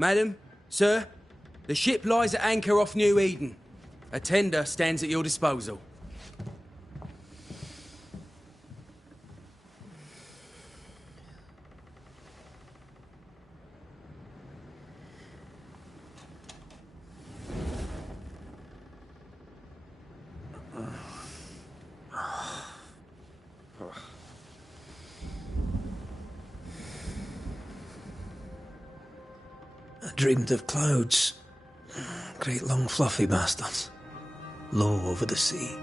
Madam, sir, the ship lies at anchor off New Eden. A tender stands at your disposal. I dreamed of clouds. Great long fluffy bastards. Low over the sea.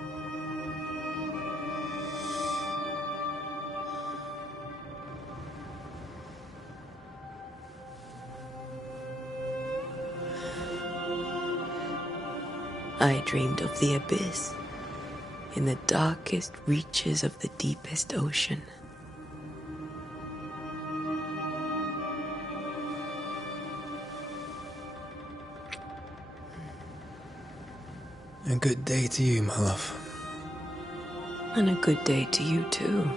I dreamed of the abyss, in the darkest reaches of the deepest ocean. A good day to you, my love. And a good day to you, too.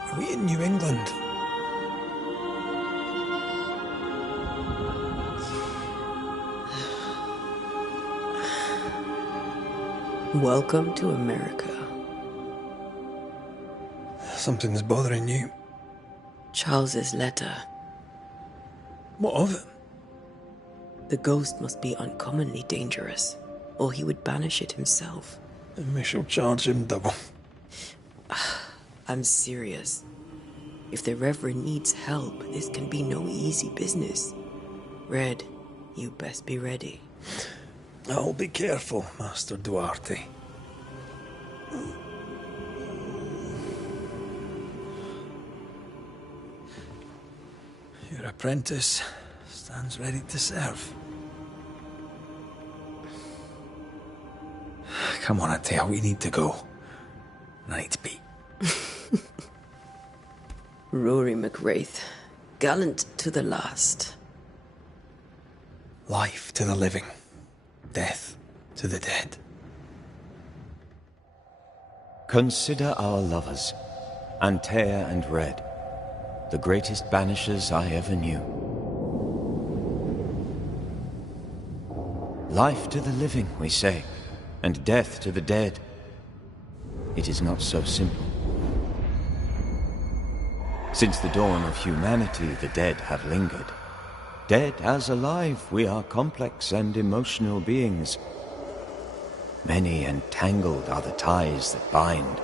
Are we in New England? Welcome to America. Something's bothering you. Charles's letter. What of it? The ghost must be uncommonly dangerous, or he would banish it himself. And we shall charge him double. I'm serious. If the Reverend needs help, this can be no easy business. Red, you best be ready. I'll be careful, Master Duarte. Your apprentice stands ready to serve. Come on, Atea, we need to go. I need to be. Rory McWraith, gallant to the last. Life to the living, death to the dead. Consider our lovers, Antea and Red, the greatest banishers I ever knew. Life to the living, we say, and death to the dead. It is not so simple. Since the dawn of humanity, the dead have lingered. Dead as alive, we are complex and emotional beings. Many and tangled are the ties that bind.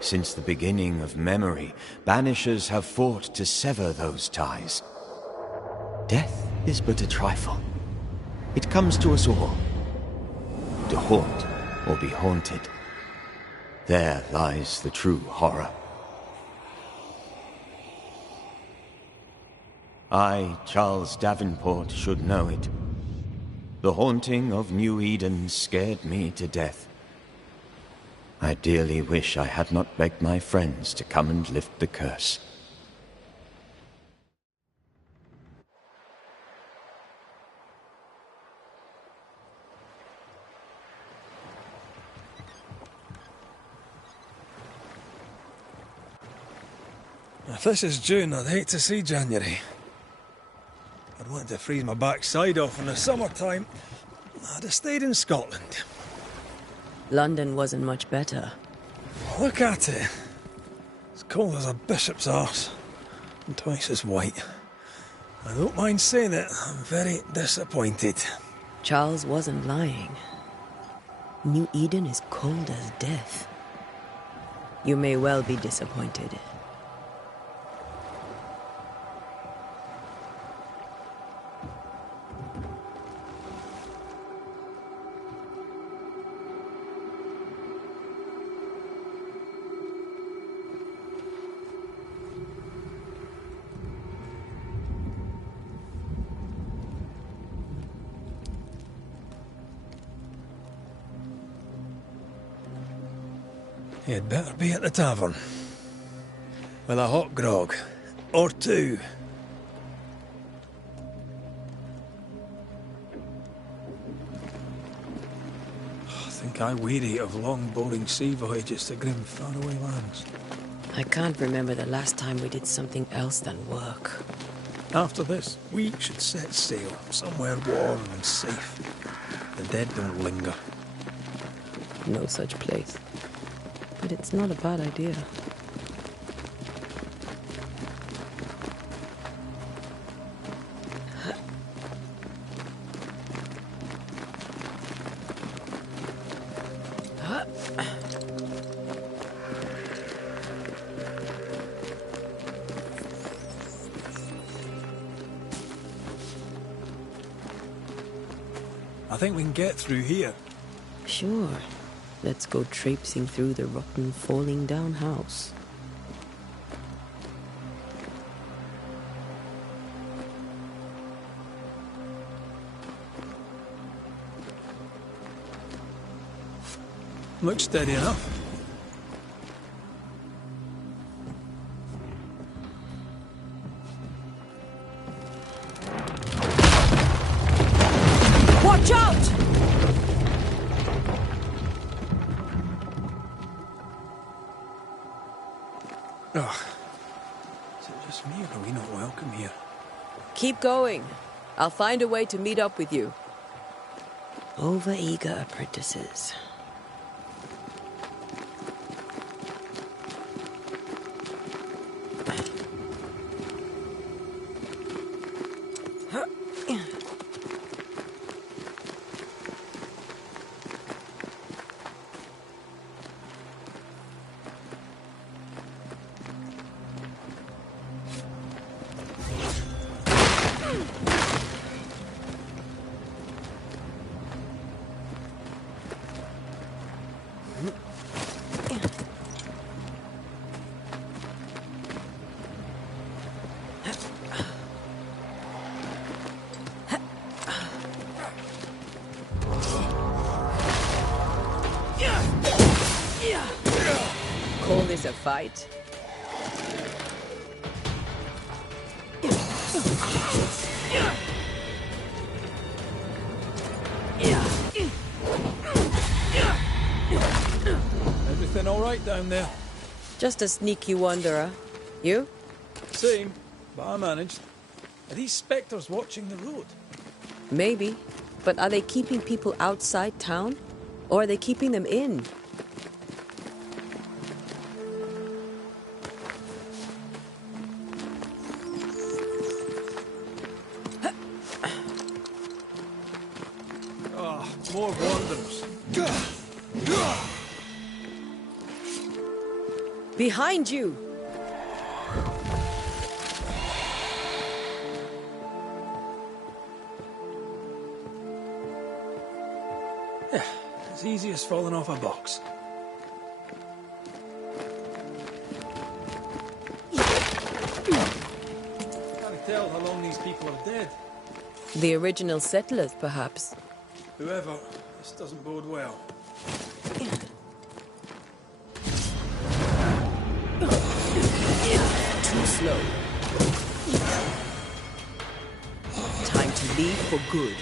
Since the beginning of memory, banishers have fought to sever those ties. Death is but a trifle. It comes to us all. To haunt or be haunted. There lies the true horror. I, Charles Davenport, should know it. The haunting of New Eden scared me to death. I dearly wish I had not begged my friends to come and lift the curse. If this is June, I'd hate to see January. I'd want to freeze my backside off in the summertime. I'd have stayed in Scotland. London wasn't much better. Look at it. As cold as a bishop's arse. And twice as white. I don't mind saying it, I'm very disappointed. Charles wasn't lying. New Eden is cold as death. You may well be disappointed. You'd better be at the tavern. With a hot grog. Or two. I think I weary of long, boring sea voyages to grim, faraway lands. I can't remember the last time we did something else than work. After this, we should set sail somewhere warm and safe. The dead don't linger. No such place. But it's not a bad idea. I think we can get through here. Sure. Let's go traipsing through the rotten, falling down house. Looks steady enough. Watch out! Ugh. Is it just me or are we not welcome here? Keep going. I'll find a way to meet up with you. Over-eager apprentices. Call this a fight? Everything all right down there? Just a sneaky wanderer. You? Same, but I managed. Are these spectres watching the road? Maybe. But are they keeping people outside town? Or are they keeping them in? More wanderers. Behind you! Yeah, as easy as falling off a box. Can't tell how long these people are dead. The original settlers, perhaps. Whoever, this doesn't bode well. Too slow. Time to leave for good.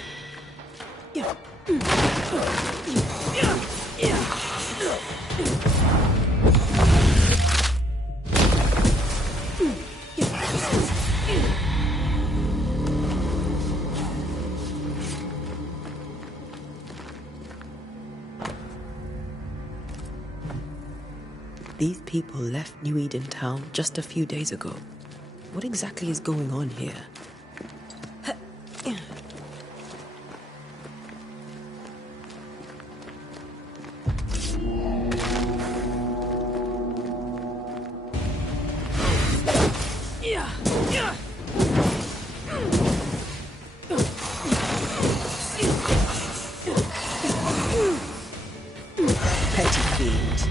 These people left New Eden Town just a few days ago. What exactly is going on here? Petty fiend.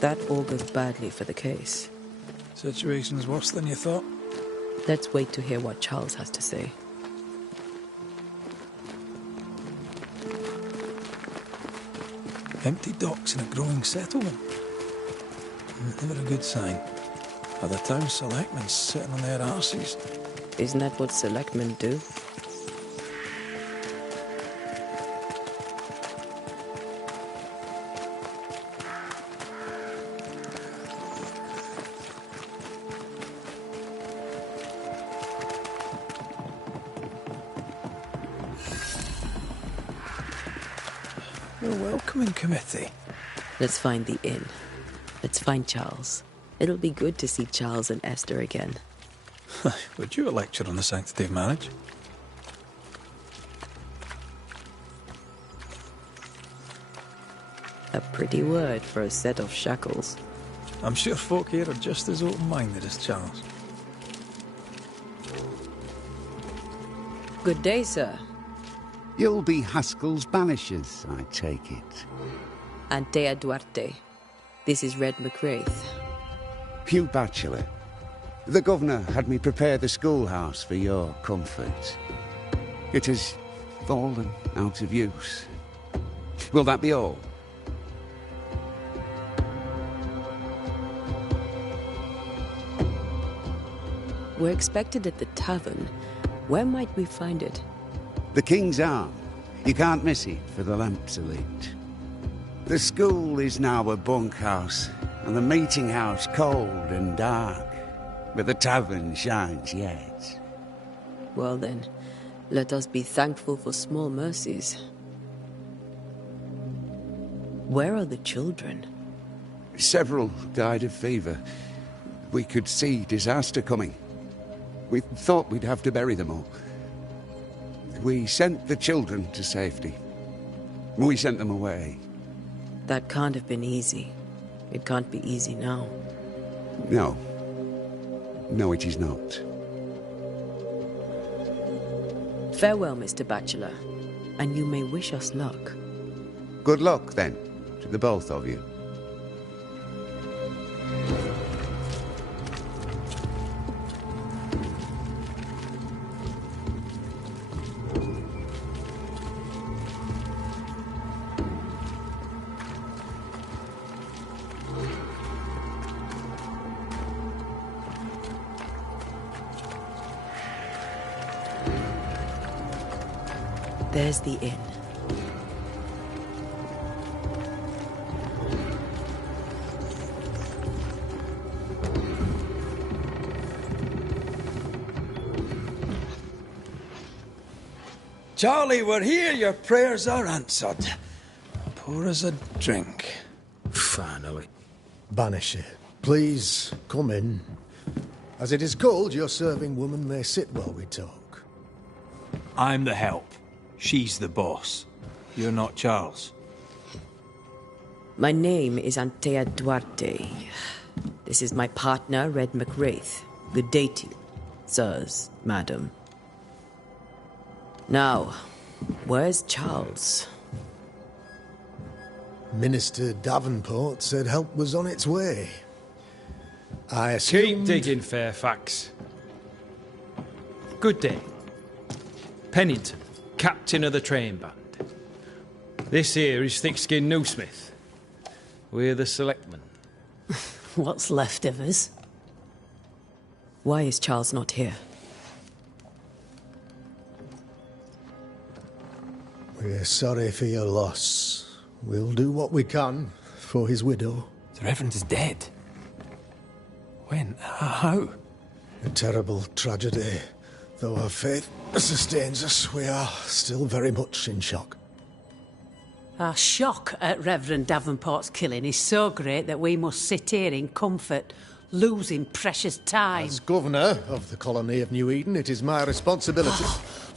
That augurs badly for the case. Situation's worse than you thought. Let's wait to hear what Charles has to say. Empty docks in a growing settlement. Never a good sign. By the time selectmen sitting on their arses. Isn't that what selectmen do? A welcoming committee. Let's find the inn. Let's find Charles. It'll be good to see Charles and Esther again. Would you a lecture on the sanctity of marriage? A pretty word for a set of shackles. I'm sure folk here are just as open-minded as Charles. Good day, sir. You'll be Haskell's Banishers, I take it. Antea Duarte. This is Red McWraith. Hugh Bachelor. The governor had me prepare the schoolhouse for your comfort. It has fallen out of use. Will that be all? We're expected at the tavern. Where might we find it? The King's Arm. You can't miss it for the lamps are lit. The school is now a bunkhouse, and the meeting house cold and dark. But the tavern shines yet. Well then, let us be thankful for small mercies. Where are the children? Several died of fever. We could see disaster coming. We thought we'd have to bury them all. We sent the children to safety. We sent them away. That can't have been easy. It can't be easy now. No. No, it is not. Farewell, Mr. Bachelor. And you may wish us luck. Good luck, then, to the both of you. There's the inn. Charlie, we're here. Your prayers are answered. Pour us a drink. Finally. Banisher, please come in. As it is cold, your serving woman may sit while we talk. I'm the help. She's the boss. You're not Charles. My name is Antea Duarte. This is my partner, Red McWraith. Good day to you, sirs, madam. Now, where's Charles? Minister Davenport said help was on its way. I assumed... Keep digging, Fairfax. Good day. Pennington, captain of the train band. This here is Thick-Skinned Newsmith. We're the selectmen. What's left of us? Why is Charles not here? We're sorry for your loss. We'll do what we can for his widow. The Reverend is dead. When? How? A terrible tragedy. Though our faith sustains us, we are still very much in shock. Our shock at Reverend Davenport's killing is so great that we must sit here in comfort, losing precious time. As governor of the colony of New Eden, it is my responsibility...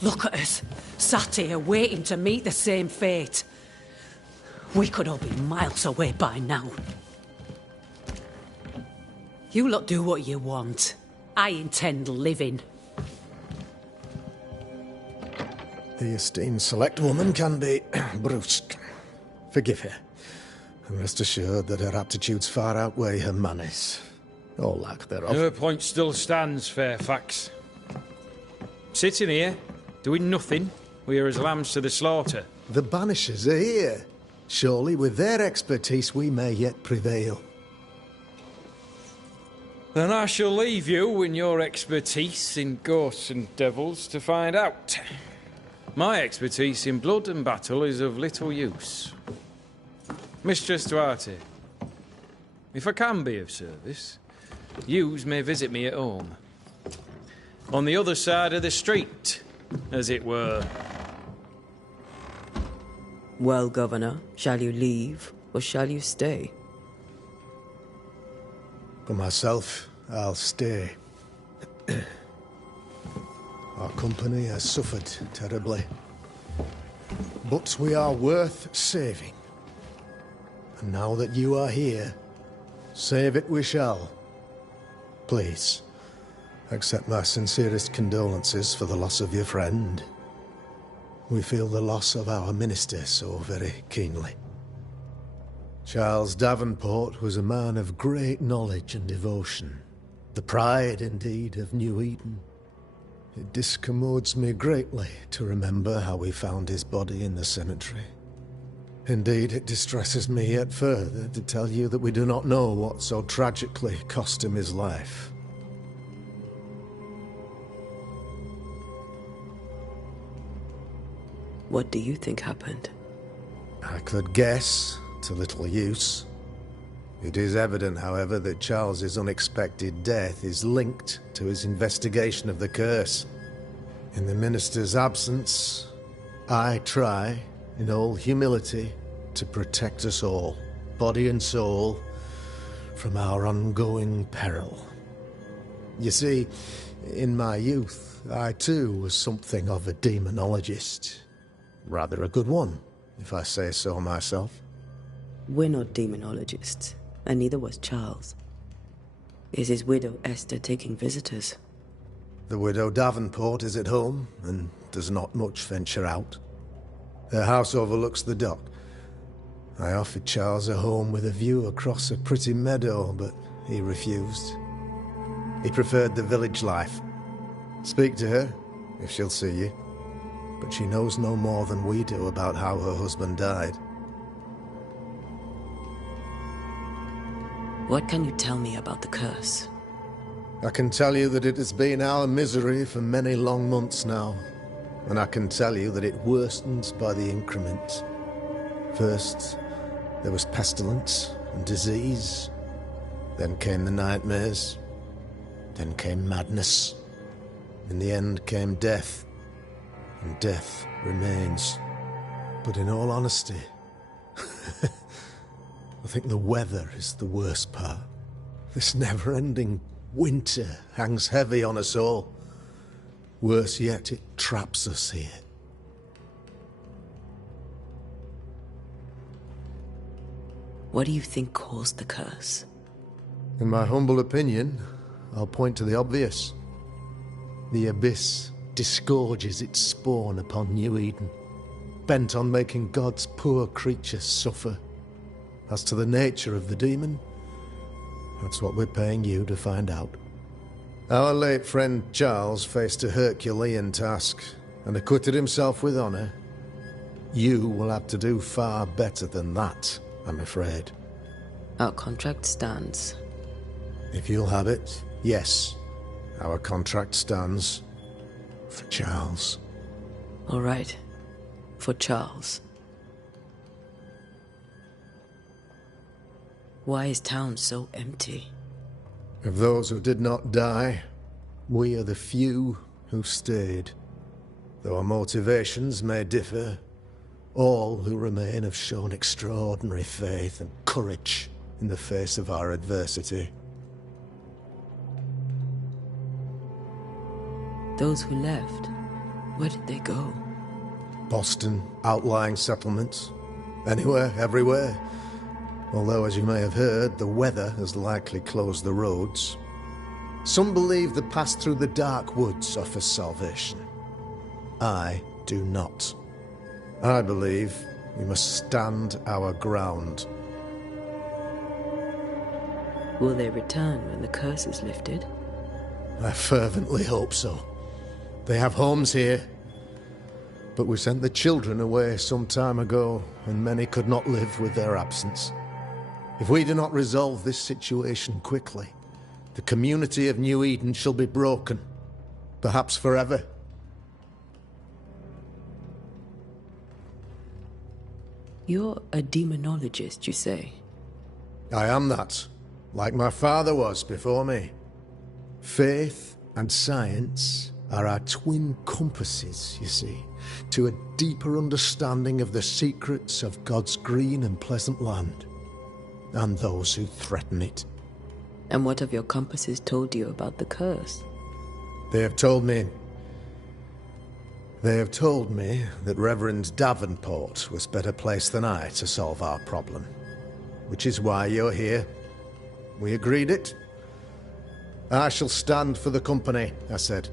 Look at us, sat here waiting to meet the same fate. We could all be miles away by now. You lot do what you want. I intend living. The esteemed select woman can be brusque. Forgive her. And rest assured that her aptitudes far outweigh her manners. Or lack thereof. Her point still stands, Fairfax. Sitting here, doing nothing, we're as lambs to the slaughter. The Banishers are here. Surely with their expertise we may yet prevail. Then I shall leave you and your expertise in ghosts and devils to find out. My expertise in blood and battle is of little use. Mistress Duarte, if I can be of service, yous may visit me at home. On the other side of the street, as it were. Well, Governor, shall you leave or shall you stay? For myself, I'll stay. Our company has suffered terribly. But we are worth saving. And now that you are here, save it we shall. Please, accept my sincerest condolences for the loss of your friend. We feel the loss of our minister so very keenly. Charles Davenport was a man of great knowledge and devotion. The pride, indeed, of New Eden. It discommodes me greatly to remember how we found his body in the cemetery. Indeed, it distresses me yet further to tell you that we do not know what so tragically cost him his life. What do you think happened? I could guess, to little use. It is evident, however, that Charles's unexpected death is linked to his investigation of the curse. In the minister's absence, I try, in all humility, to protect us all, body and soul, from our ongoing peril. You see, in my youth, I too was something of a demonologist. Rather a good one, if I say so myself. We're not demonologists, and neither was Charles. Is his widow Esther taking visitors? The widow Davenport is at home, and does not much venture out. Her house overlooks the dock. I offered Charles a home with a view across a pretty meadow, but he refused. He preferred the village life. Speak to her, if she'll see you. But she knows no more than we do about how her husband died. What can you tell me about the curse? I can tell you that it has been our misery for many long months now. And I can tell you that it worsens by the increment. First, there was pestilence and disease. Then came the nightmares. Then came madness. In the end came death. And death remains. But in all honesty, I think the weather is the worst part. This never-ending winter hangs heavy on us all. Worse yet, it traps us here. What do you think caused the curse? In my humble opinion, I'll point to the obvious. The Abyss disgorges its spawn upon New Eden, bent on making God's poor creatures suffer. As to the nature of the demon, that's what we're paying you to find out. Our late friend Charles faced a Herculean task and acquitted himself with honor. You will have to do far better than that, I'm afraid. Our contract stands. If you'll have it, yes, our contract stands. For Charles. All right. For Charles. Why is town so empty? Of those who did not die, we are the few who stayed. Though our motivations may differ, all who remain have shown extraordinary faith and courage in the face of our adversity. Those who left, where did they go? Boston, outlying settlements. Anywhere, everywhere. Although, as you may have heard, the weather has likely closed the roads. Some believe the path through the dark woods offers salvation. I do not. I believe we must stand our ground. Will they return when the curse is lifted? I fervently hope so. They have homes here. But we sent the children away some time ago, and many could not live with their absence. If we do not resolve this situation quickly, the community of New Eden shall be broken, perhaps forever. You're a demonologist, you say? I am that, like my father was before me. Faith and science are our twin compasses, you see, to a deeper understanding of the secrets of God's green and pleasant land, and those who threaten it. And what have your compasses told you about the curse? They have told me that Reverend Davenport was better placed than I to solve our problem. Which is why you're here. We agreed it. I shall stand for the company, I said,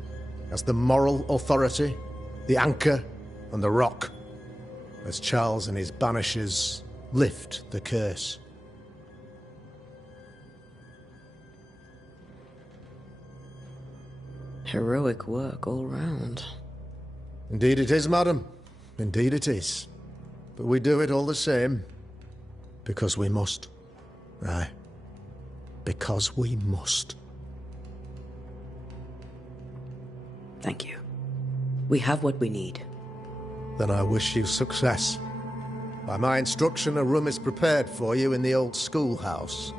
as the moral authority, the anchor, and the rock, as Charles and his banishers lift the curse. Heroic work all round. Indeed it is, madam. Indeed it is. But we do it all the same. Because we must. Aye. Because we must. Thank you. We have what we need. Then I wish you success. By my instruction, a room is prepared for you in the old schoolhouse.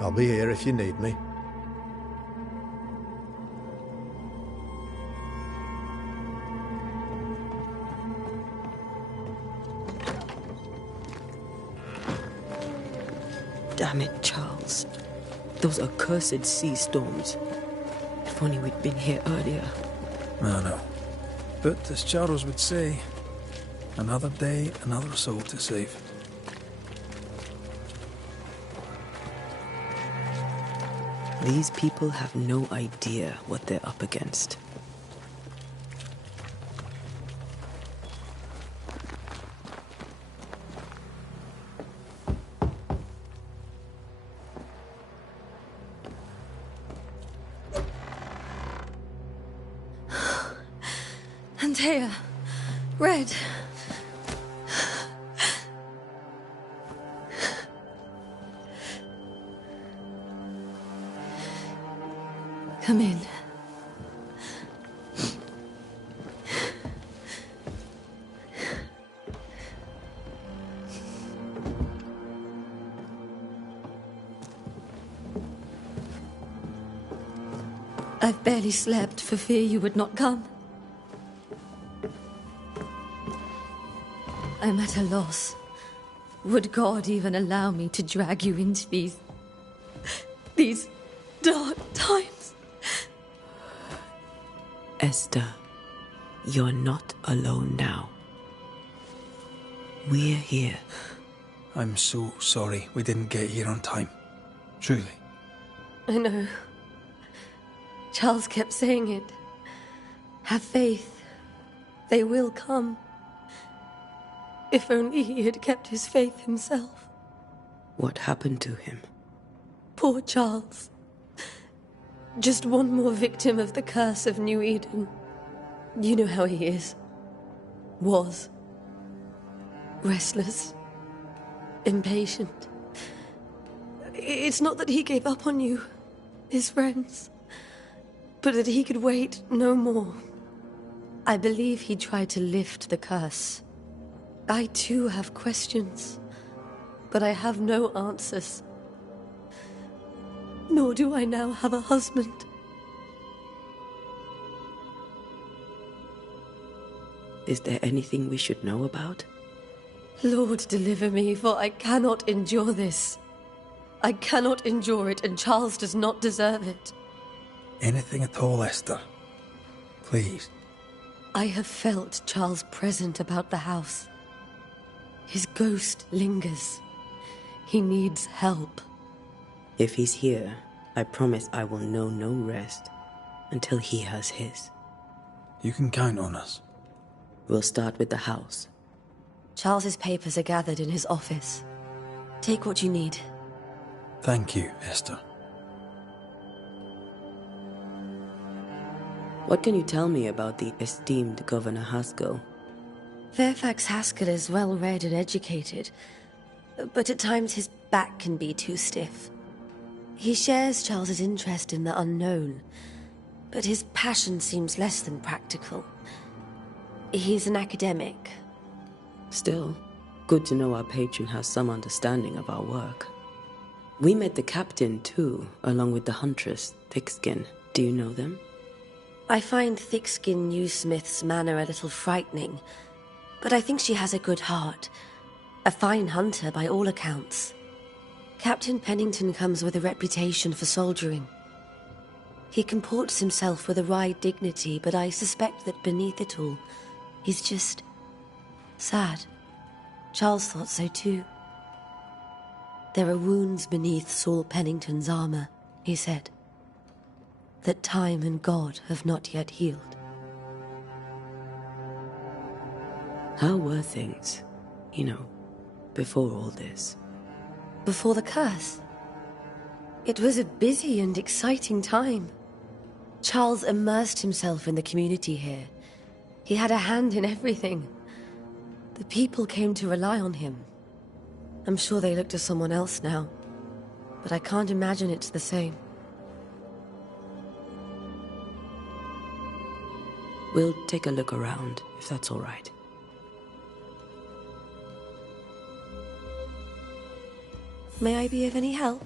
I'll be here if you need me. Damn it, Charles. Those accursed sea storms. If only we'd been here earlier. I know. But as Charles would say, another day, another soul to save. These people have no idea what they're up against. Antea, Red. Come in. I've barely slept for fear you would not come. I'm at a loss. Would God even allow me to drag you into these dark times? Esther, you're not alone now. We're here. I'm so sorry we didn't get here on time. Truly. I know. Charles kept saying it. Have faith. They will come. If only he had kept his faith himself. What happened to him? Poor Charles. Just one more victim of the curse of New Eden. You know how he is. Was. Restless. Impatient. It's not that he gave up on you, his friends, but that he could wait no more. I believe he tried to lift the curse. I too have questions, but I have no answers. Nor do I now have a husband. Is there anything we should know about? Lord, deliver me, for I cannot endure this. I cannot endure it, and Charles does not deserve it. Anything at all, Esther. Please. I have felt Charles present about the house. His ghost lingers. He needs help. If he's here, I promise I will know no rest until he has his. You can count on us. We'll start with the house. Charles's papers are gathered in his office. Take what you need. Thank you, Esther. What can you tell me about the esteemed Governor Haskell? Fairfax Haskell is well read and educated, but at times his back can be too stiff. He shares Charles's interest in the unknown, but his passion seems less than practical. He's an academic. Still, good to know our patron has some understanding of our work. We met the captain, too, along with the huntress, Thickskin. Do you know them? I find Thickskin Newsmith's manner a little frightening, but I think she has a good heart. A fine hunter by all accounts. Captain Pennington comes with a reputation for soldiering. He comports himself with a wry dignity, but I suspect that beneath it all, he's just sad. Charles thought so too. There are wounds beneath Saul Pennington's armor, he said, that time and God have not yet healed. How were things, before all this? Before the curse? It was a busy and exciting time. Charles immersed himself in the community here. He had a hand in everything. The people came to rely on him. I'm sure they look to someone else now, but I can't imagine it's the same. We'll take a look around, if that's all right. May I be of any help?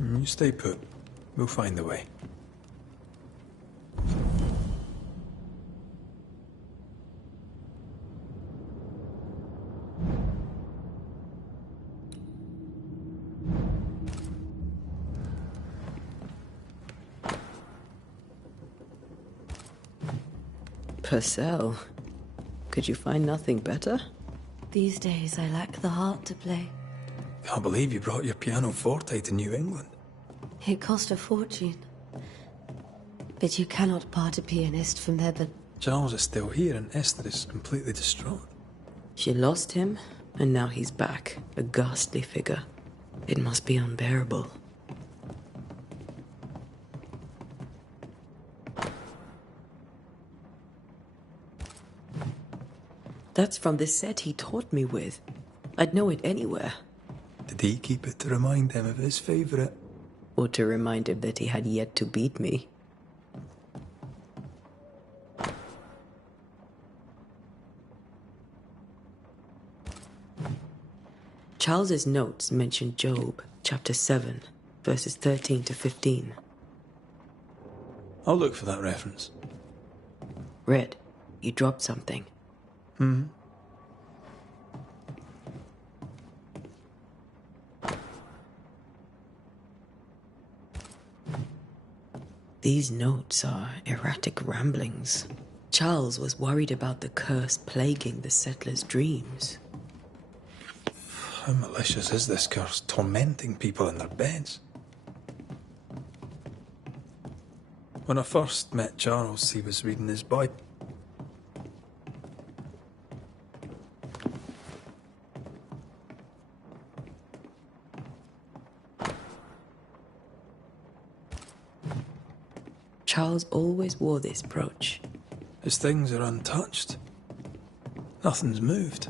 You stay put. We'll find a way. Purcell, could you find nothing better? These days I lack the heart to play. Can't believe you brought your pianoforte to New England. It cost a fortune. But you cannot part a pianist from their Charles is still here and Esther is completely distraught. She lost him, and now he's back, a ghastly figure. It must be unbearable. That's from the set he taught me with. I'd know it anywhere. Did he keep it to remind him of his favourite? Or to remind him that he had yet to beat me. Charles's notes mention Job, chapter 7, verses 13 to 15. I'll look for that reference. Red, you dropped something. These notes are erratic ramblings. Charles was worried about the curse plaguing the settlers' dreams. How malicious is this curse, tormenting people in their beds? When I first met Charles, he was reading his Bible. Charles always wore this brooch. His things are untouched. Nothing's moved.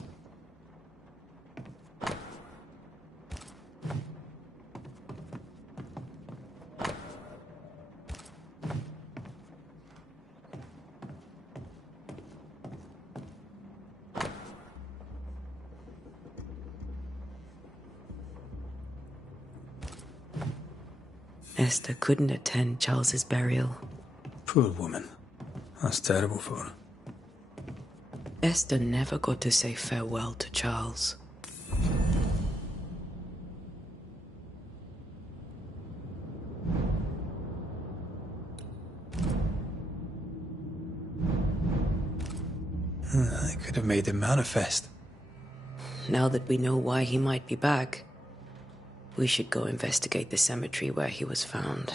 Esther couldn't attend Charles's burial. Poor woman. That's terrible for her. Esther never got to say farewell to Charles. I could have made him manifest. Now that we know why he might be back, we should go investigate the cemetery where he was found.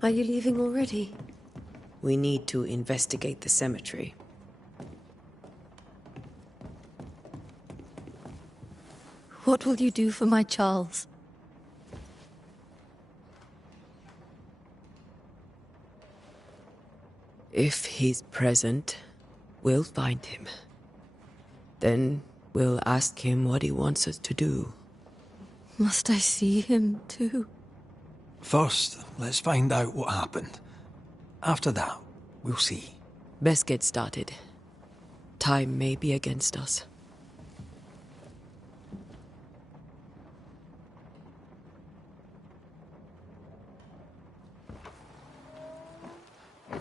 Are you leaving already? We need to investigate the cemetery. What will you do for my Charles? If he's present, we'll find him. Then we'll ask him what he wants us to do. Must I see him too? First, let's find out what happened. After that, we'll see. Best get started. Time may be against us.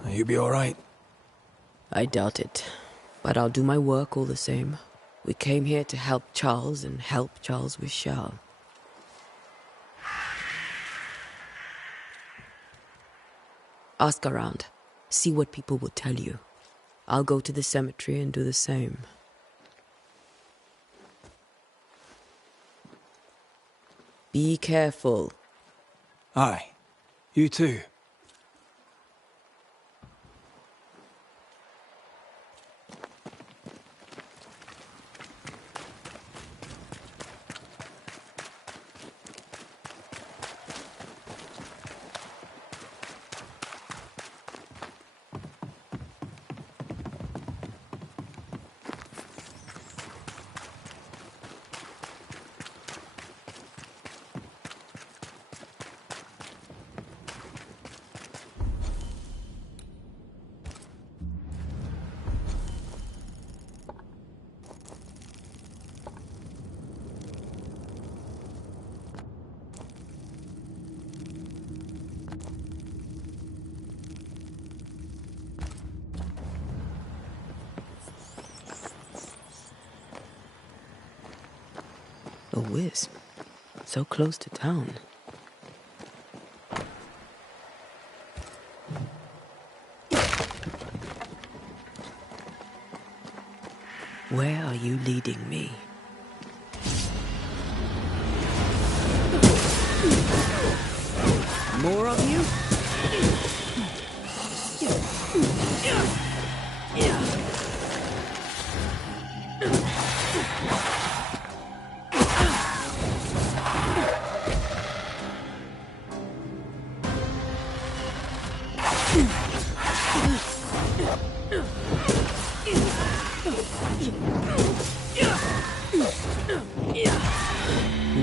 You be alright? I doubt it. But I'll do my work all the same. We came here to help Charles, and help Charles we shall. Ask around. See what people will tell you. I'll go to the cemetery and do the same. Be careful. Aye. You too. A wisp. So close to town. Where are you leading me? More of you?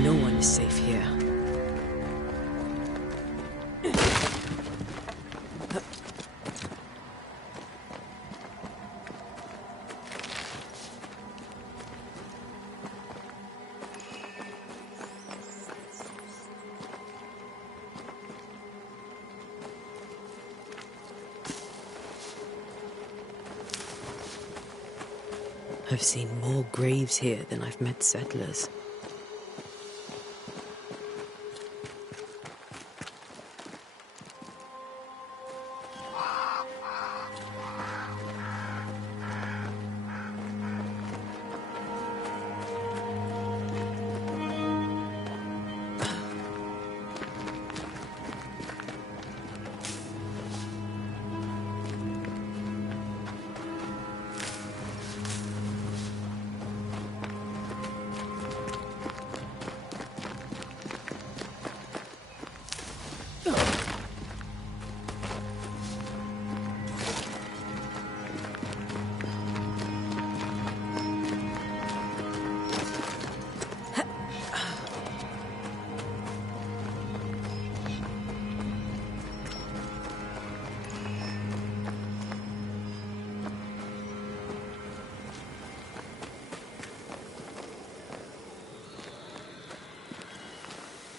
No one is safe here. I've seen more graves here than I've met settlers.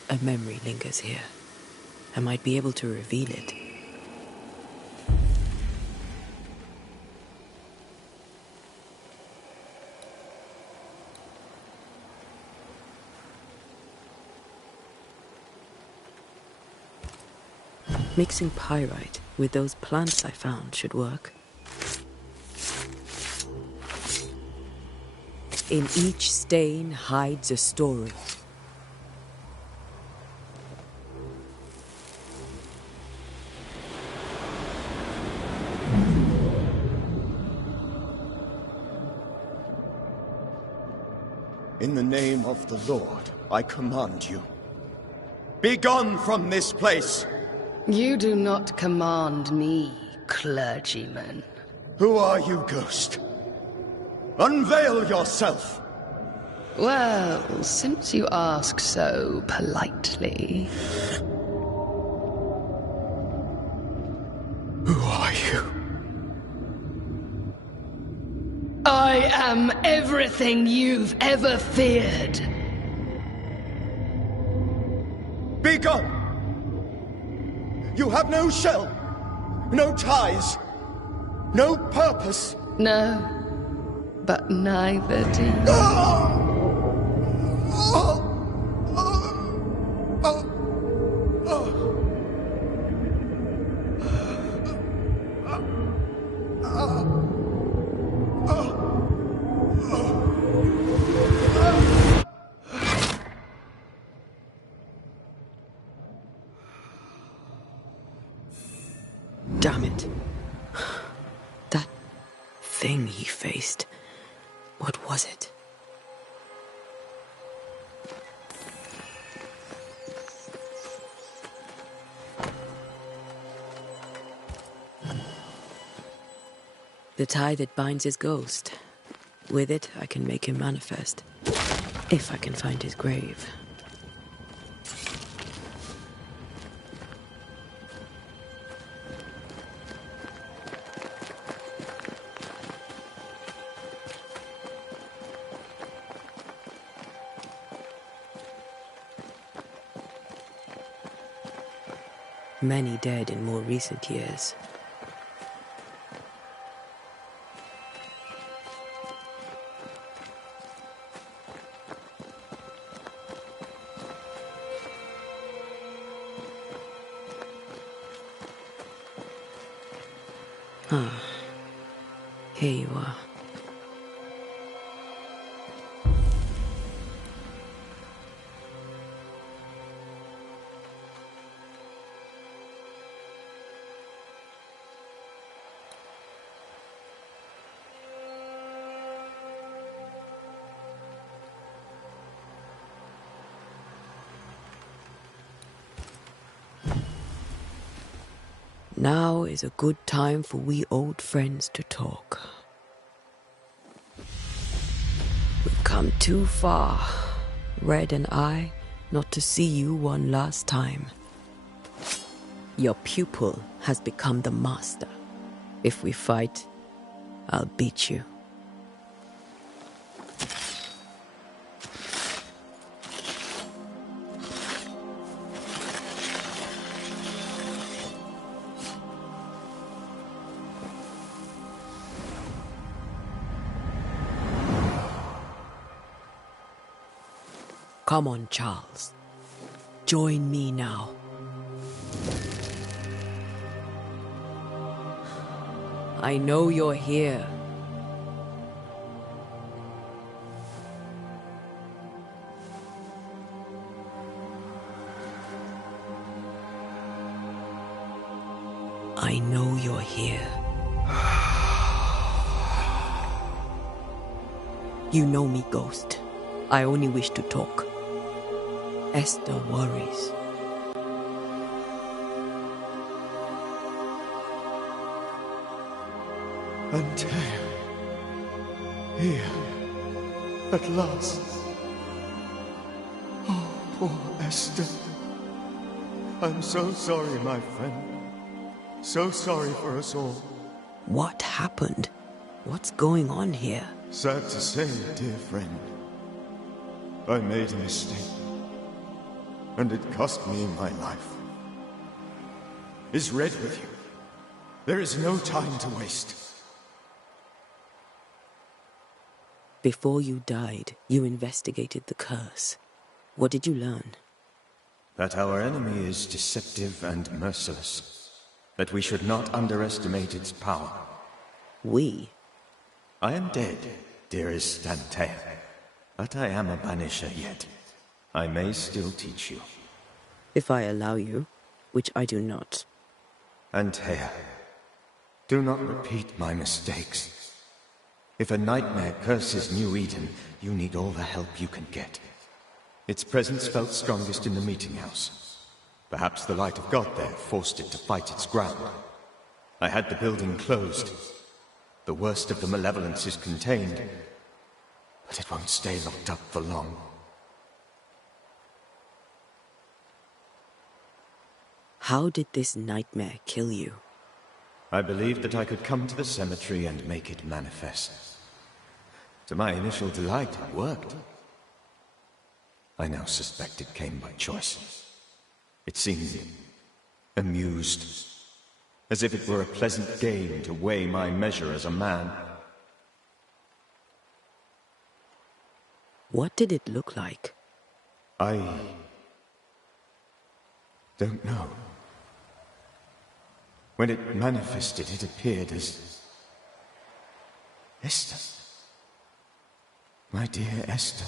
A memory lingers here. I might be able to reveal it. Mixing pyrite with those plants I found should work. In each stain hides a story. In the name of the Lord, I command you. Be gone from this place! You do not command me, clergyman. Who are you, Ghost? Unveil yourself! Well, since you ask so politely... Who are you? I am everything you've ever feared. Be gone! You have no shell, no ties, no purpose. No, but neither do you. Damn it. That thing he faced. What was it? The tie that binds his ghost. With it, I can make him manifest. If I can find his grave. Many dead in more recent years. Ah, here you are. Now is a good time for we old friends to talk. We've come too far, Red and I, not to see you one last time. Your pupil has become the master. If we fight, I'll beat you. Come on, Charles. Join me now. I know you're here. I know you're here. You know me, Ghost. I only wish to talk. Esther worries. Antea. Here. At last. Oh, poor Esther. I'm so sorry, my friend. So sorry for us all. What happened? What's going on here? Sad to say, dear friend. I made a mistake. And it cost me my life. Is Red with you? There is no time to waste. Before you died, you investigated the curse. What did you learn? That our enemy is deceptive and merciless. That we should not underestimate its power. We? I am dead, dearest Antea. But I am a banisher yet. I may still teach you. If I allow you, which I do not. Antea, do not repeat my mistakes. If a nightmare curses New Eden, you need all the help you can get. Its presence felt strongest in the meeting house. Perhaps the light of God there forced it to fight its ground. I had the building closed. The worst of the malevolence is contained, but it won't stay locked up for long. How did this nightmare kill you? I believed that I could come to the cemetery and make it manifest. To my initial delight, it worked. I now suspect it came by choice. It seemed amused, as if it were a pleasant game to weigh my measure as a man. What did it look like? I don't know. When it manifested, it appeared as Esther. My dear Esther.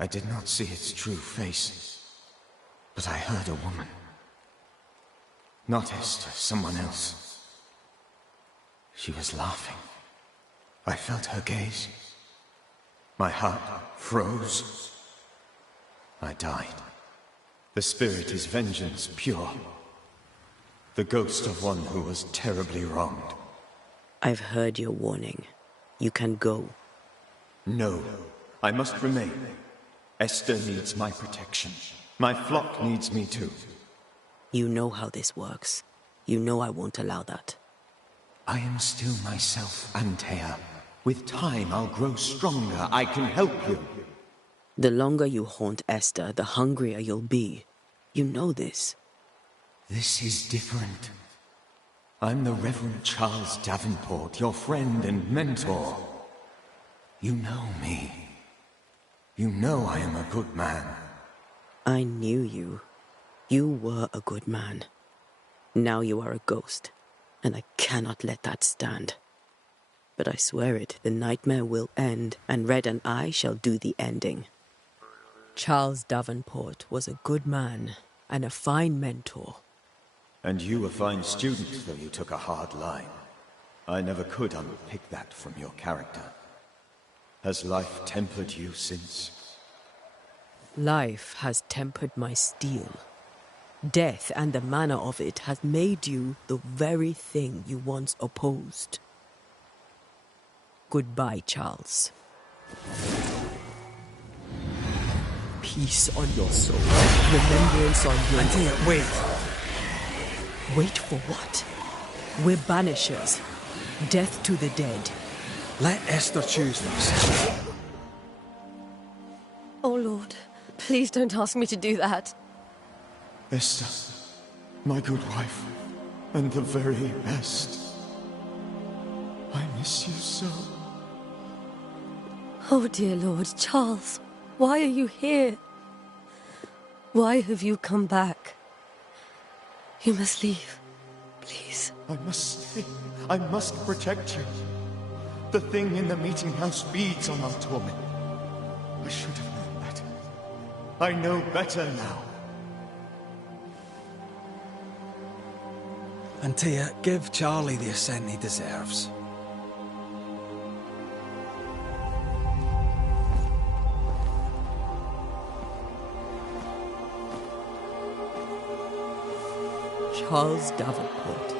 I did not see its true face, but I heard a woman. Not Esther, someone else. She was laughing. I felt her gaze. My heart froze. I died. The spirit is vengeance pure. The ghost of one who was terribly wronged. I've heard your warning. You can go. No, I must remain. Esther needs my protection. My flock needs me too. You know how this works. You know I won't allow that. I am still myself, Antea. With time, I'll grow stronger. I can help you. The longer you haunt Esther, the hungrier you'll be. You know this. This is different. I'm the Reverend Charles Davenport, your friend and mentor. You know me. You know I am a good man. I knew you. You were a good man. Now you are a ghost, and I cannot let that stand. But I swear it, the nightmare will end, and Red and I shall do the ending. Charles Davenport was a good man and a fine mentor. And you a fine student, though you took a hard line. I never could unpick that from your character. Has life tempered you since? Life has tempered my steel. Death and the manner of it has made you the very thing you once opposed. Goodbye, Charles. Peace on your soul. Remembrance on your... Antea, wait. Wait for what? We're banishers. Death to the dead. Let Esther choose this. Oh, Lord. Please don't ask me to do that. Esther, my good wife, and the very best. I miss you so. Oh, dear Lord, Charles, why are you here? Why have you come back? You must leave, please. I must stay. I must protect you. The thing in the meeting house feeds on our torment. I should have known better. I know better now. Antea, give Charlie the ascent he deserves. Charles Davenport,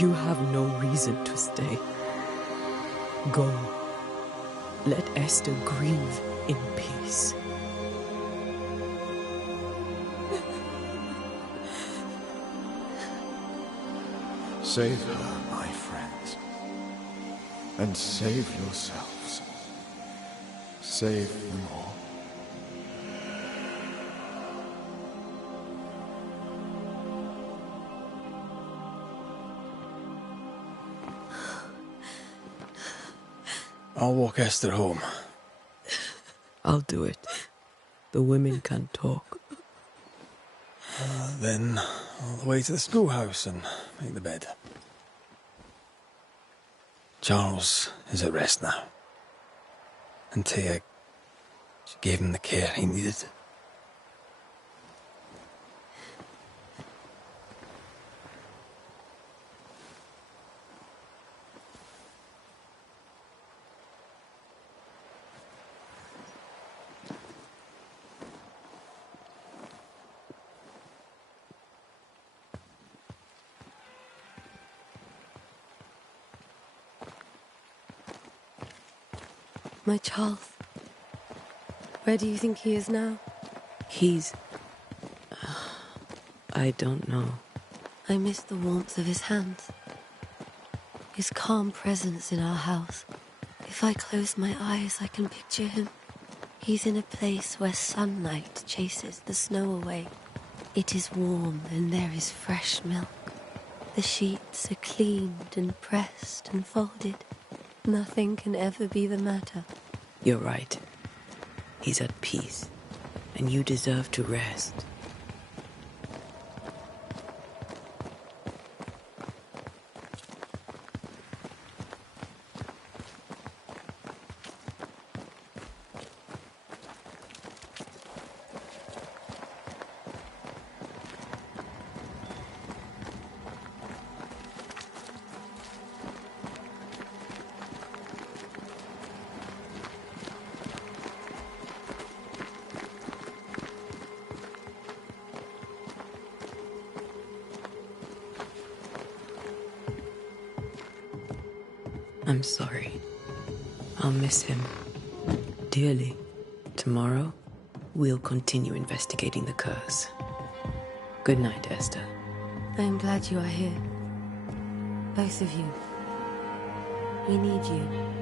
you have no reason to stay. Go. Let Esther grieve in peace. Save her, my friends. And save yourselves. Save them all. I'll walk Esther home. I'll do it. The women can talk. Then all the way to the schoolhouse and make the bed. Charles is at rest now. Antea, she gave him the care he needed. My Charles. Where do you think he is now? He's... I don't know. I miss the warmth of his hands. His calm presence in our house. If I close my eyes, I can picture him. He's in a place where sunlight chases the snow away. It is warm and there is fresh milk. The sheets are cleaned and pressed and folded. Nothing can ever be the matter. You're right. He's at peace, and you deserve to rest. I'm sorry. I'll miss him dearly. Tomorrow, we'll continue investigating the curse. Good night, Esther. I'm glad you are here. Both of you. We need you.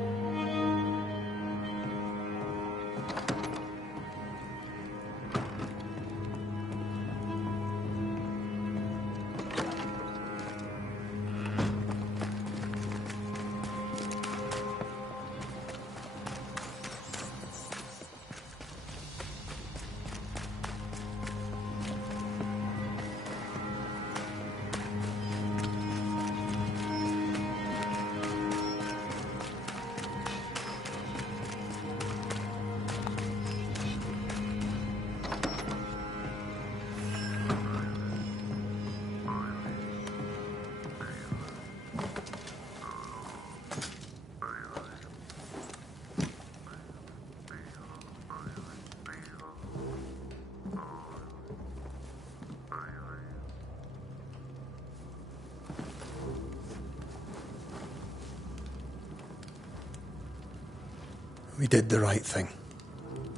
We did the right thing.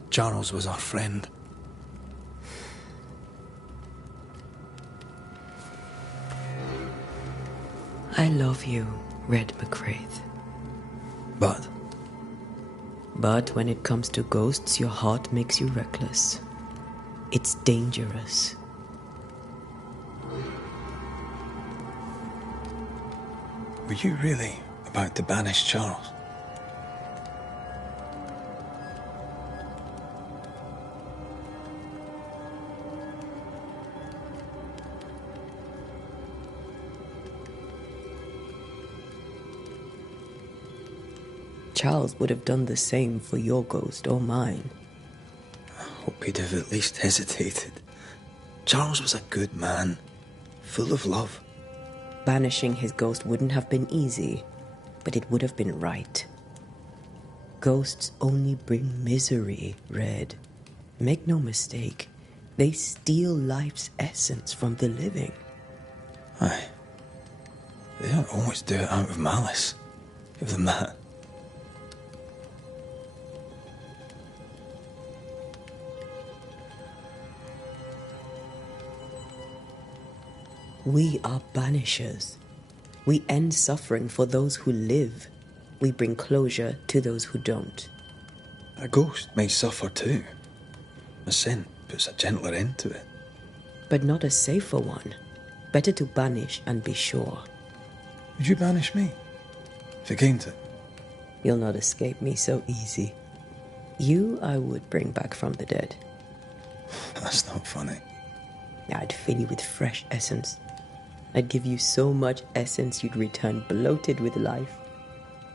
Charles was our friend. I love you, Red McCraith. But But when it comes to ghosts, your heart makes you reckless. It's dangerous. were you really about to banish Charles? Charles would have done the same for your ghost or mine. I hope he'd have at least hesitated. Charles was a good man, full of love. Banishing his ghost wouldn't have been easy, but it would have been right. Ghosts only bring misery, Red. Make no mistake, they steal life's essence from the living. Aye. They don't always do it out of malice. Give them that. We are banishers. We end suffering for those who live. We bring closure to those who don't. A ghost may suffer too. A sin puts a gentler end to it. But not a safer one. Better to banish and be sure. Would you banish me? If it came to it? You'll not escape me so easy. You I would bring back from the dead. That's not funny. I'd fill you with fresh essence. I'd give you so much essence you'd return bloated with life.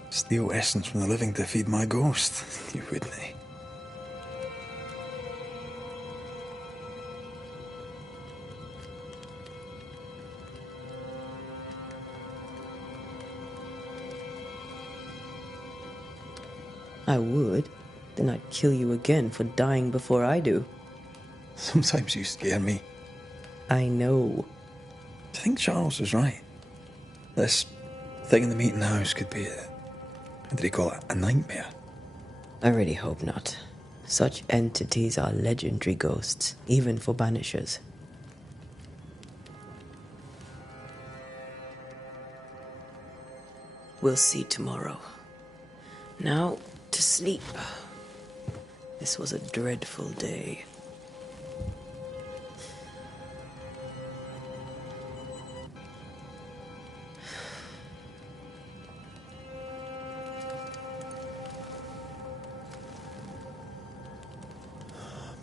Steal essence from the living to feed my ghost. You wouldn't, eh? I would. Then I'd kill you again for dying before I do. Sometimes you scare me. I know. I think Charles was right. This thing in the meeting house could be how did he call it? A nightmare. I really hope not. Such entities are legendary ghosts, even for Banishers. We'll see tomorrow. Now, to sleep. This was a dreadful day.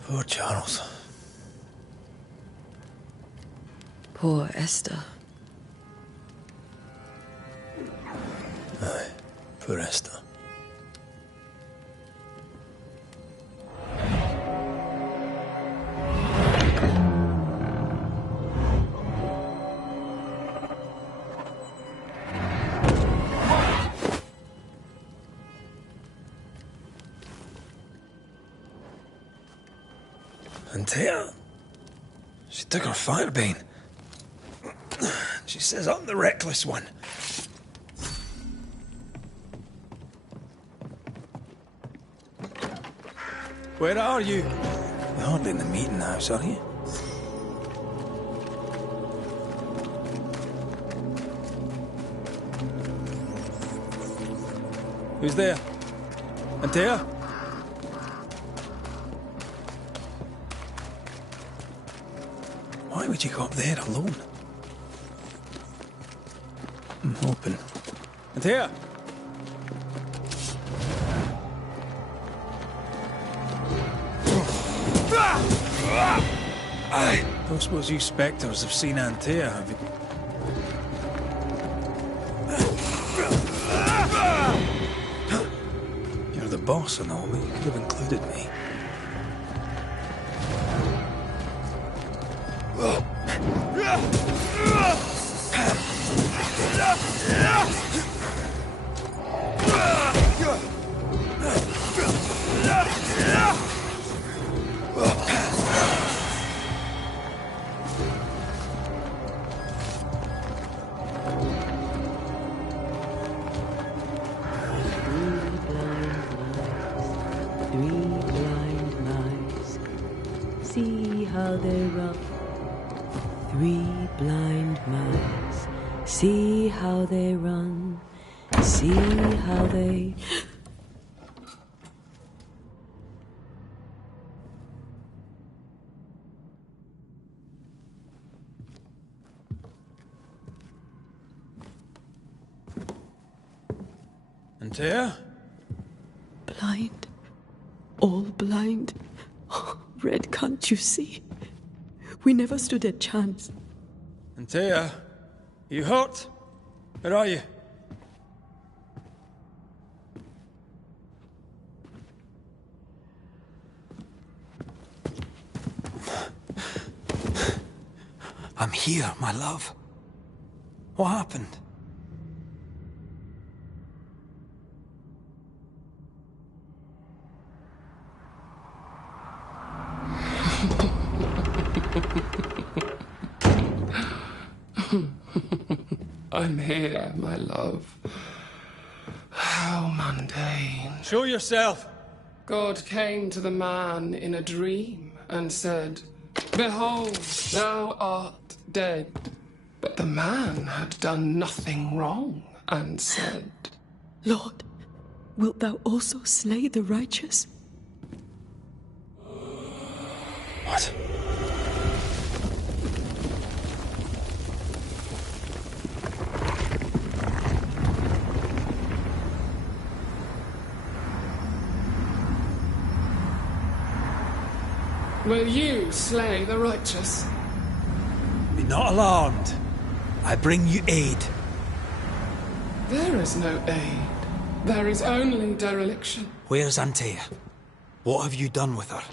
Poor Charles. Poor Esther. Aye, poor Esther. Antea, she took her firebane. She says I'm the reckless one. Where are you? You're hardly in the meeting house, are you? Who's there? Antea? Why would you go up there alone? I'm hoping. Antea? I don't suppose you spectres have seen Antea, have you? You're the boss and all, but you could have included me. See how they run. 3 blind mice. See how they run. See how they... Antea? Blind. All blind. Red, can't you see? We never stood a chance. Antea? You hurt? Where are you? I'm here, my love. What happened? I'm here, my love. How mundane. Show yourself! God came to the man in a dream and said, "Behold, thou art dead." But the man had done nothing wrong and said, Lord, wilt thou also slay the righteous? What? "Will you slay the righteous?" Be not alarmed. I bring you aid. There is no aid. There is only dereliction. Where's Antea? What have you done with her?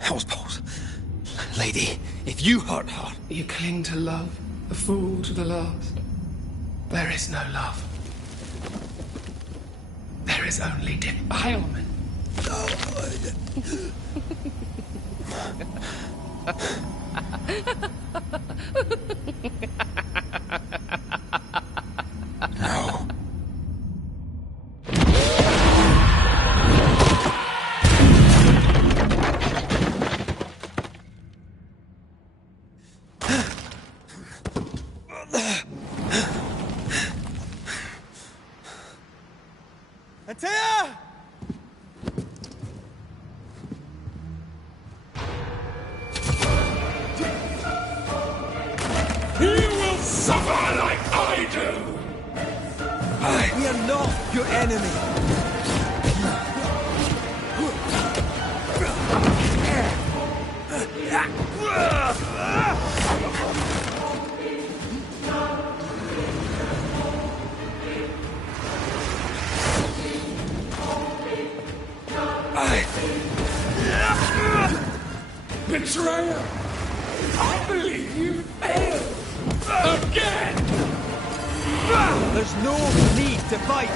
Hell's balls. Lady, if you hurt her... You cling to love, a fool to the last. There is no love. There is only defilement. No. Atea! You will suffer like I do! We are not your enemy. Betrayer! I believe you failed! Again! There's no need to fight.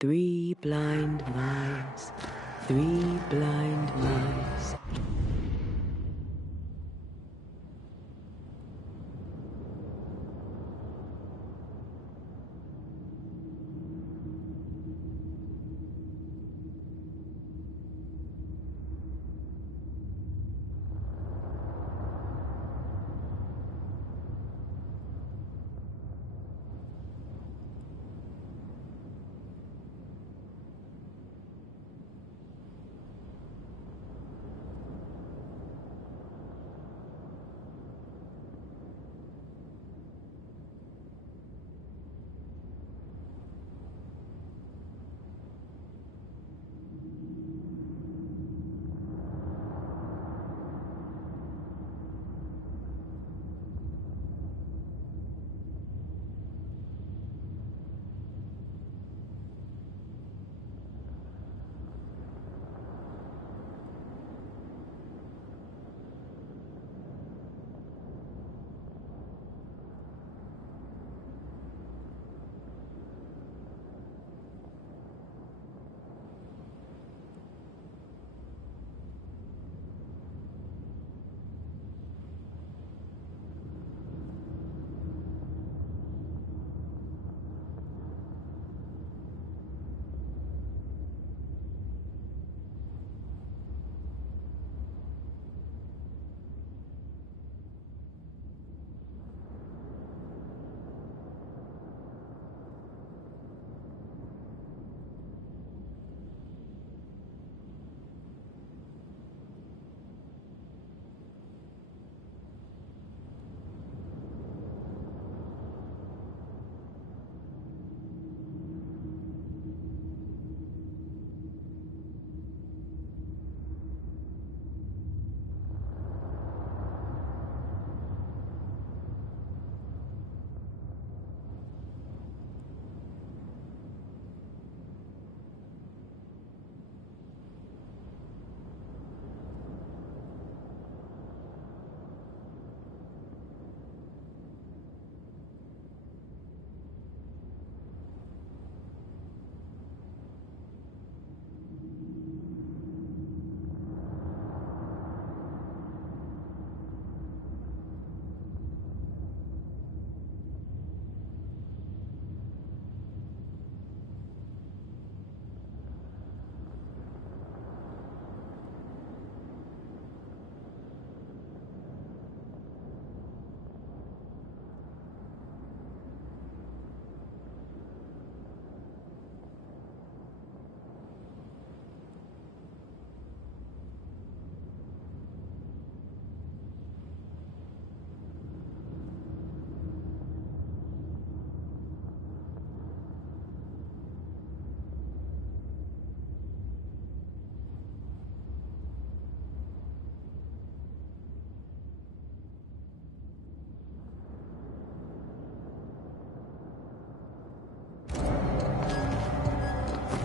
Three blind mice, 3 blind mice.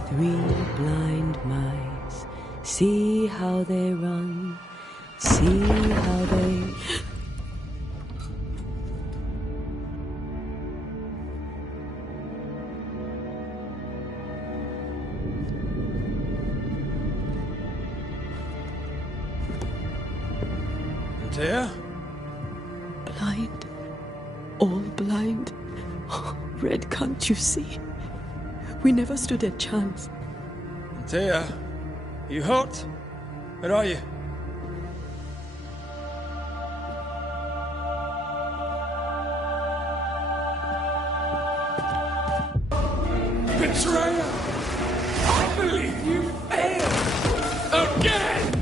Three blind mice, see how they run, see how they... Dear? Blind. All blind. Red, can't you see? We never stood a chance. Dear, you hurt? Where are you? Betrayer! I believe you failed! Again!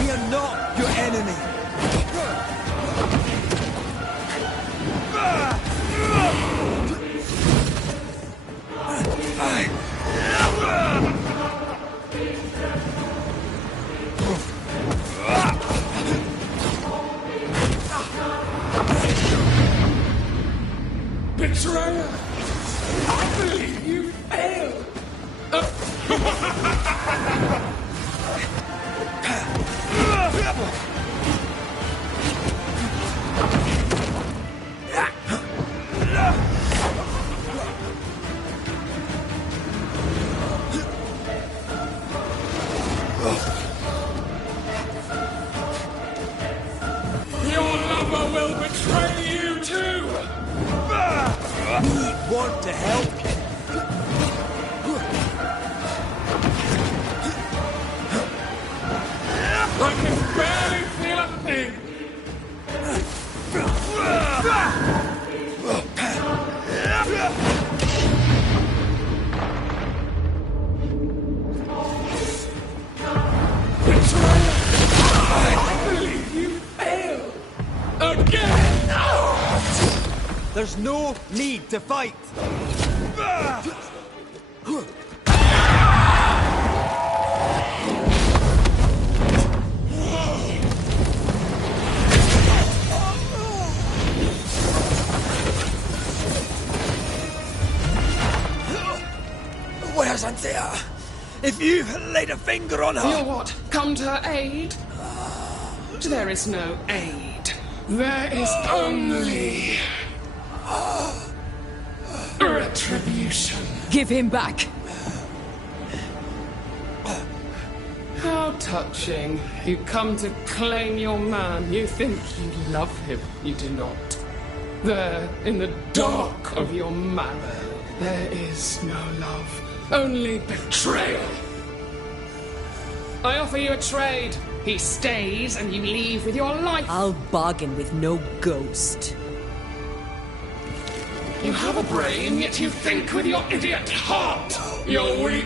We are not your enemy. Betrayer! I believe you failed! Your lover will betray you too! We want to help you. I can barely feel a thing! I believe you failed! Again! There's no need to fight. Where's Anthea? If you laid a finger on her... You'll what? Come to her aid? There is no aid. There is only... retribution. Give him back! How touching. You come to claim your man. You think you love him. You do not. There, in the dark of your marrow, there is no love. Only betrayal. I offer you a trade. He stays and you leave with your life. I'll bargain with no ghost. You have a brain, yet you think with your idiot heart. You're weak.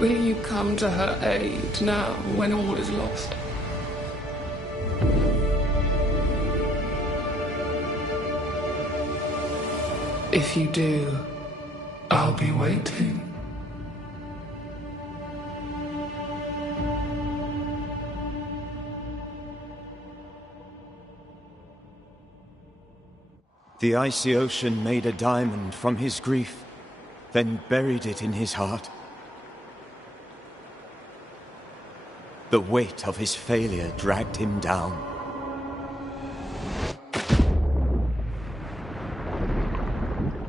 Will you come to her aid now, when all is lost? If you do, I'll be waiting. The icy ocean made a diamond from his grief, then buried it in his heart. The weight of his failure dragged him down.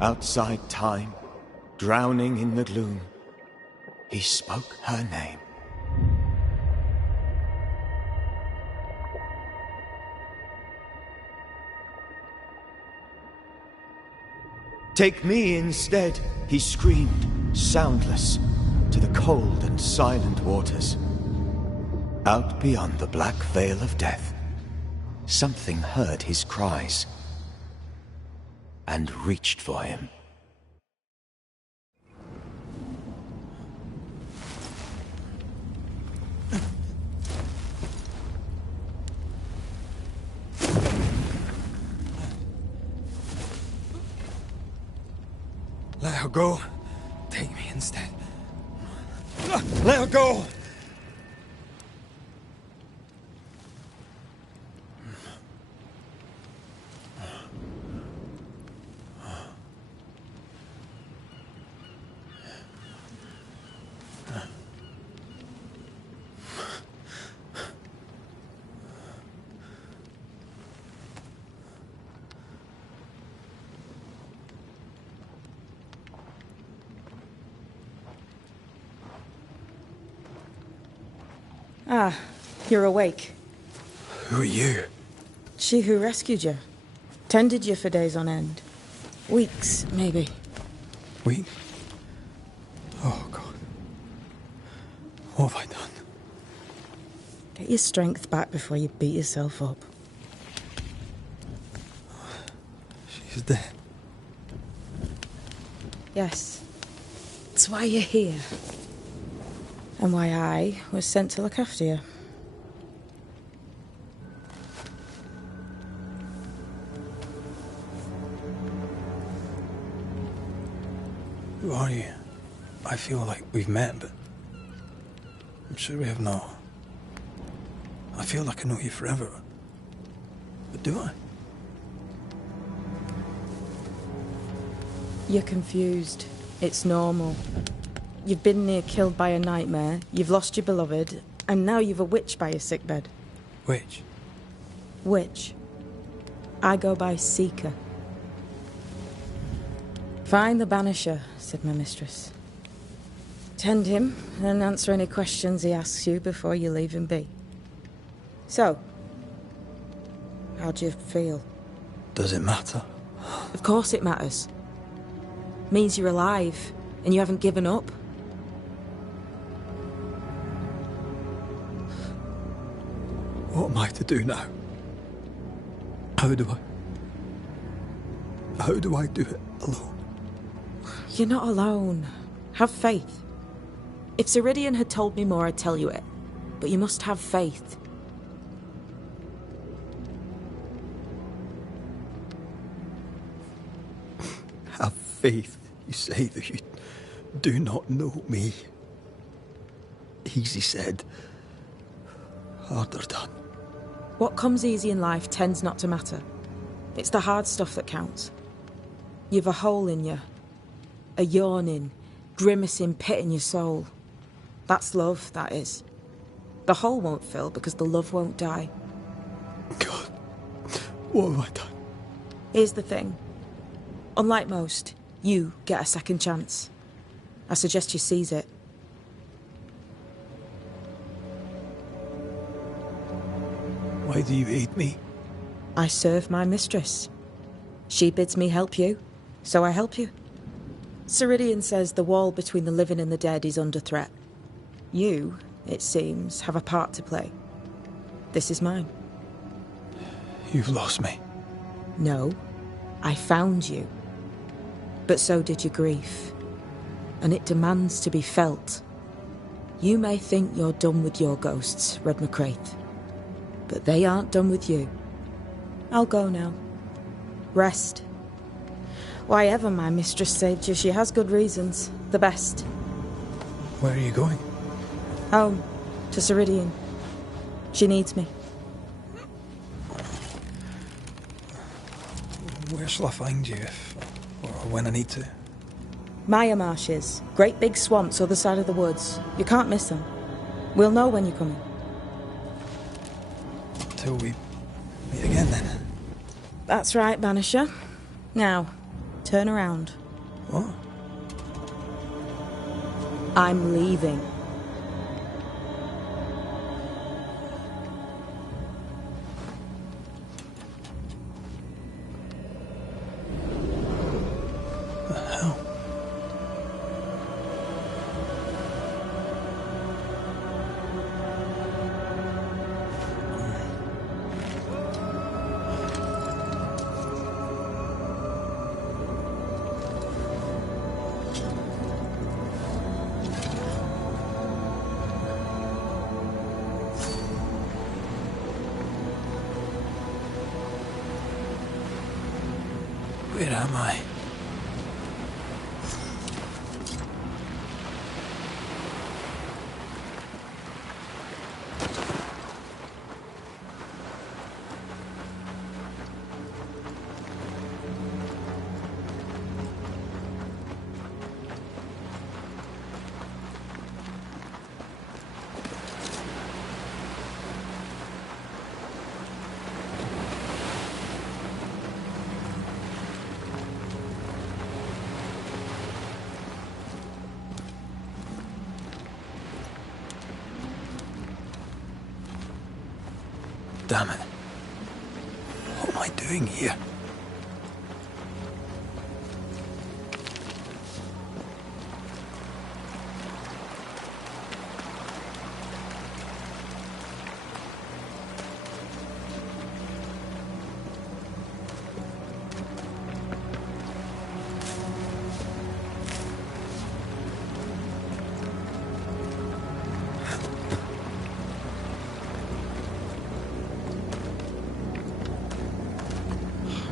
Outside time, drowning in the gloom, he spoke her name. Take me instead, he screamed, soundless, to the cold and silent waters. Out beyond the black veil of death, something heard his cries and reached for him. go. Take me instead. Let her go! Ah, you're awake. Who are you? She who rescued you. Tended you for days on end. Weeks, maybe. Weeks? Oh, God. What have I done? Get your strength back before you beat yourself up. She's dead. Yes. That's why you're here. And why I was sent to look after you. Who are you? I feel like we've met, but I'm sure we have not. I feel like I know you forever. But do I? You're confused. It's normal. You've been near killed by a nightmare, you've lost your beloved, and now you've a witch by your sickbed. Witch? Witch. I go by Seeker. Find the Banisher, said my mistress. Tend him, and answer any questions he asks you before you leave him be. So, how do you feel? Does it matter? Of course it matters. Means you're alive, and you haven't given up. What am I to do now? How do I do it alone? You're not alone. Have faith. If Ceridian had told me more, I'd tell you it. But you must have faith. Have faith, you say, that you do not know me. Easy said, harder done. What comes easy in life tends not to matter. It's the hard stuff that counts. You've a hole in you. A yawning, grimacing pit in your soul. That's love, that is. The hole won't fill because the love won't die. God, what have I done? Here's the thing. Unlike most, you get a second chance. I suggest you seize it. Why do you aid me? I serve my mistress. She bids me help you, so I help you. Ceridian says the wall between the living and the dead is under threat. You, it seems, have a part to play. This is mine. You've lost me. No, I found you. But so did your grief. And it demands to be felt. You may think you're done with your ghosts, Red McCraith. But they aren't done with you. I'll go now. Rest. Why ever my mistress saved you, she has good reasons. The best. Where are you going? Home. To Ceridian. She needs me. Where shall I find you if, or when I need to? Maya Marshes. Great big swamps other side of the woods. You can't miss them. We'll know when you're coming. Till we meet again, then. That's right, Banisher. Now, turn around. What? I'm leaving. The hell? Where am I? damn it. What am I doing here?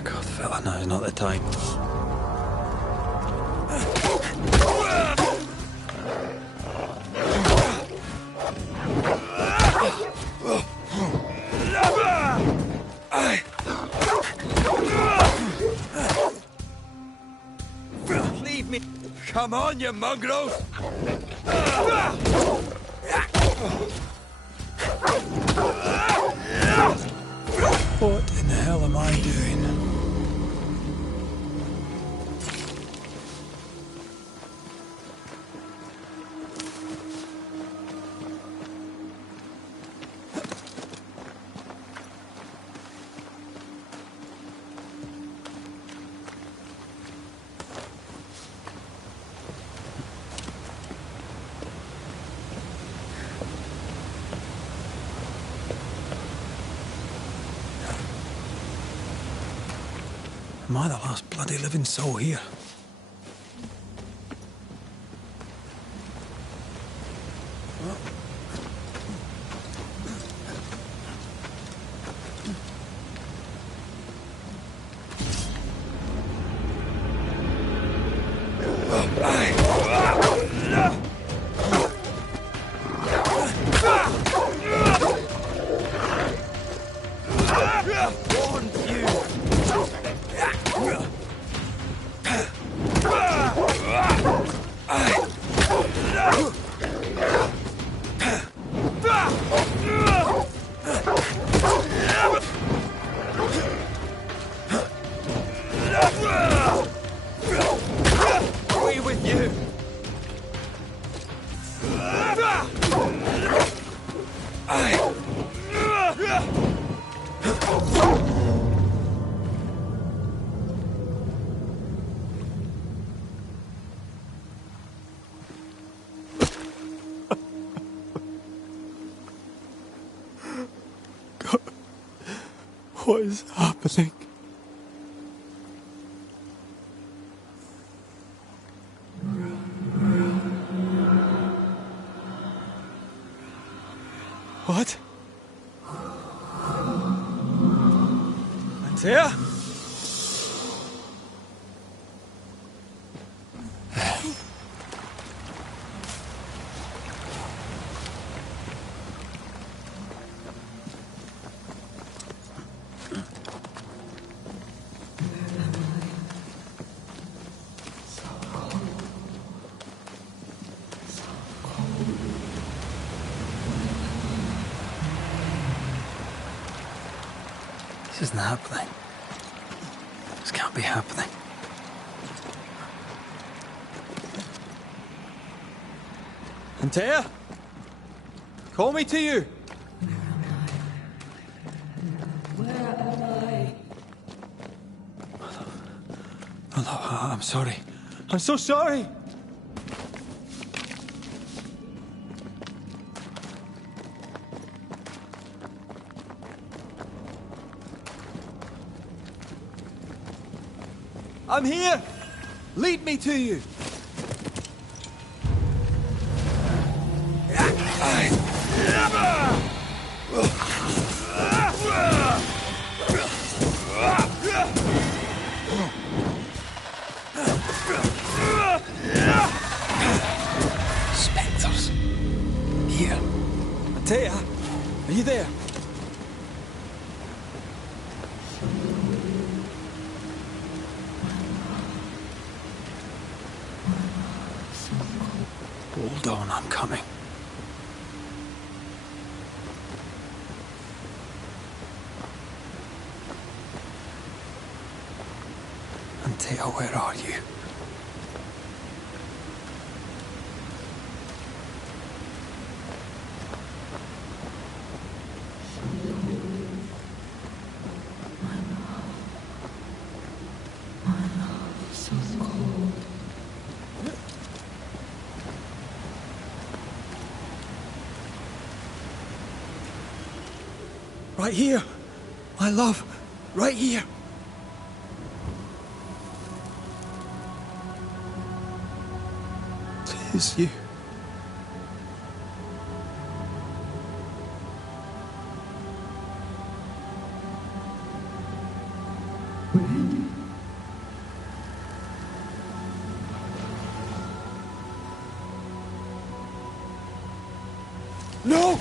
God, fella, now is not the time. Leave me! Come on, you mongrels! What in the hell am I doing? Am I the last bloody living soul here? Away with you! God, what is happening? What? Antea? This isn't happening. This can't be happening. Antea? Call me to you! Oh, no, I'm sorry. I'm so sorry! I'm here! Lead me to you! Spectres. Here. Antea, are you there? Hold on, I'm coming. Antea, where are you? Right here. My love. Right here. Tis you. No!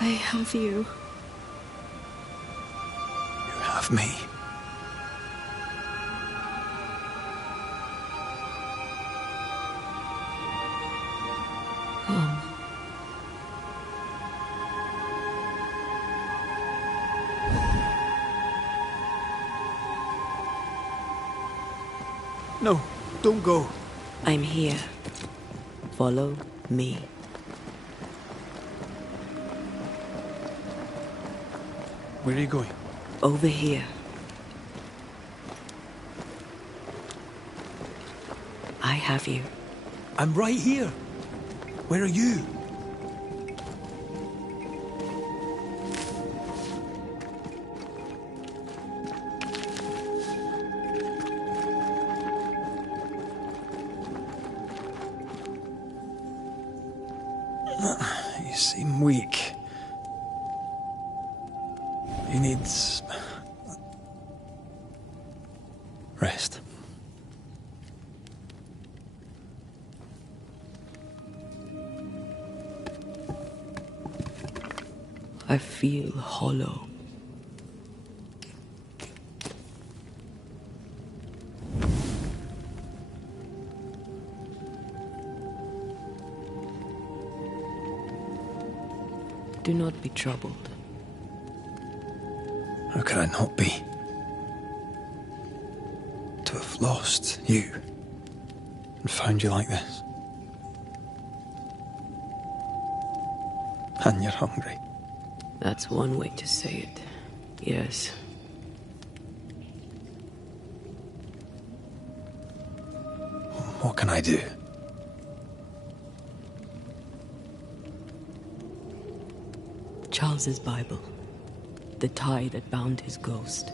I have you. You have me. Come. No, don't go. I'm here. Follow me. Where are you going? Over here. I have you. I'm right here. Where are you? You seem weak. You need rest. I feel hollow. Do not be troubled. How could I not be? To have lost you and found you like this. And you're hungry. That's one way to say it. Yes. What can I do? Charles's Bible. The tie that bound his ghost.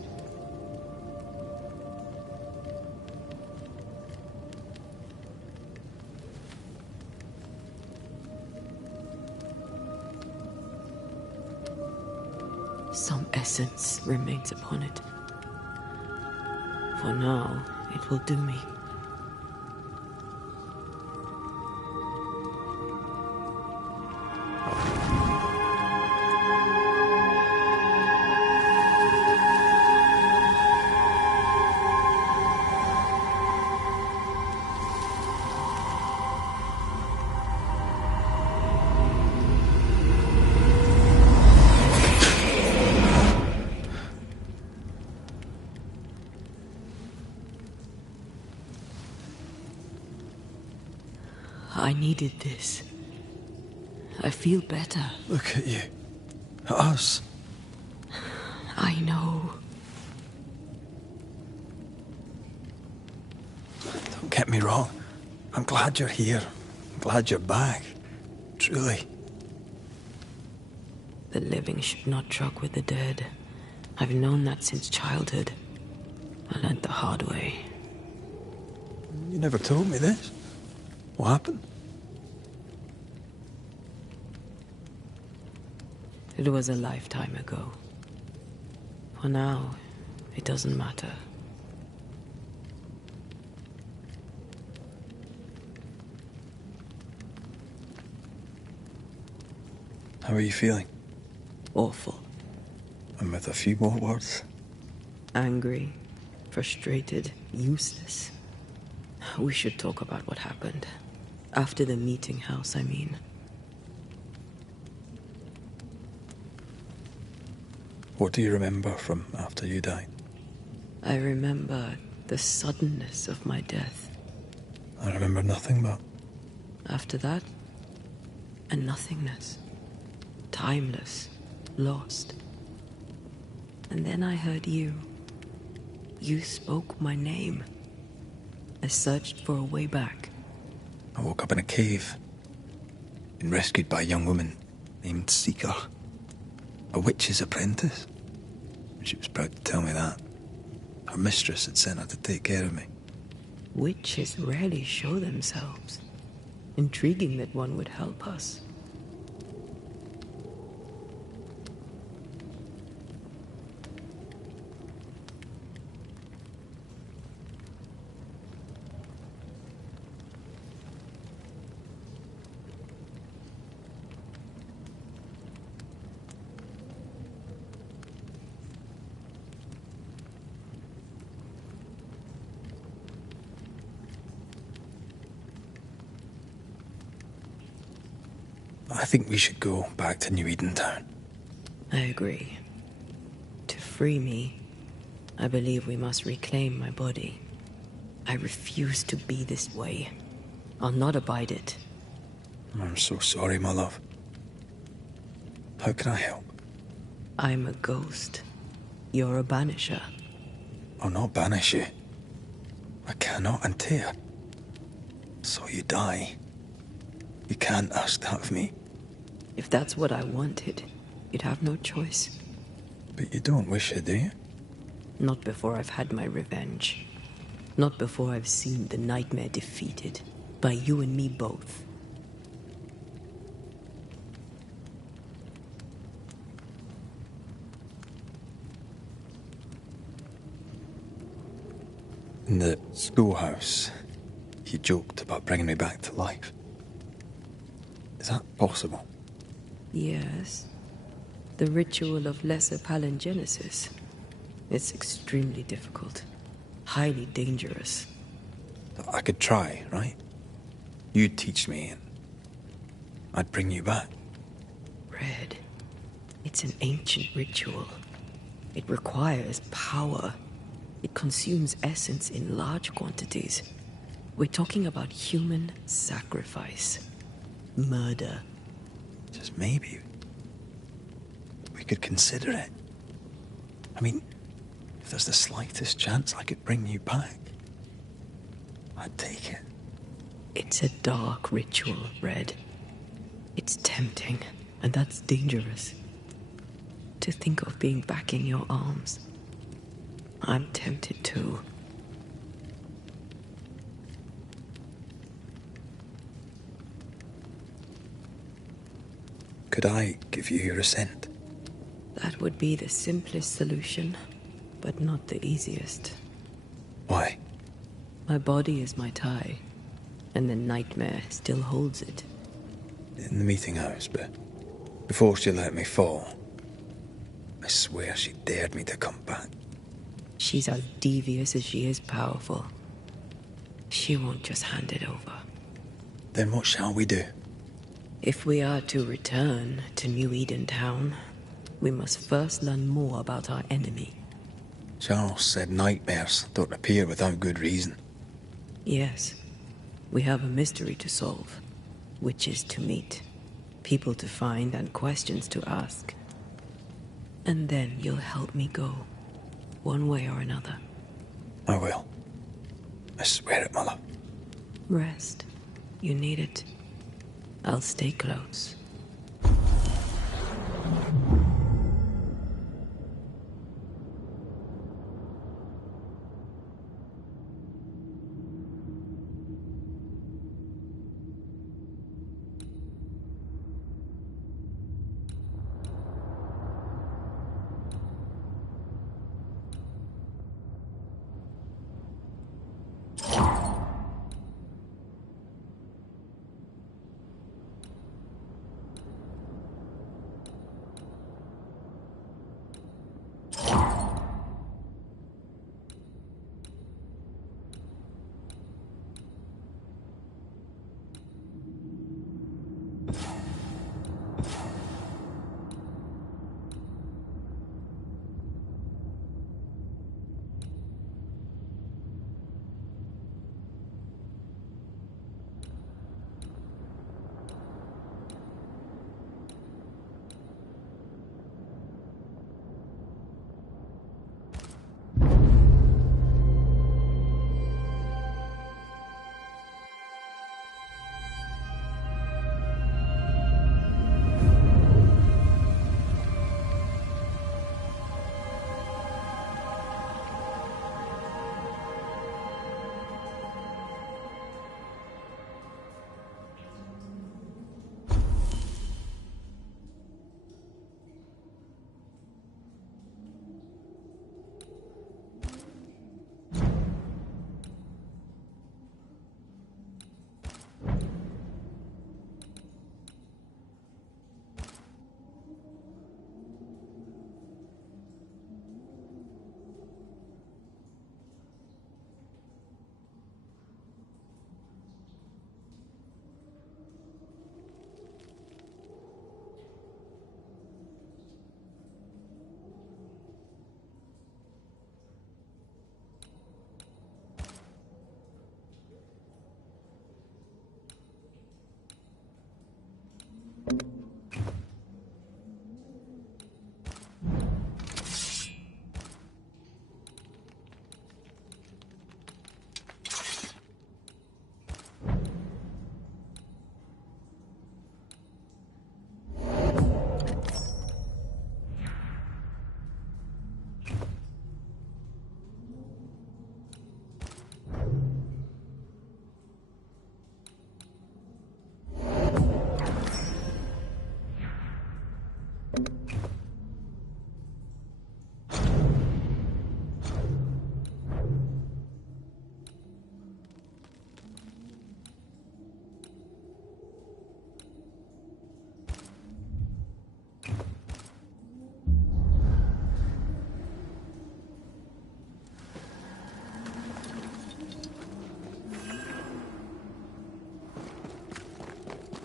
Some essence remains upon it. For now, it will do me. I needed this. I feel better. Look at you. At us. I know. Don't get me wrong. I'm glad you're here. I'm glad you're back. Truly. The living should not truck with the dead. I've known that since childhood. I learned the hard way. You never told me this. What happened? It was a lifetime ago. For now, it doesn't matter. How are you feeling? Awful. And with a few more words? Angry, frustrated, useless. We should talk about what happened. After the meeting house, I mean. What do you remember from after you died? I remember the suddenness of my death. I remember nothing but... After that, a nothingness. Timeless, lost. And then I heard you. You spoke my name. I searched for a way back. I woke up in a cave. Been rescued by a young woman named Seeker. A witch's apprentice. She was proud to tell me that. Her mistress had sent her to take care of me. Witches rarely show themselves. Intriguing that one would help us. I think we should go back to New Eden Town. I agree. To free me, I believe we must reclaim my body. I refuse to be this way. I'll not abide it. I'm so sorry, my love. How can I help? I'm a ghost. You're a banisher. I'll not banish you. I cannot untear. So you die. You can't ask that of me. If that's what I wanted, you'd have no choice. But you don't wish it, do you? Not before I've had my revenge. Not before I've seen the nightmare defeated. By you and me both. In the schoolhouse, you joked about bringing me back to life. Is that possible? Yes. The ritual of lesser palingenesis. It's extremely difficult. Highly dangerous. I could try, right? You'd teach me and I'd bring you back. Red. It's an ancient ritual. It requires power. It consumes essence in large quantities. We're talking about human sacrifice. Murder. Just maybe we could consider it. I mean, if there's the slightest chance I could bring you back, I'd take it. It's a dark ritual, Red. It's tempting, and that's dangerous. To think of being back in your arms. I'm tempted too. Could I give you your assent? That would be the simplest solution, but not the easiest. Why? My body is my tie, and the nightmare still holds it. In the meeting house, but before she let me fall, I swear she dared me to come back. She's as devious as she is powerful. She won't just hand it over. Then what shall we do? If we are to return to New Eden Town, we must first learn more about our enemy. Charles said nightmares don't appear without good reason. Yes, we have a mystery to solve. Witches to meet, people to find, and questions to ask. And then you'll help me go, one way or another. I will. I swear it, my love. Rest. You need it. I'll stay close.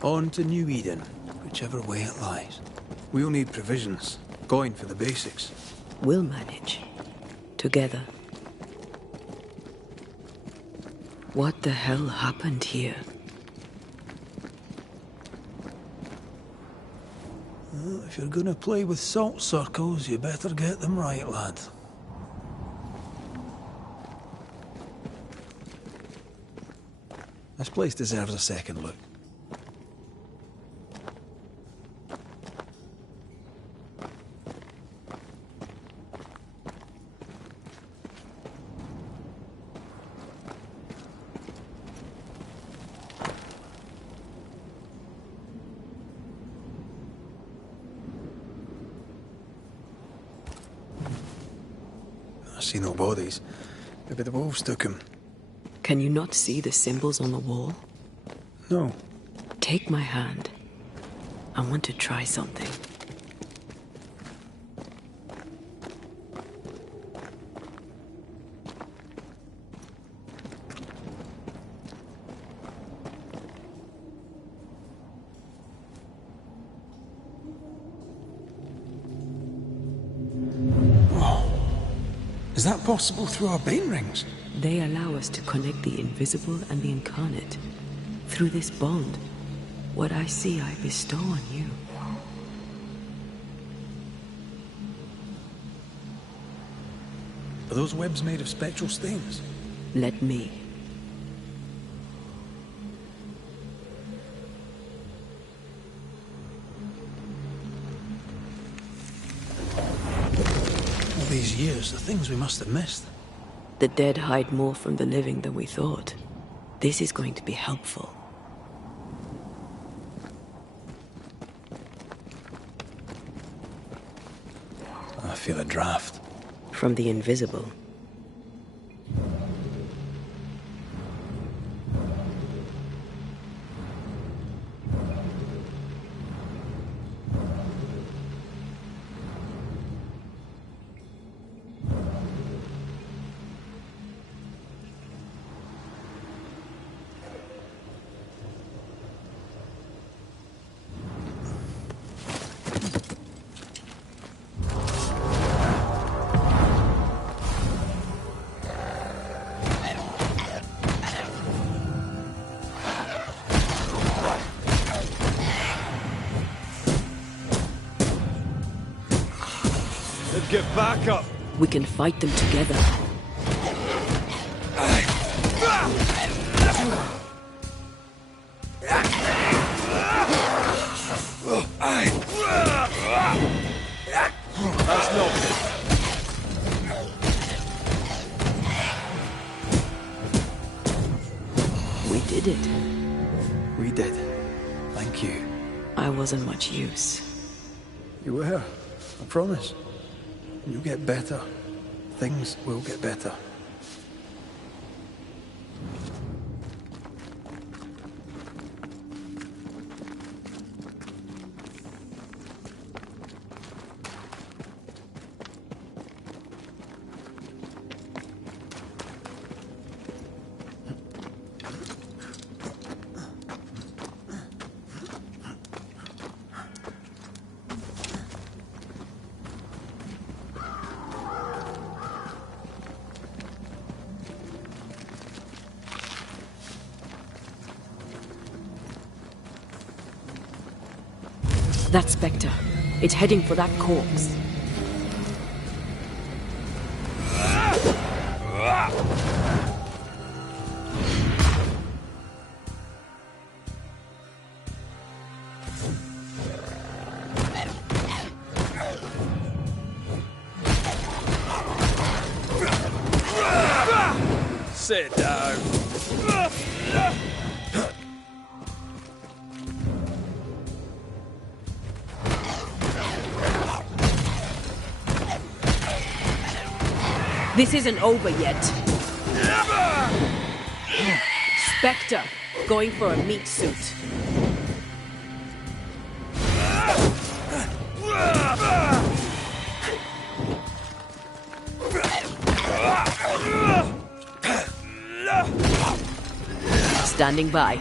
On to New Eden, whichever way it lies. We'll need provisions, going for the basics. We'll manage. Together. What the hell happened here? Well, if you're gonna play with salt circles, you better get them right, lad. This place deserves a second look. I see no bodies. Maybe the wolves took him. Can you not see the symbols on the wall? No. Take my hand. I want to try something. Is that possible through our bane rings? They allow us to connect the invisible and the incarnate. Through this bond, what I see I bestow on you. Are those webs made of spectral stains? Let me. All these years, the things we must have missed. The dead hide more from the living than we thought. This is going to be helpful. I feel a draft. From the invisible. Get back up! We can fight them together. That's not it. We did it. We did. Thank you. I wasn't much use. You were. I promise. You'll get better. Things will get better. That Spectre. It's heading for that corpse. Sit down. This isn't over yet. Spectre, going for a meat suit. Standing by.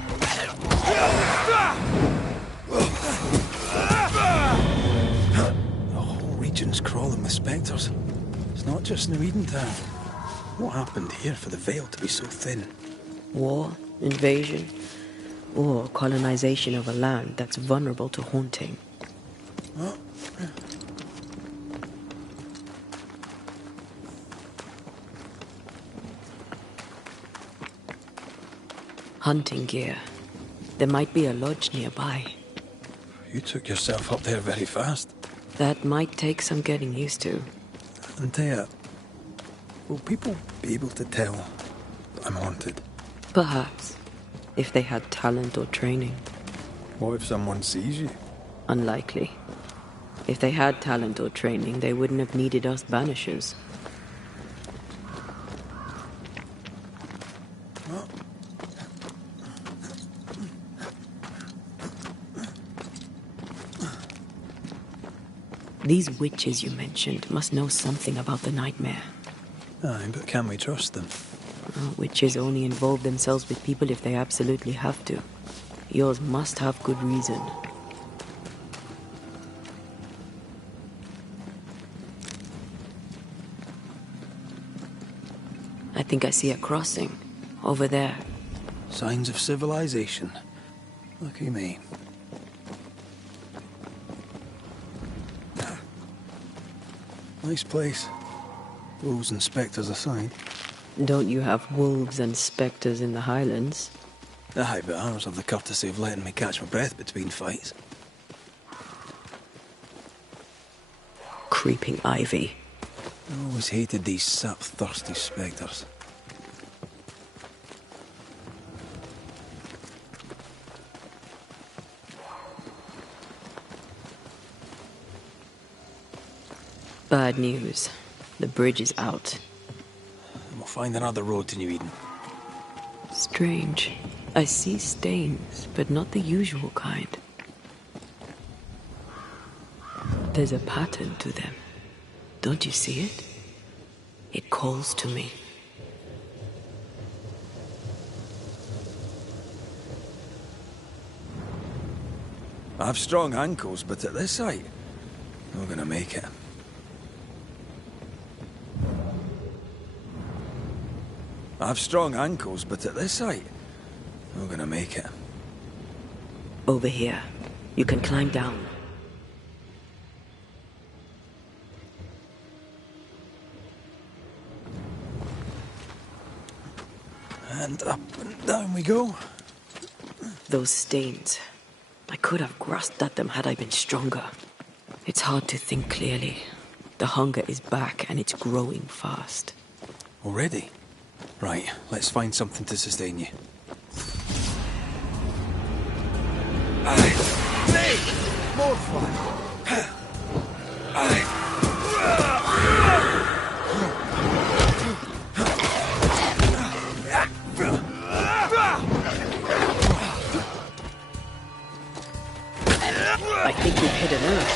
The whole region's crawling with spectres. It's not just New Eden Town. What happened here for the veil to be so thin? War, invasion, or colonization of a land that's vulnerable to haunting. Oh. Hunting gear. There might be a lodge nearby. You took yourself up there very fast. That might take some getting used to. Antea, will people be able to tell that I'm haunted? Perhaps, if they had talent or training. What if someone sees you? Unlikely. If they had talent or training, they wouldn't have needed us Banishers. These witches you mentioned must know something about the nightmare. Aye, but can we trust them? Witches only involve themselves with people if they absolutely have to. Yours must have good reason. I think I see a crossing. Over there. Signs of civilization. Lucky me. Nice place. Wolves and spectres aside. Don't you have wolves and spectres in the Highlands? Aye, but ours have the courtesy of letting me catch my breath between fights. Creeping ivy. I always hated these sap-thirsty spectres. Bad news. The bridge is out. We'll find another road to New Eden. Strange. I see stains, but not the usual kind. There's a pattern to them. Don't you see it? It calls to me. I have strong ankles, but at this height, I'm not gonna make it. I have strong ankles, but at this height, I'm not gonna make it. Over here. You can climb down. And up and down we go. Those stains. I could have grasped at them had I been stronger. It's hard to think clearly. The hunger is back and it's growing fast. Already? Right, let's find something to sustain you. Aye! Hey! More fire! Aye! I think we've hit an earth.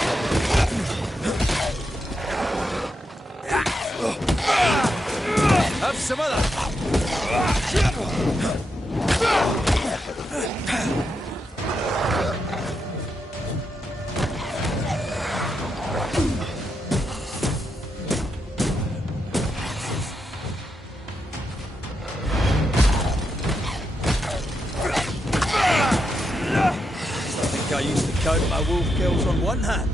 Have some other. I used to count my wolf kills on one hand.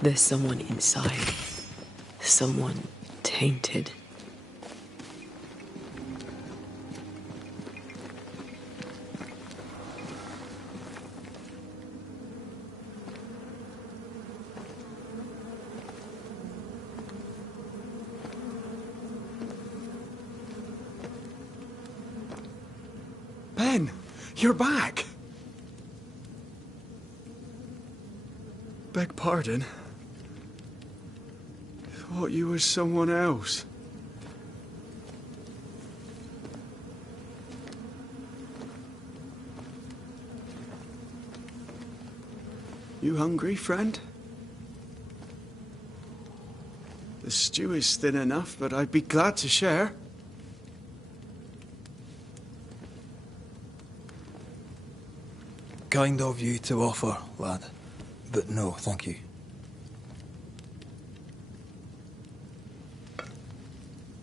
There's someone inside. Someone tainted. You're back! Beg pardon? Thought you was someone else. You hungry, friend? The stew is thin enough, but I'd be glad to share. Kind of you to offer, lad. But no, thank you.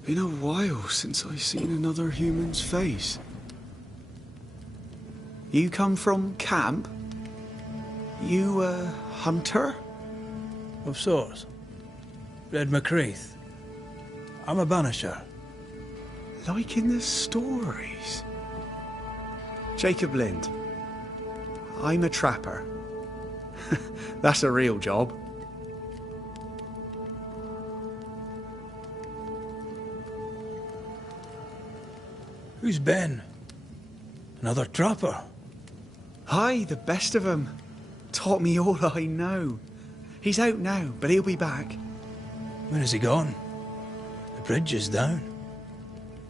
Been a while since I've seen another human's face. You come from camp? You a hunter? Of sorts. Red McCraith. I'm a banisher. Like in the stories. Jacob Lind. I'm a trapper. That's a real job. Who's Ben? Another trapper? Aye, the best of 'em. Taught me all I know. He's out now, but he'll be back. When is he gone? The bridge is down.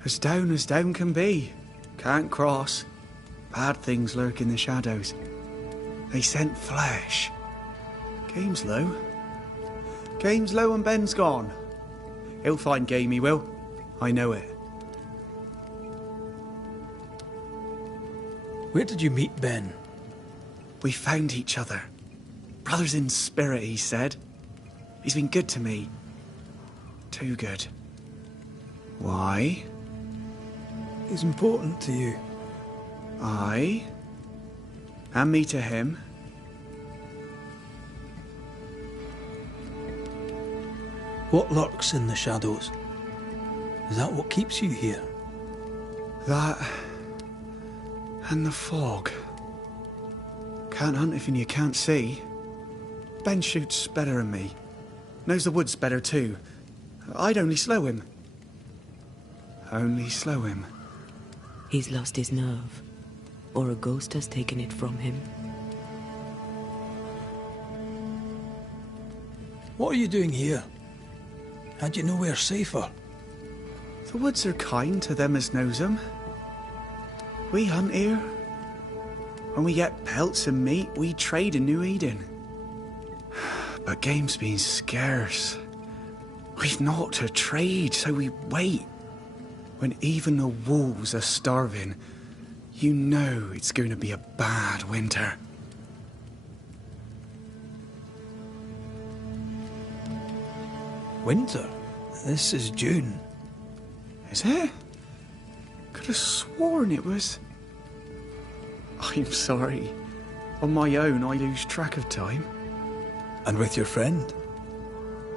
As down can be. Can't cross. Bad things lurk in the shadows. They scent flesh. Game's low. Game's low and Ben's gone. He'll find game, he will. I know it. Where did you meet Ben? We found each other. Brothers in spirit, he said. He's been good to me. Too good. Why? He's important to you. Aye. And me to him. What lurks in the shadows? Is that what keeps you here? That... and the fog. Can't hunt if you can't see. Ben shoots better than me. Knows the woods better too. I'd only slow him. Only slow him. He's lost his nerve. Or a ghost has taken it from him. What are you doing here? Had you nowhere safer? The woods are kind to them as knows 'em. We hunt here. When we get pelts and meat, we trade in New Eden. But game's been scarce. We've naught to trade, so we wait. When even the wolves are starving, you know it's going to be a bad winter. Winter? This is June. Is it? Could have sworn it was... I'm sorry. On my own, I lose track of time. And with your friend?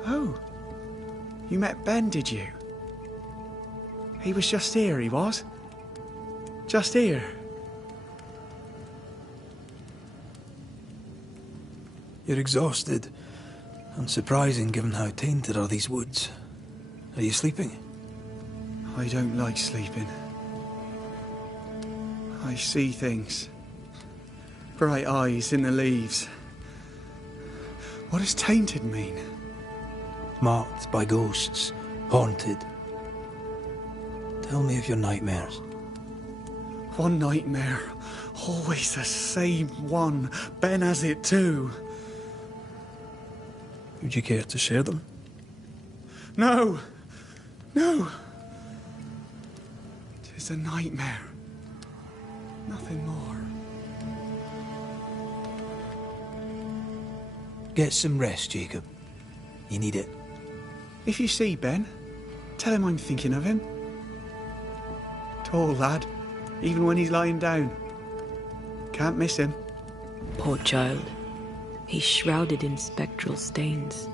Oh. You met Ben, did you? He was just here, he was. Just here. You're exhausted. Unsurprising given how tainted are these woods. Are you sleeping? I don't like sleeping. I see things. Bright eyes in the leaves. What does tainted mean? Marked by ghosts. Haunted. Tell me of your nightmares. One nightmare. Always the same one. Ben has it too. Would you care to share them? No! No! 'Tis a nightmare. Nothing more. Get some rest, Jacob. You need it. If you see Ben, tell him I'm thinking of him. Tall lad, even when he's lying down. Can't miss him. Poor child. He's shrouded in spectral stains.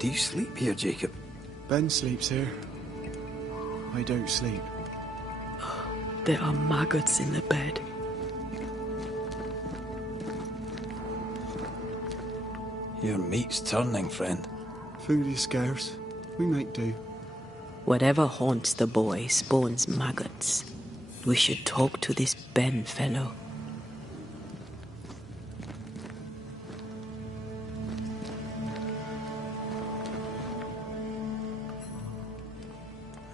Do you sleep here, Jacob? Ben sleeps here. I don't sleep. There are maggots in the bed. Your meat's turning, friend. Food is scarce. We make do. Whatever haunts the boy spawns maggots. We should talk to this Ben fellow.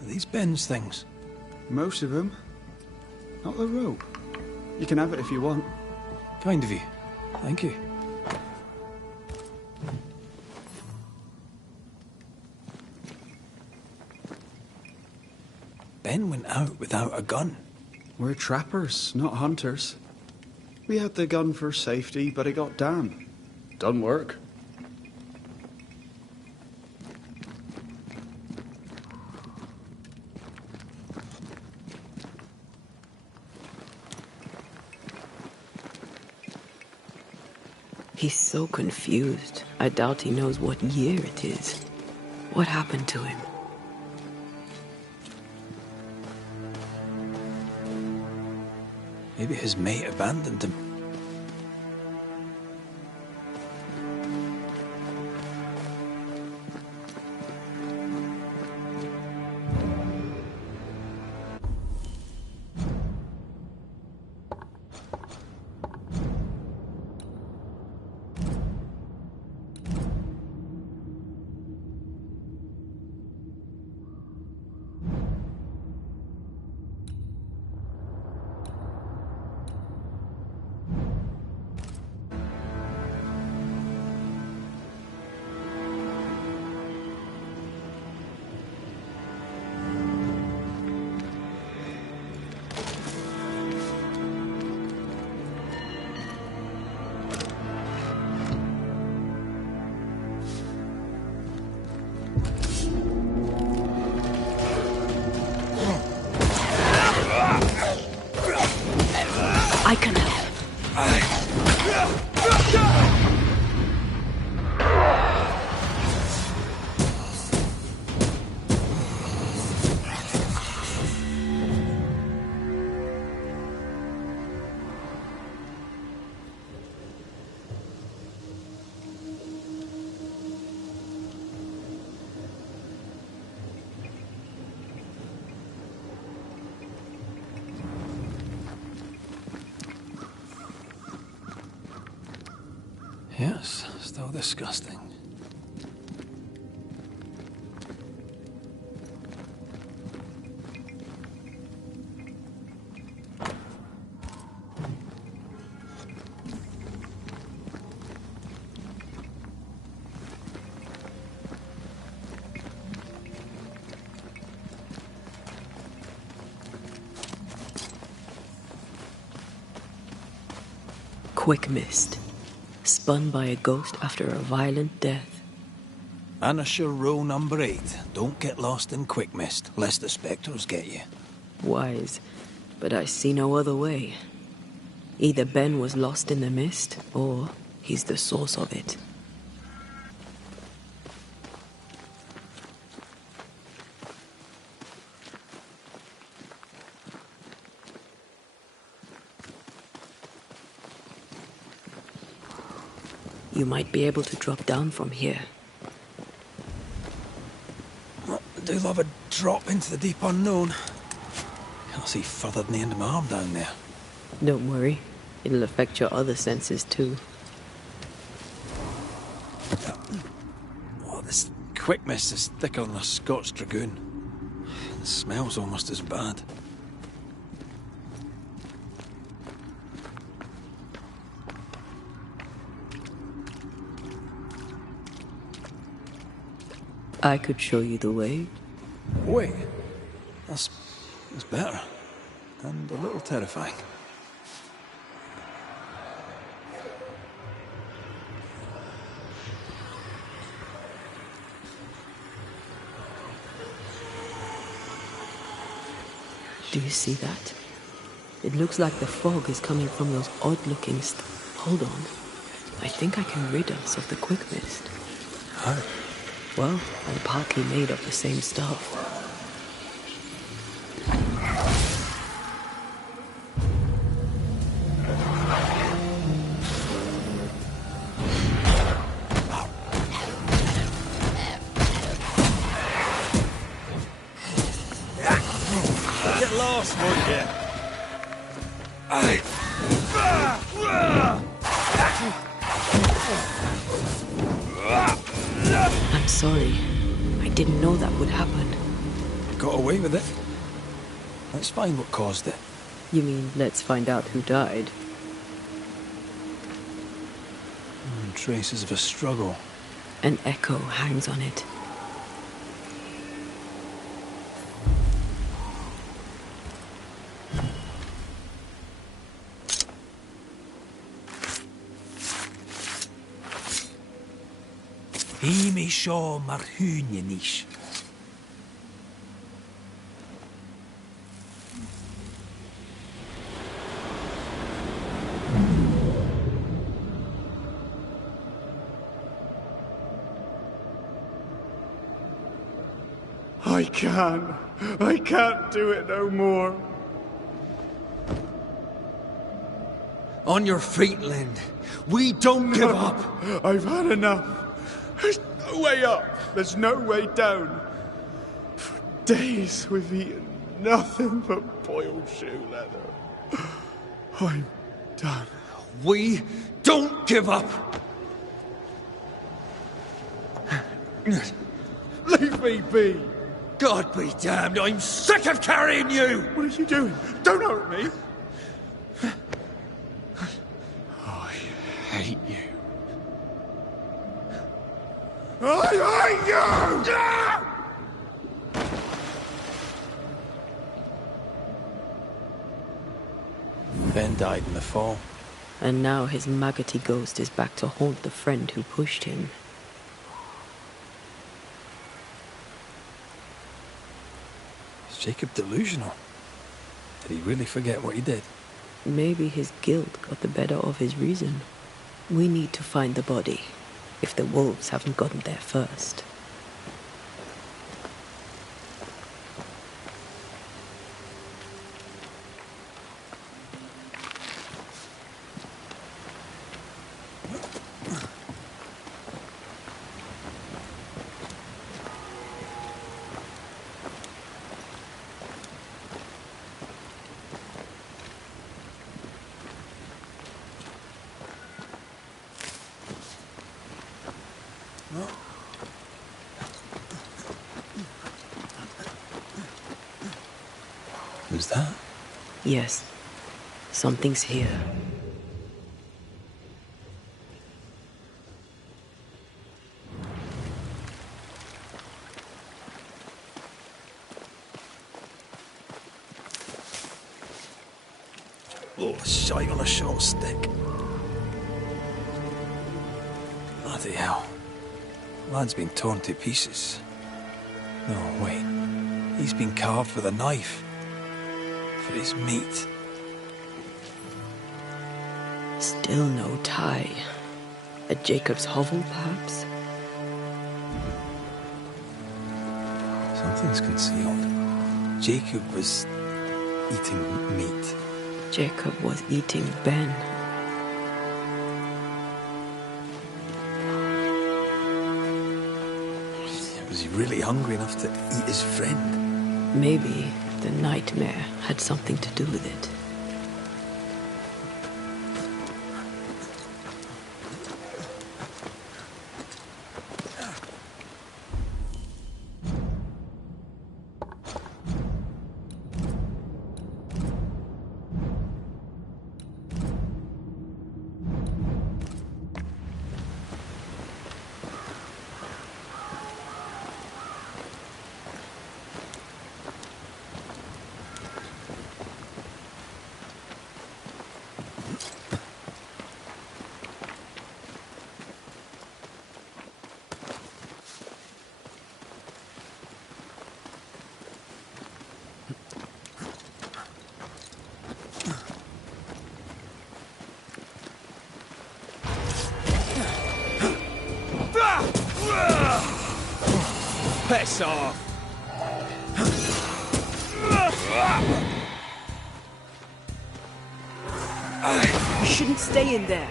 Are these Ben's things? Most of them. Not the rope. You can have it if you want. Kind of you. Thank you. Ben went out without a gun. We're trappers, not hunters. We had the gun for safety, but it got damp. Doesn't work. He's so confused. I doubt he knows what year it is. What happened to him? Maybe his mate abandoned him. I can help. Yes, still disgusting. Quick mist. Spun by a ghost after a violent death. Banisher rule number 8. Don't get lost in quick mist, lest the spectres get you. Wise, but I see no other way. Either Ben was lost in the mist, or he's the source of it. You might be able to drop down from here. I do love a drop into the deep unknown. Can't see further than the end of my arm down there. Don't worry. It'll affect your other senses too. Oh, this quick mist is thicker than a Scots dragoon. The smell's almost as bad. I could show you the way. Wait, that's better. And a little terrifying. Do you see that? It looks like the fog is coming from those odd-looking Hold on. I think I can rid us of the quick mist. How? Well, I'm partly made of the same stuff. Get lost, won't you? I'm sorry. I didn't know that would happen. Got away with it. Let's find what caused it. You mean, let's find out who died? Traces of a struggle. An echo hangs on it. Himi sho marhunyanish. I can't do it no more. On your feet, Lind. We don't give up. I've had enough. There's no way up. There's no way down. For days we've eaten nothing but boiled shoe leather. I'm done. We don't give up. Leave me be. God be damned, I'm sick of carrying you! What are you doing? Don't hurt me. I hate you. I hate you! Ben died in the fall. And now his maggoty ghost is back to haunt the friend who pushed him. Is Jacob delusional? Did he really forget what he did? Maybe his guilt got the better of his reason. We need to find the body, if the wolves haven't gotten there first. Who's that? Yes, something's here. Oh, shite on a short stick. Bloody hell. Lad's been torn to pieces. No, wait. He's been carved with a knife. For his meat. Still no tie. At Jacob's hovel, perhaps? Something's concealed. Jacob was eating meat. Jacob was eating Ben. Was he really hungry enough to eat his friend? Maybe the nightmare had something to do with it. Fess off! You shouldn't stay in there.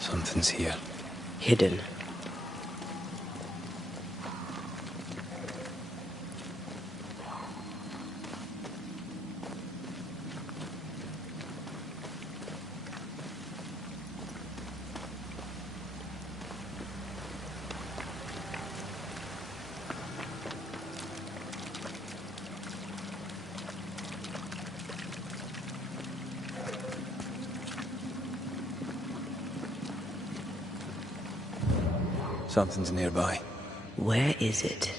Something's here. Hidden. Something's nearby. Where is it?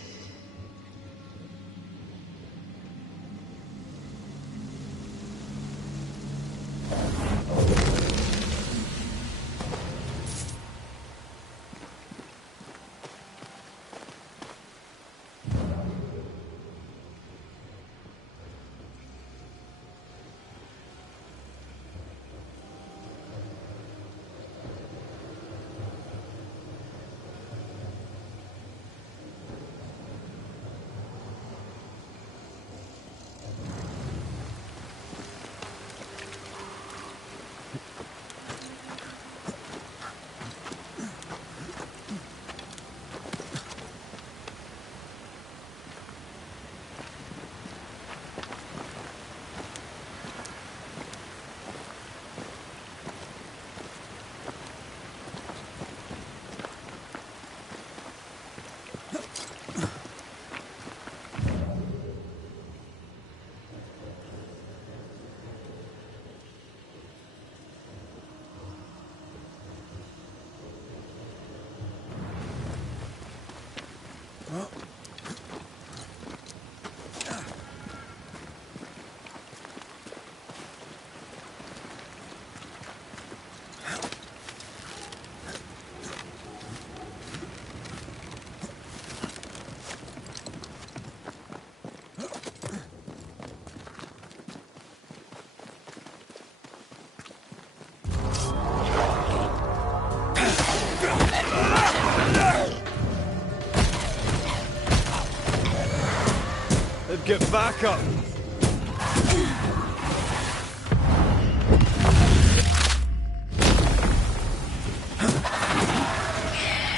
Get back up!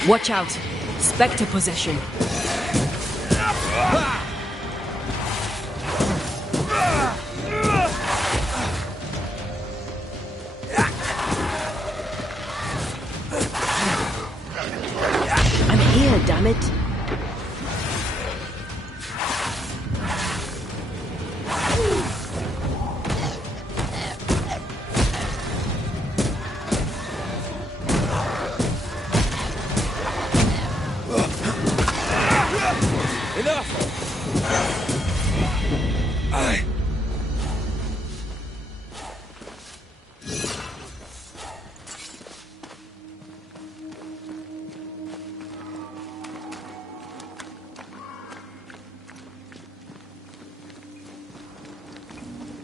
Watch out! Spectre possession. I'm here, damn it!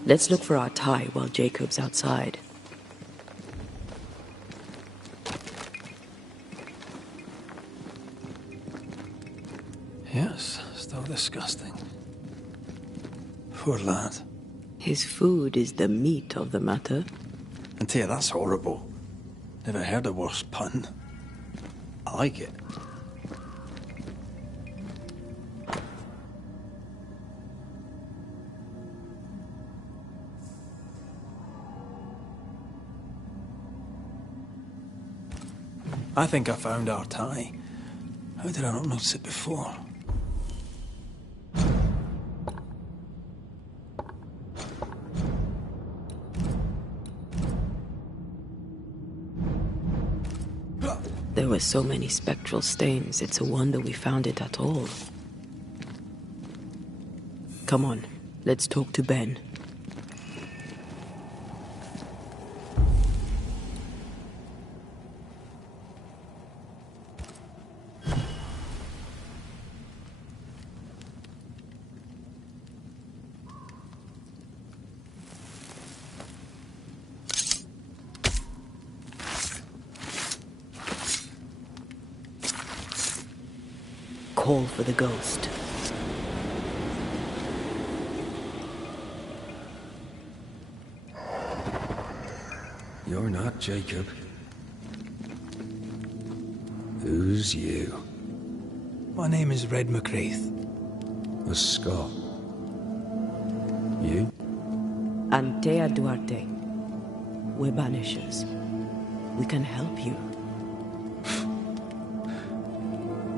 Let's look for our tie while Jacob's outside. Yes, still disgusting. Poor lad. His food is the meat of the matter. And tell you, that's horrible. Never heard a worse pun. I like it. I think I found our tie. How did I not notice it before? There were so many spectral stains, it's a wonder we found it at all. Come on, let's talk to Ben. Call for the ghost. You're not Jacob. Who's you? My name is Red McCraith. A Scot. You? Antea Duarte. We're Banishers. We can help you.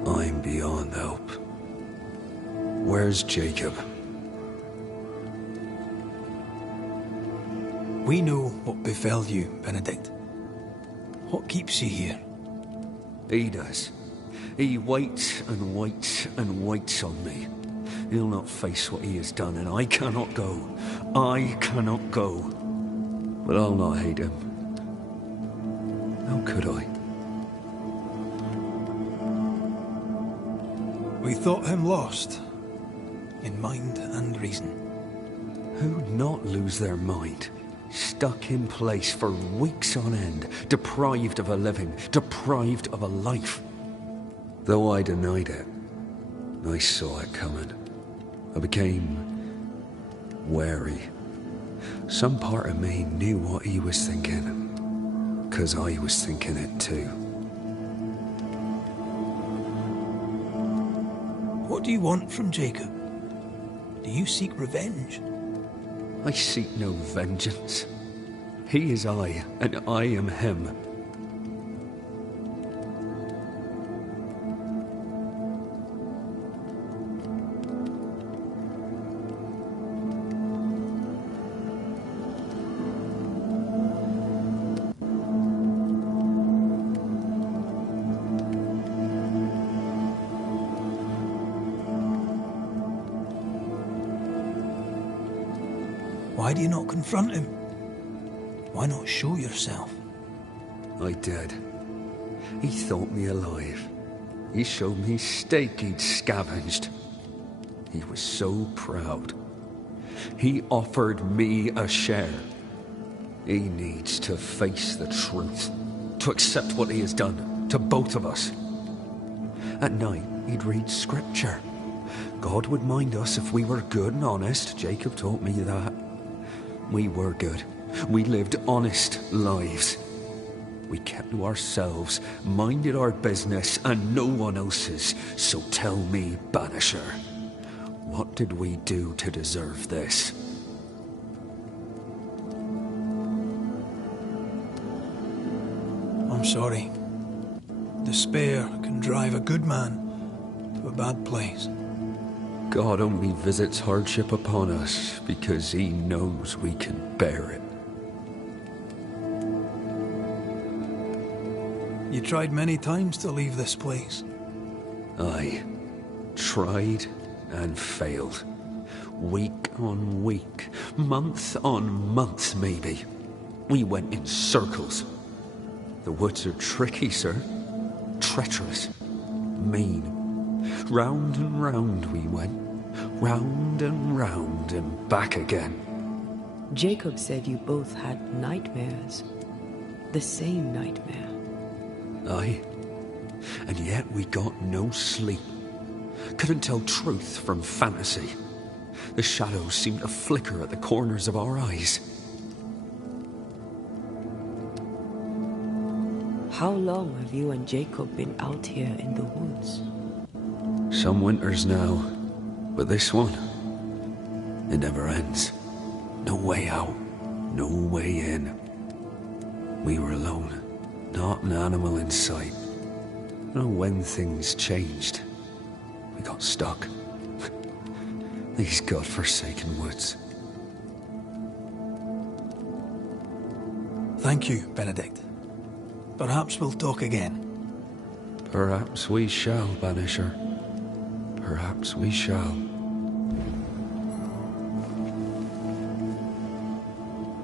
I'm beyond help. Where's Jacob? We know what befell you, Benedict. What keeps you here? He does. He waits and waits and waits on me. He'll not face what he has done, and I cannot go. I cannot go. But I'll not hate him. How could I? We thought him lost, in mind and reason. Who'd not lose their mind? Stuck in place for weeks on end, deprived of a living, deprived of a life. Though I denied it, I saw it coming. I became wary. Some part of me knew what he was thinking, 'cause I was thinking it too. What do you want from Jacob? Do you seek revenge? I seek no vengeance. He is I, and I am him. Why do you not confront him? Why not show yourself? I did. He thought me alive. He showed me steak he'd scavenged. He was so proud. He offered me a share. He needs to face the truth, to accept what he has done to both of us. At night, he'd read scripture. God would mind us if we were good and honest. Jacob taught me that. We were good. We lived honest lives. We kept to ourselves, minded our business and no one else's. So tell me, Banisher, what did we do to deserve this? I'm sorry. Despair can drive a good man to a bad place. God only visits hardship upon us because he knows we can bear it. You tried many times to leave this place. I tried and failed. Week on week, month on month maybe. We went in circles. The woods are tricky, sir. Treacherous. Mean. Round and round we went. Round and back again. Jacob said you both had nightmares. The same nightmare. Aye. And yet we got no sleep. Couldn't tell truth from fantasy. The shadows seem to flicker at the corners of our eyes. How long have you and Jacob been out here in the woods? Some winters now, but this one, it never ends. No way out, no way in. We were alone, not an animal in sight. I don't know when things changed. We got stuck. These godforsaken woods. Thank you, Benedict. Perhaps we'll talk again. Perhaps we shall, Banisher. Perhaps we shall.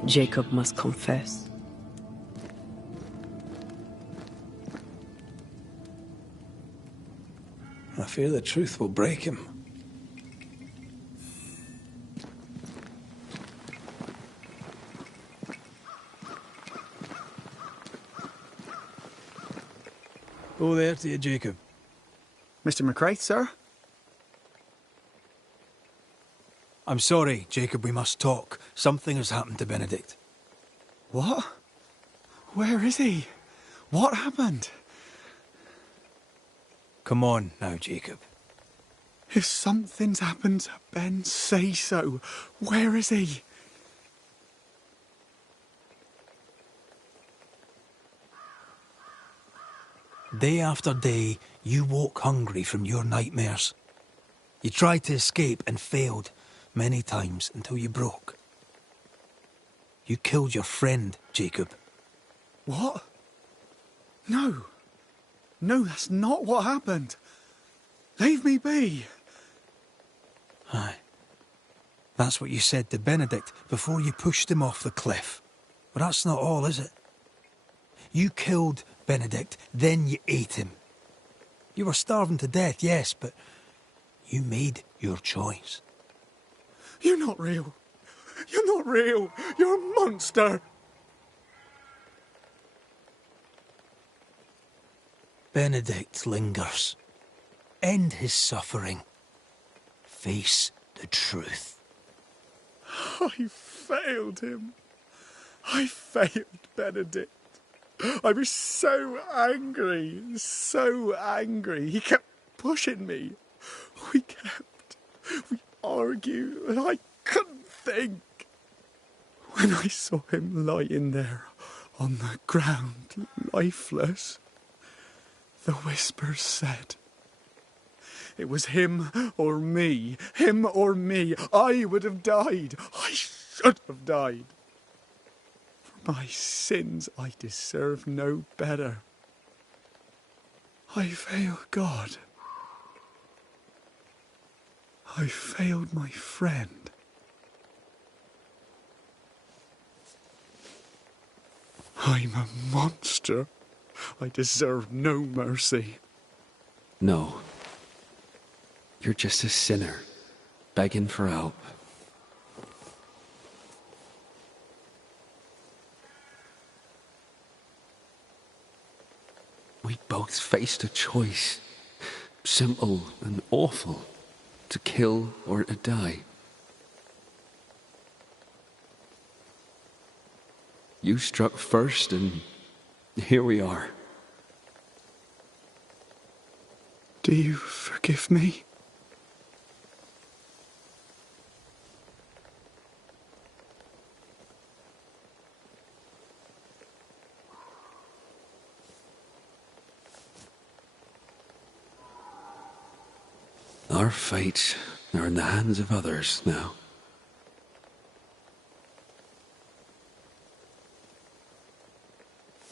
Jacob must confess. I fear the truth will break him. Oh, there to you, Jacob. Mr. McCraith, sir? I'm sorry, Jacob, we must talk. Something has happened to Benedict. What? Where is he? What happened? Come on now, Jacob. If something's happened to Ben, say so. Where is he? Day after day, you woke hungry from your nightmares. You tried to escape and failed many times until you broke. You killed your friend, Jacob. What? No. No, that's not what happened. Leave me be. Aye. That's what you said to Benedict before you pushed him off the cliff. But that's not all, is it? You killed Benedict, then you ate him. You were starving to death, yes, but you made your choice. You're not real. You're not real. You're a monster. Benedict lingers. End his suffering. Face the truth. I failed him. I failed Benedict. I was so angry, so angry. He kept pushing me. We argued, and I couldn't think. When I saw him lying there on the ground, lifeless, the whispers said, it was him or me, him or me. I would have died. I should have died. For my sins, I deserve no better. I failed God. I failed my friend. I'm a monster. I deserve no mercy. No. You're just a sinner, begging for help. We both faced a choice, simple and awful, to kill or to die. You struck first, and here we are. Do you forgive me? Our fates are in the hands of others now.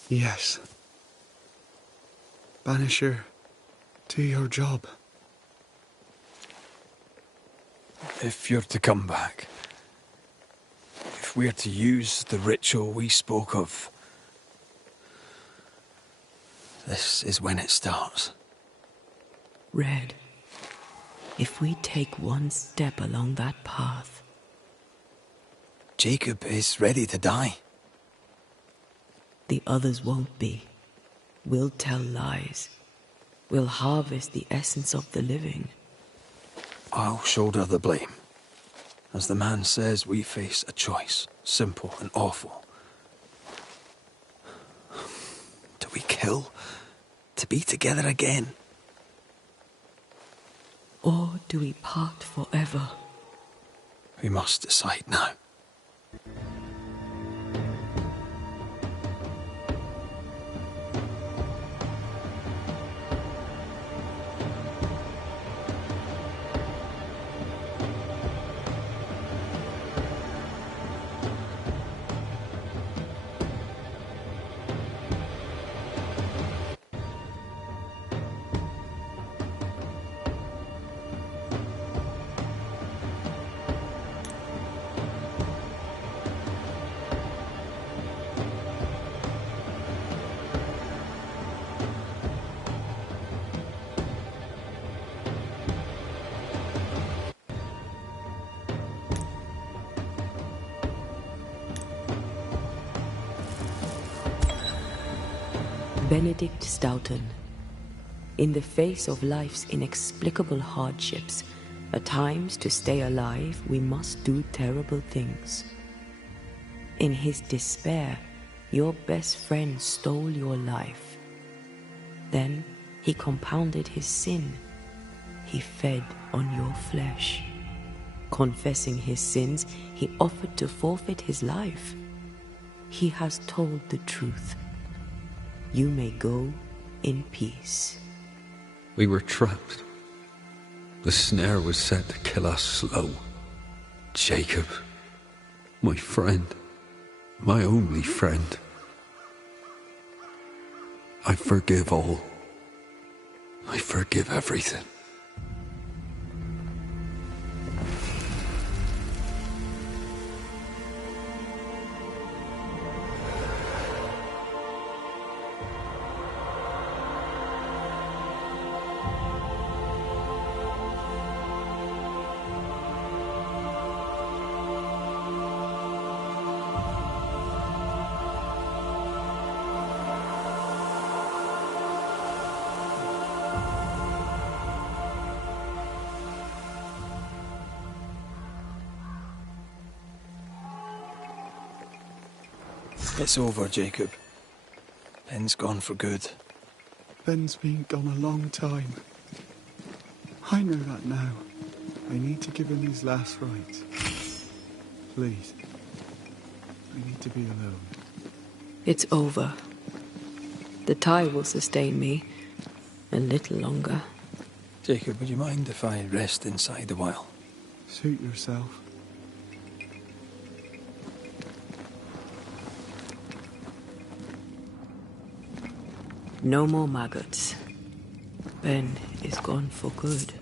Yes. Banisher, do your job. If you're to come back, if we're to use the ritual we spoke of, this is when it starts. Red, if we take one step along that path... Jacob is ready to die. The others won't be. We'll tell lies. We'll harvest the essence of the living. I'll shoulder the blame. As the man says, we face a choice, simple and awful. Do we kill to be together again? Or do we part forever? We must decide now. Benedict Stoughton. In the face of life's inexplicable hardships, at times to stay alive, we must do terrible things. In his despair, your best friend stole your life. Then he compounded his sin. He fed on your flesh. Confessing his sins, he offered to forfeit his life. He has told the truth. You may go in peace. We were trapped. The snare was set to kill us slow. Jacob, my friend, my only friend. I forgive all. I forgive everything. It's over, Jacob. Ben's gone for good. Ben's been gone a long time. I know that now. I need to give him his last rites. Please. I need to be alone. It's over. The tie will sustain me a little longer. Jacob, would you mind if I rest inside a while? Suit yourself. No more maggots. Ben is gone for good.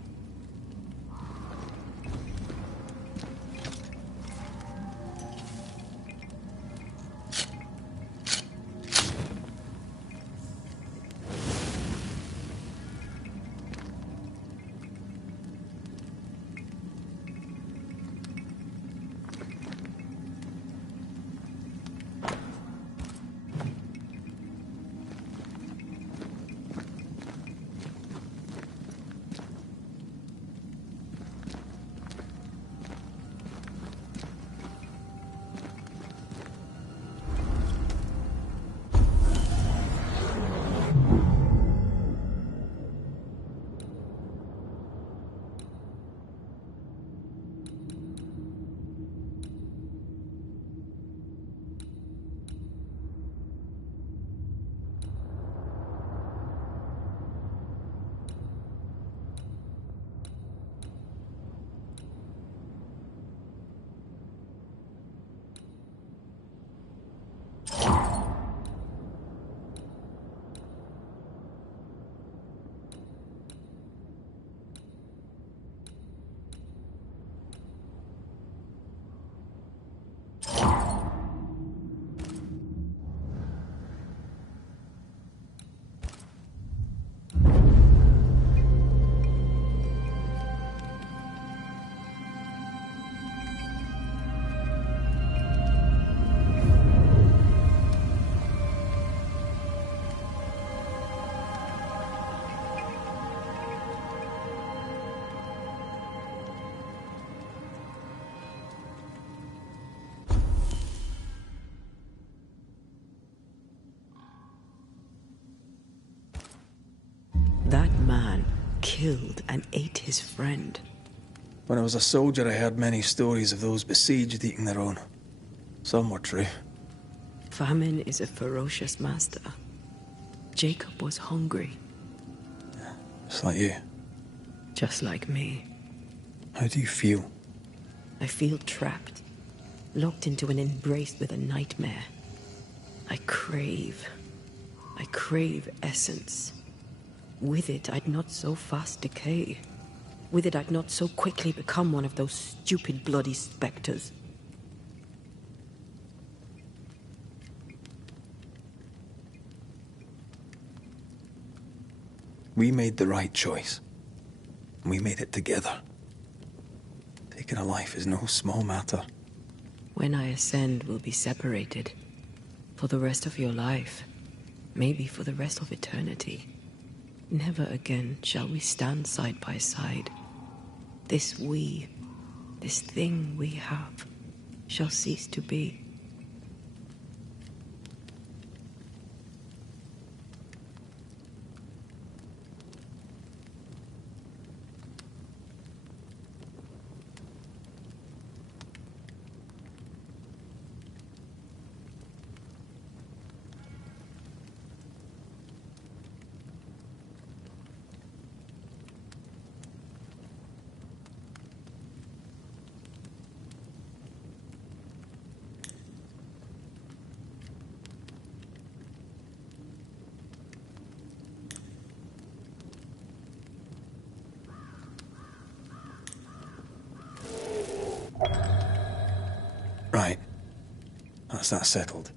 killed and ate his friend. When I was a soldier, I heard many stories of those besieged eating their own. Some were true. Famine is a ferocious master. Jacob was hungry. Just like you. Just like me. How do you feel? I feel trapped, locked into an embrace with a nightmare. I crave essence. With it, I'd not so fast decay. With it, I'd not so quickly become one of those stupid bloody spectres. We made the right choice. And we made it together. Taking a life is no small matter. When I ascend, we'll be separated. For the rest of your life. Maybe for the rest of eternity. Never again shall we stand side by side. This thing we have, shall cease to be. Right. That's that settled.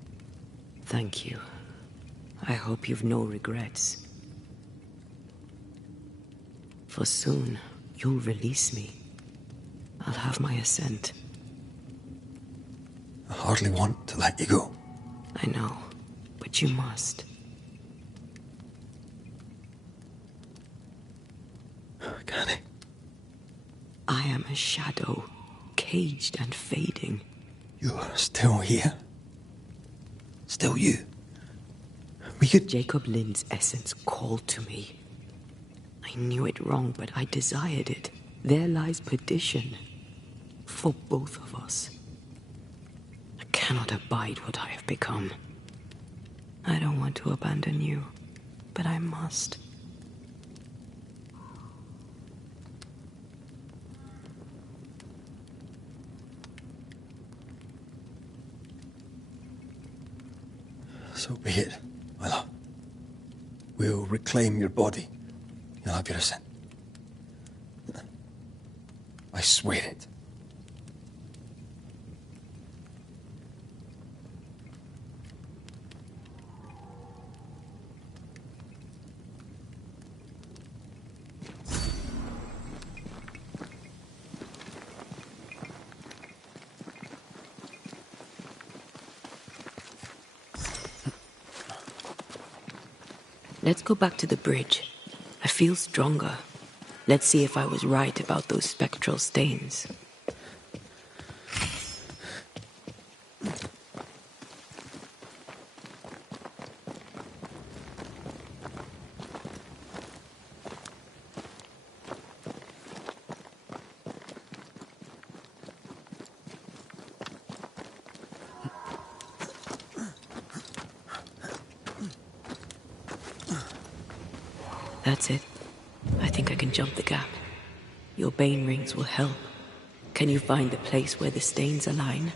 Thank you. I hope you've no regrets. For soon, you'll release me. I'll have my ascent. I hardly want to let you go. I know, but you must. Can I? I am a shadow, caged and fading. You're still here? Still you? We could... Jacob Lynn's essence called to me. I knew it wrong, but I desired it. There lies perdition. For both of us. I cannot abide what I have become. I don't want to abandon you, but I must. So be it, my love. We'll reclaim your body. You'll have your ascent. I swear it. Let's go back to the bridge. I feel stronger. Let's see if I was right about those spectral stains. That's it. I think I can jump the gap. Your bane rings will help. Can you find the place where the stains align?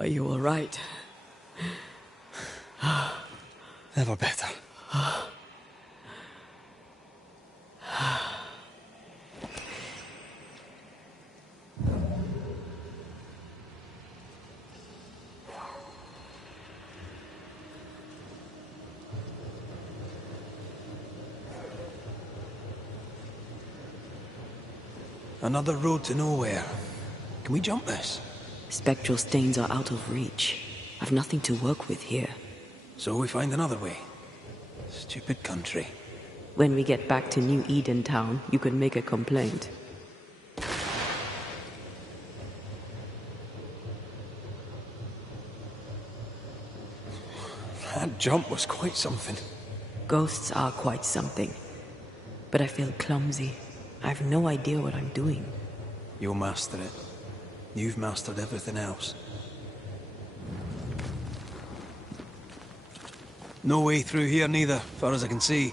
Are you all right? Never better. Another road to nowhere. Can we jump this? Spectral stains are out of reach. I've nothing to work with here. So we find another way. Stupid country. When we get back to New Eden Town, you can make a complaint. That jump was quite something. Ghosts are quite something. But I feel clumsy. I have no idea what I'm doing. You'll master it. You've mastered everything else. No way through here neither, far as I can see.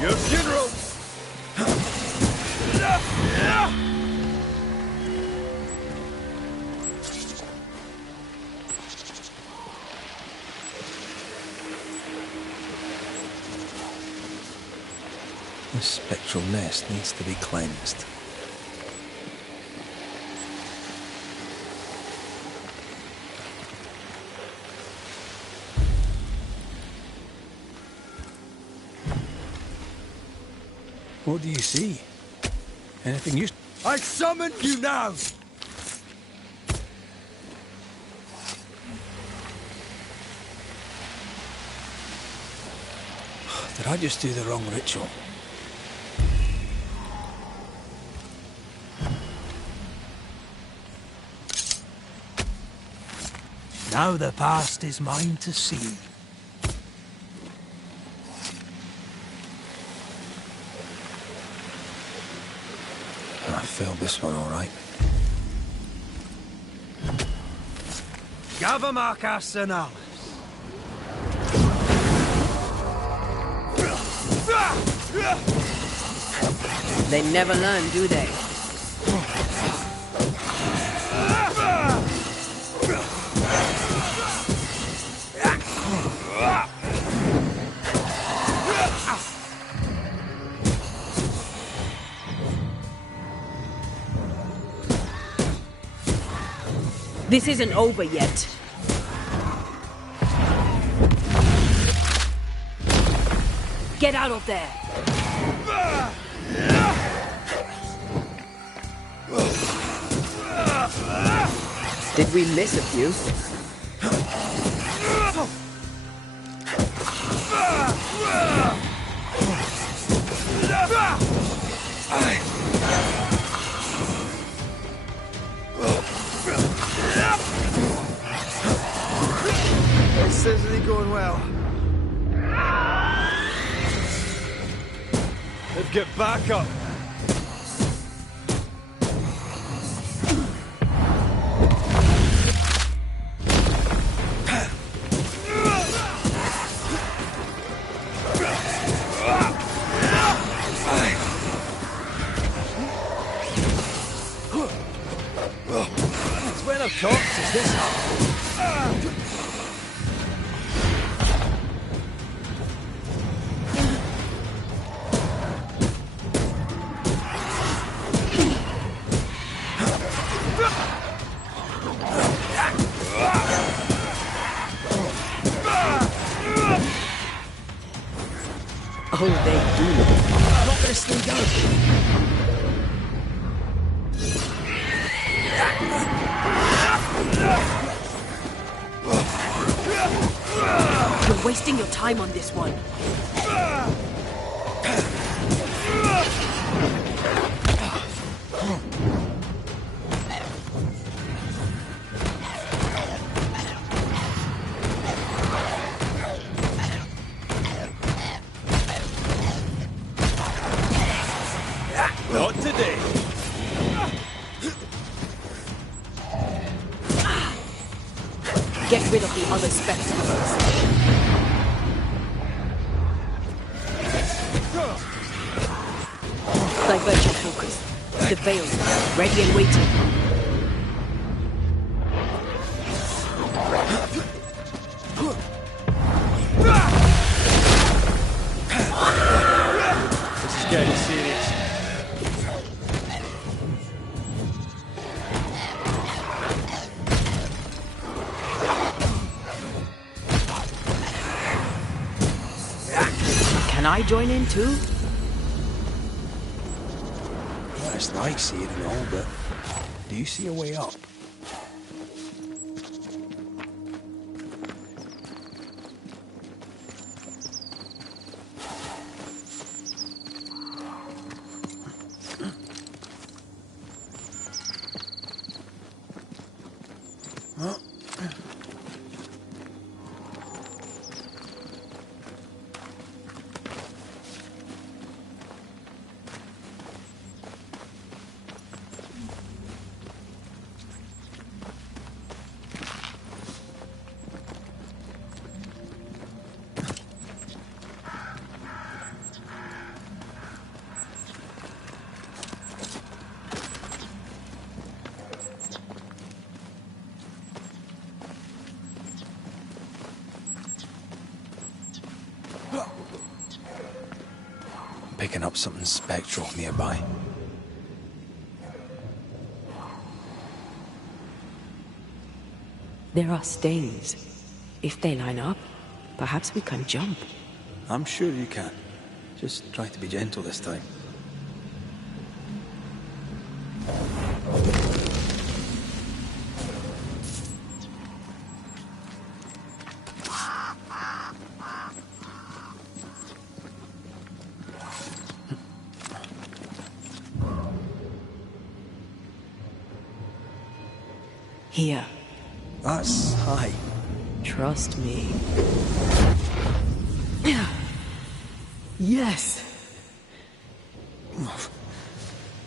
Your funeral! This spectral nest needs to be cleansed. What do you see? Anything you... I summon you now! Did I just do the wrong ritual? Now the past is mine to see. I failed this one all right. Gavamaka Senalis. They never learn, do they? This isn't over yet. Get out of there! Did we miss a few? This isn't going well. Let's get back up! It's when I've talked to this happens. Oh, they do. I'm not gonna slow You're wasting your time on this one. Not today. Get rid of the other spectators. Divert your focus. The veils, ready and waiting. This is getting serious. Can I join in too? Well, it's nice here and all, but do you see a way up? Picking up something spectral nearby. There are stains. If they line up, perhaps we can jump. I'm sure you can. Just try to be gentle this time. Here. That's high. Trust me. Yes!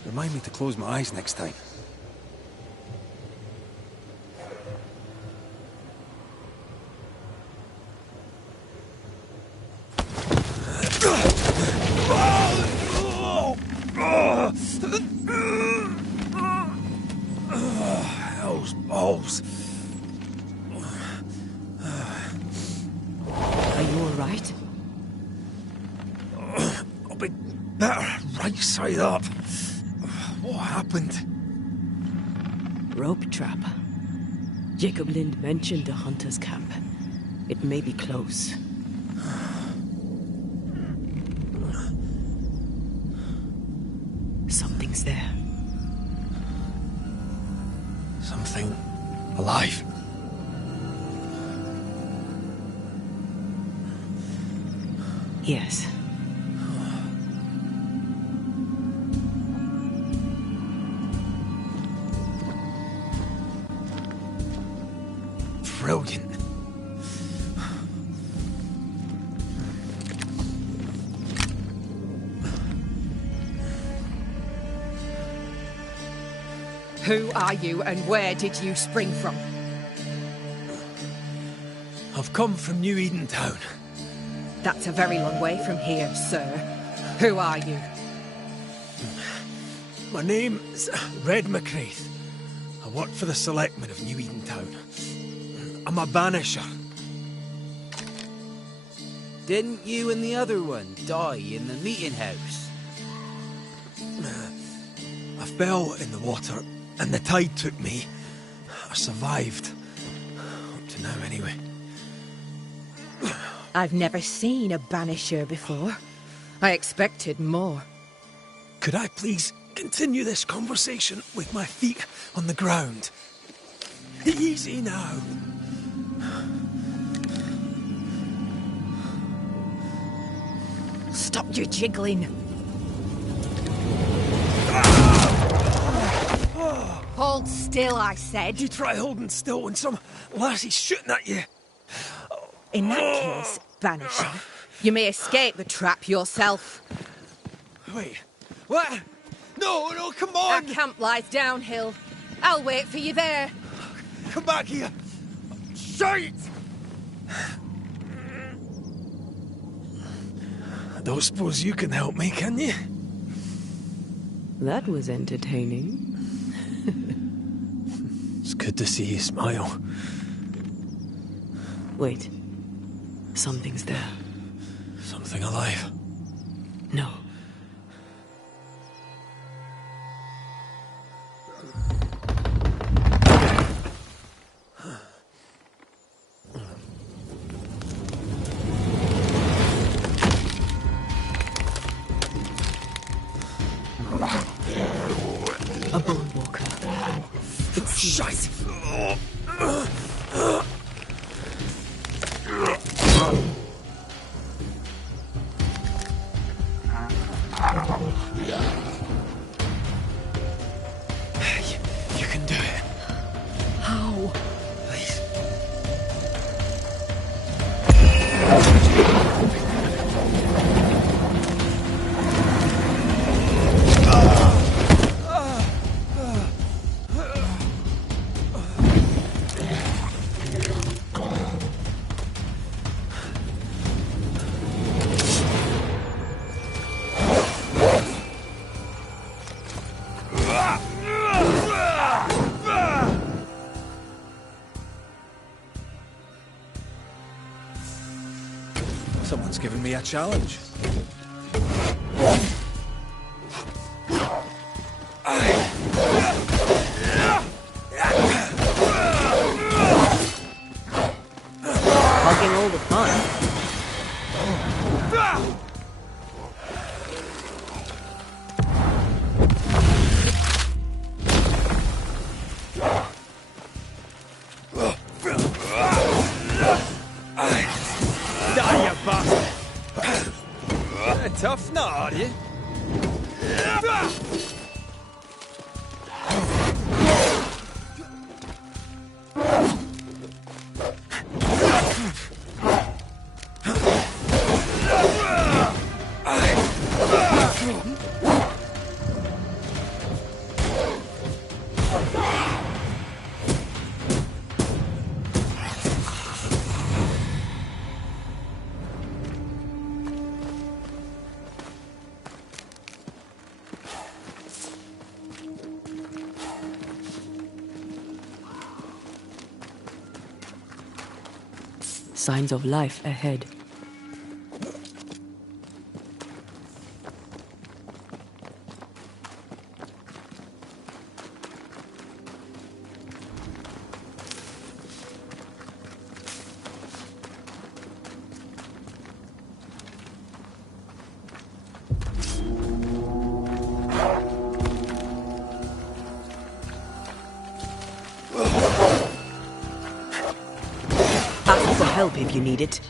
Remind me to close my eyes next time. Hell's balls. Are you alright? I'll be better right side up. What happened? Rope trap. Jacob Lind mentioned the hunter's camp. It may be close. Something's there. Something alive. Yes. Brilliant. Who are you and where did you spring from? I've come from New Eden Town. That's a very long way from here, sir. Who are you? My name's Red McCraith. I work for the selectmen of New Eden Town. I'm a banisher. Didn't you and the other one die in the meeting house? I fell in the water and the tide took me. I survived. Up to now, anyway. I've never seen a banisher before. I expected more. Could I please continue this conversation with my feet on the ground? Easy now. Stop your jiggling. Hold still, I said. You try holding still when some lassie's shooting at you. In that case, Banisher, you may escape the trap yourself. Wait, what? No, come on! Our camp lies downhill. I'll wait for you there. Come back here. Shut shite! I don't suppose you can help me, can you? That was entertaining. It's good to see you smile. Wait. Something's there. Something alive. No. A bone walker. It's shite. You can do it. How? Please. Someone's given me a challenge. Talking all the time. Die, you bastard! Tough nut, are you? Signs of life ahead. Ask for help if you need it.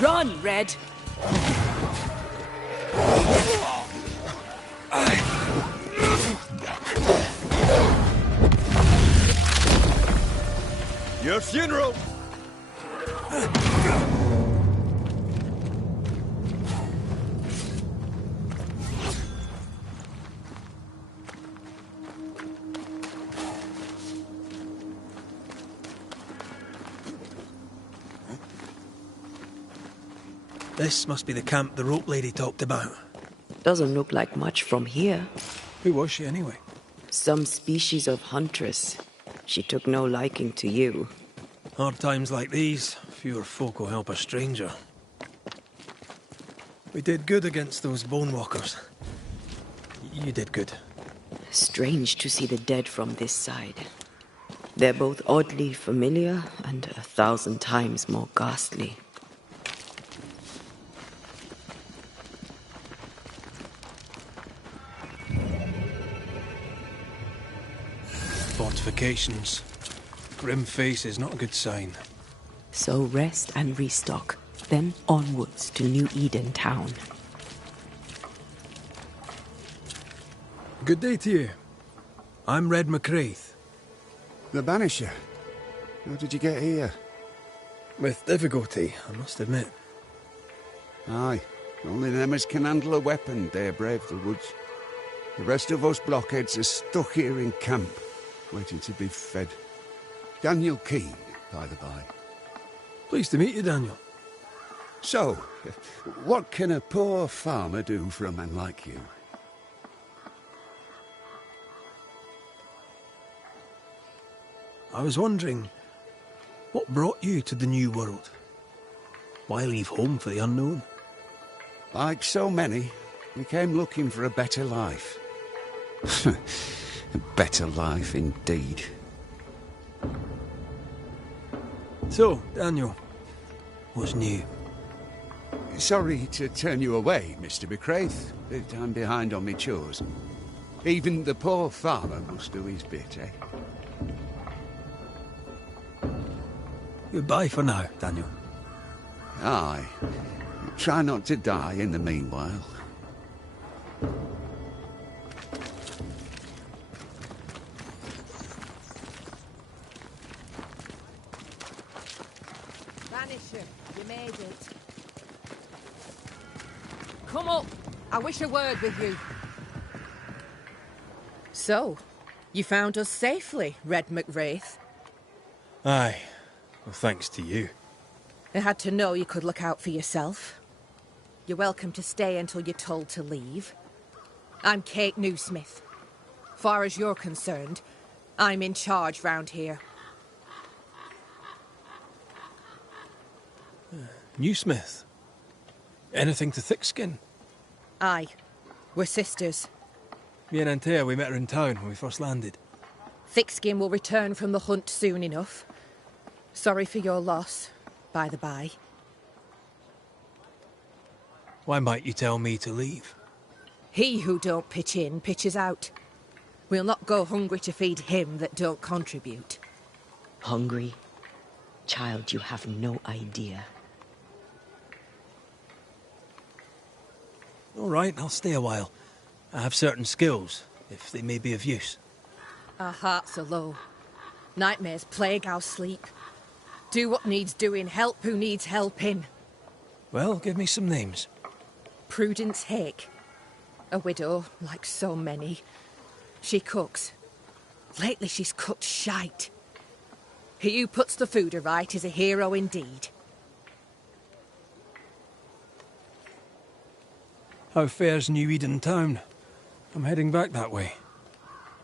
Run, Red! Your funeral! This must be the camp the rope lady talked about. Doesn't look like much from here. Who was she anyway? Some species of huntress. She took no liking to you. Hard times like these, fewer folk will help a stranger. We did good against those bone walkers. You did good. Strange to see the dead from this side. They're both oddly familiar and 1,000 times more ghastly. Fortifications. Grim face is not a good sign. So rest and restock, then onwards to New Eden town. Good day to you. I'm Red McCraith. The Banisher. How did you get here? With difficulty, I must admit. Aye. Only them as can handle a weapon dare brave the woods. The rest of us blockheads are stuck here in camp, waiting to be fed. Daniel Keane, by the by. Pleased to meet you, Daniel. So, what can a poor farmer do for a man like you? I was wondering, what brought you to the New World? Why leave home for the unknown? Like so many, we came looking for a better life. A better life indeed. So, Daniel, what's new? Sorry to turn you away, Mr. McCraith, but I'm behind on my chores. Even the poor farmer must do his bit, eh? Goodbye for now, Daniel. Aye. Try not to die in the meanwhile. Banisher, you made it. Come up. I wish a word with you. So, you found us safely, Red McWraith. Aye. Well, thanks to you. I had to know you could look out for yourself. You're welcome to stay until you're told to leave. I'm Kate Newsmith. Far as you're concerned, I'm in charge round here. Newsmith? Anything to Thickskin? Aye. We're sisters. Me and Antea, we met her in town when we first landed. Thickskin will return from the hunt soon enough. Sorry for your loss, by the by. Why might you tell me to leave? He who don't pitch in, pitches out. We'll not go hungry to feed him that don't contribute. Hungry? Child, you have no idea. All right, I'll stay a while. I have certain skills, if they may be of use. Our hearts are low. Nightmares plague our sleep. Do what needs doing, help who needs helping. Well, give me some names. Prudence Hake. A widow, like so many. She cooks. Lately she's cooked shite. He who puts the food aright is a hero indeed. How fares New Eden town? I'm heading back that way.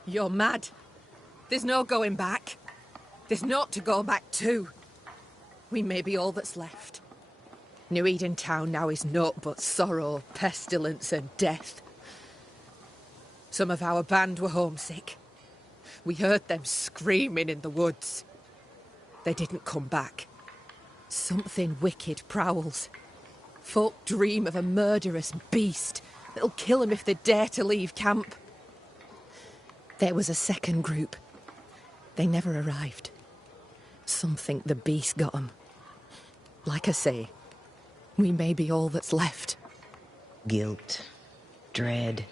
You're mad. There's no going back. There's naught to go back to. We may be all that's left. New Eden town now is naught but sorrow, pestilence and death. Some of our band were homesick. We heard them screaming in the woods. They didn't come back. Something wicked prowls. Folk dream of a murderous beast that'll kill them if they dare to leave camp. There was a second group. They never arrived. Some think the beast got them. Like I say, we may be all that's left. Guilt, dread.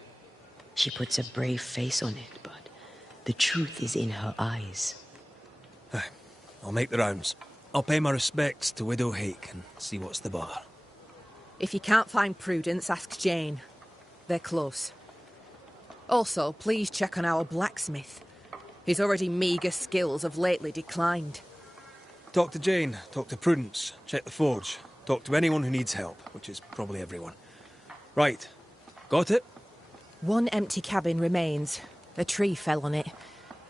She puts a brave face on it, but the truth is in her eyes. I'll make the rounds. I'll pay my respects to Widow Hake and see what's the bar. If you can't find Prudence, ask Jane. They're close. Also, please check on our blacksmith. His already meagre skills have lately declined. Talk to Jane, talk to Prudence, check the forge, talk to anyone who needs help, which is probably everyone. Right. Got it? One empty cabin remains. A tree fell on it.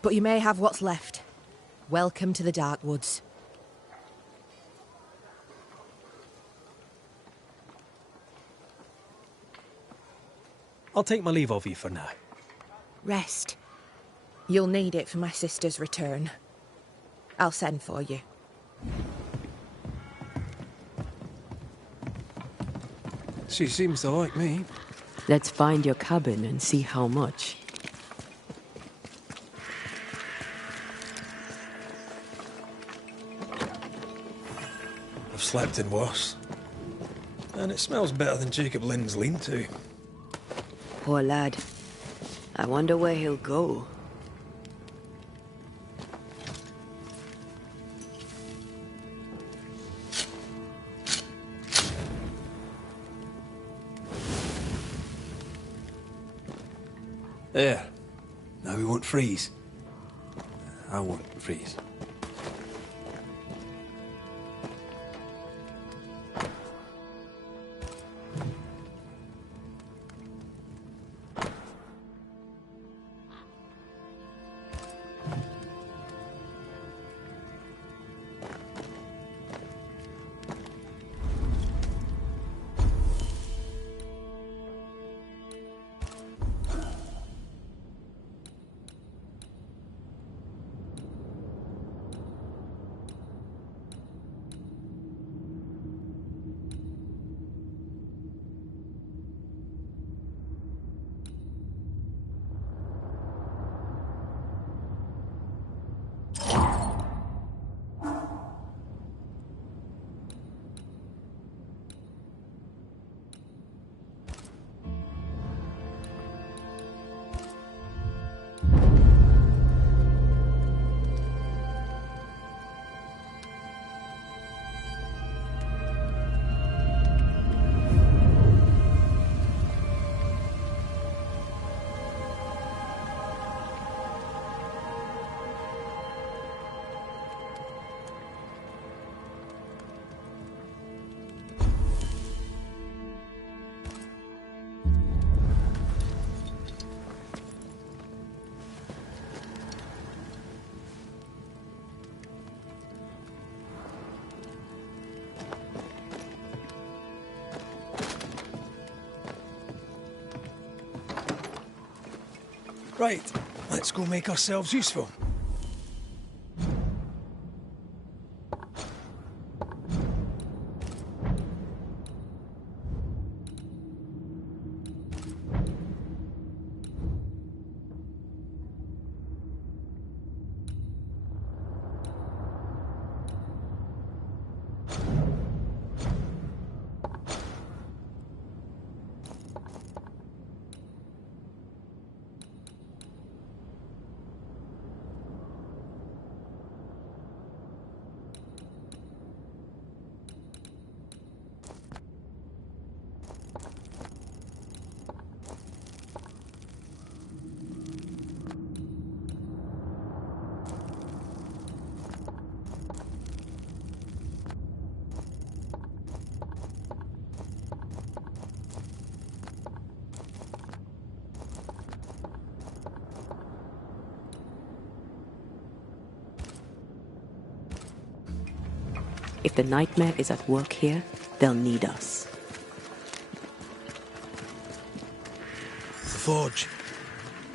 But you may have what's left. Welcome to the Dark Woods. I'll take my leave of you for now. Rest. You'll need it for my sister's return. I'll send for you. She seems to like me. Let's find your cabin and see how much. I've slept in worse. And it smells better than Jacob Lynn's lean-to. Poor lad. I wonder where he'll go. There. Now we won't freeze. I won't freeze. Right, let's go make ourselves useful. If the nightmare is at work here, they'll need us. The forge.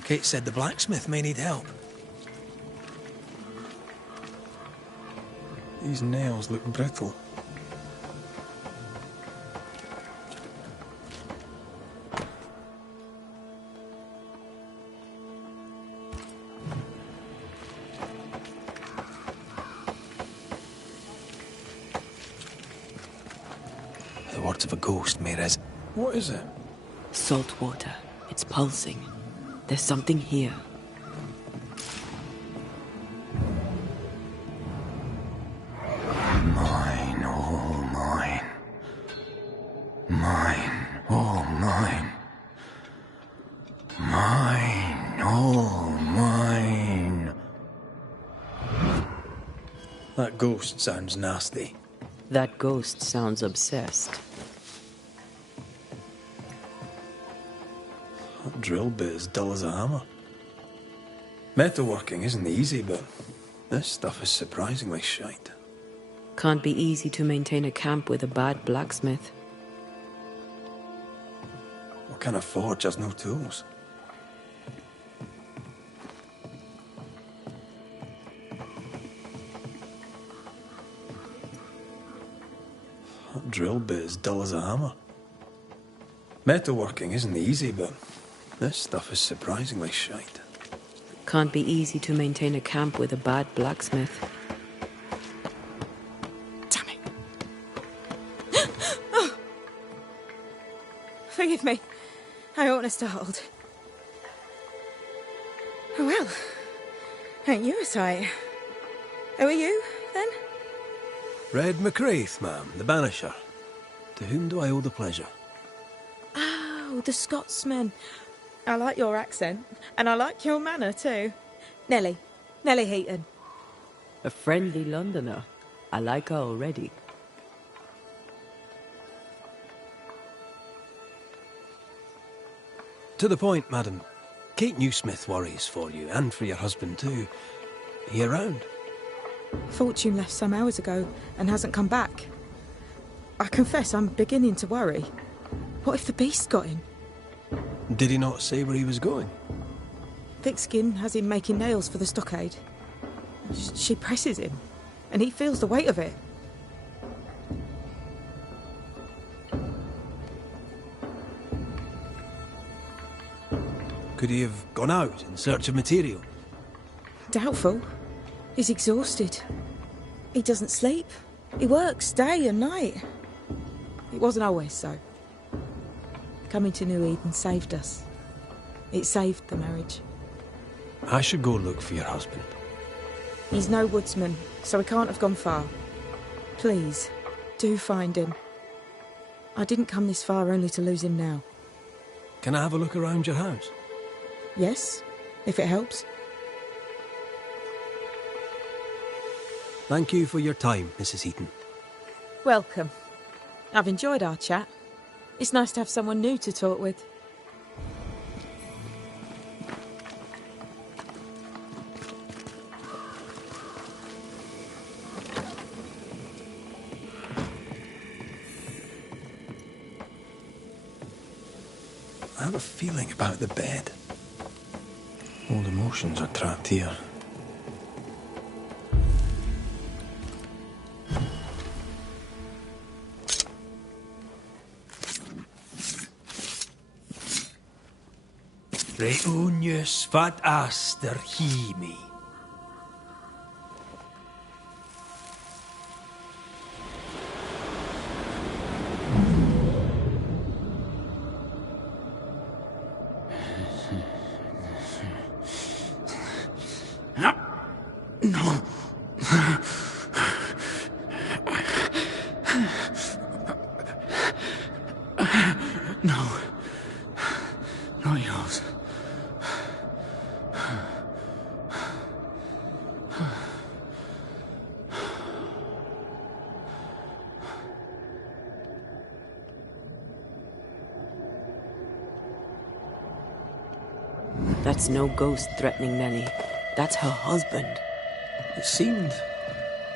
Kate said the blacksmith may need help. These nails look brittle. The words of a ghost, Mares. What is it? Salt water. It's pulsing. There's something here. Mine, all mine. Mine, all mine. Mine, all mine. That ghost sounds nasty. That ghost sounds obsessed. That drill bit is dull as a hammer. Metalworking isn't easy, but this stuff is surprisingly shite. Can't be easy to maintain a camp with a bad blacksmith. What kind of forge has no tools? That drill bit is dull as a hammer. Metalworking isn't easy, but this stuff is surprisingly shite. Can't be easy to maintain a camp with a bad blacksmith. Damn it. Oh. Forgive me. I oughtn't have startled. Oh well. Ain't you a sight? Who are you, then? Red McCraith, ma'am, the Banisher. To whom do I owe the pleasure? Oh, the Scotsman. I like your accent, and I like your manner too. Nellie Heaton. A friendly Londoner. I like her already. To the point, madam. Kate Newsmith worries for you, and for your husband too. He around? Fortune left some hours ago and hasn't come back. I confess I'm beginning to worry. What if the beast got him? Did he not say where he was going? Thickskin has him making nails for the stockade. She presses him, and he feels the weight of it. Could he have gone out in search of material? Doubtful. He's exhausted. He doesn't sleep. He works day and night. It wasn't always so. Coming to New Eden saved us. It saved the marriage. I should go look for your husband. He's no woodsman, so he can't have gone far. Please, do find him. I didn't come this far only to lose him now. Can I have a look around your house? Yes, if it helps. Thank you for your time, Mrs. Heaton. Welcome. I've enjoyed our chat. It's nice to have someone new to talk with. I have a feeling about the bed. Old emotions are trapped here. Reunius vat aster himi. No. No. Not yours. That's no ghost threatening Nellie. That's her husband. It seemed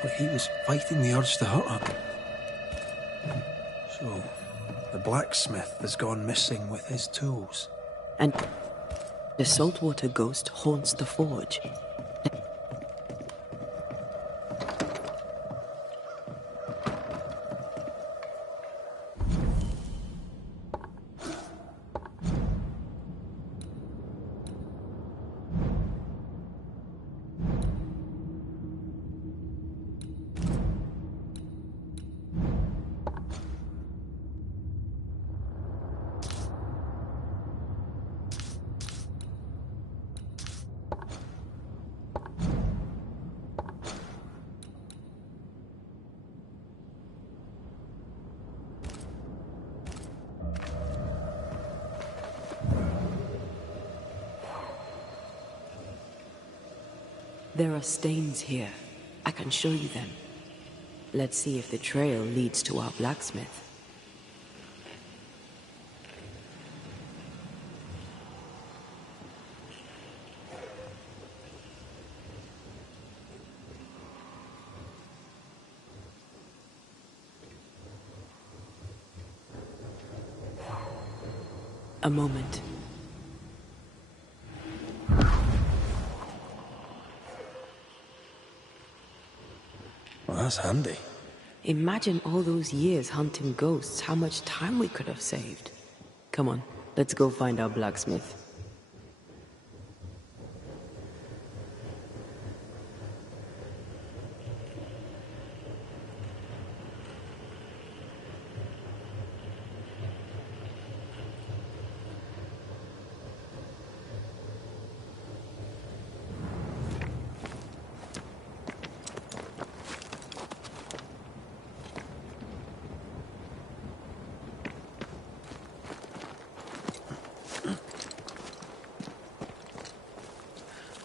like he was fighting the urge to hurt her. So, the blacksmith has gone missing with his tools. And the saltwater ghost haunts the forge. There are stains here. I can show you them. Let's see if the trail leads to our blacksmith. A moment. Well, that's handy. Imagine all those years hunting ghosts, how much time we could have saved. Come on, let's go find our blacksmith.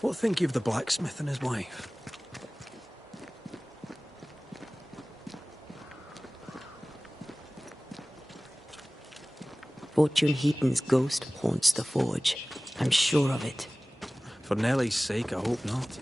What think you of the blacksmith and his wife? Fortune Heaton's ghost haunts the forge. I'm sure of it. For Nellie's sake, I hope not.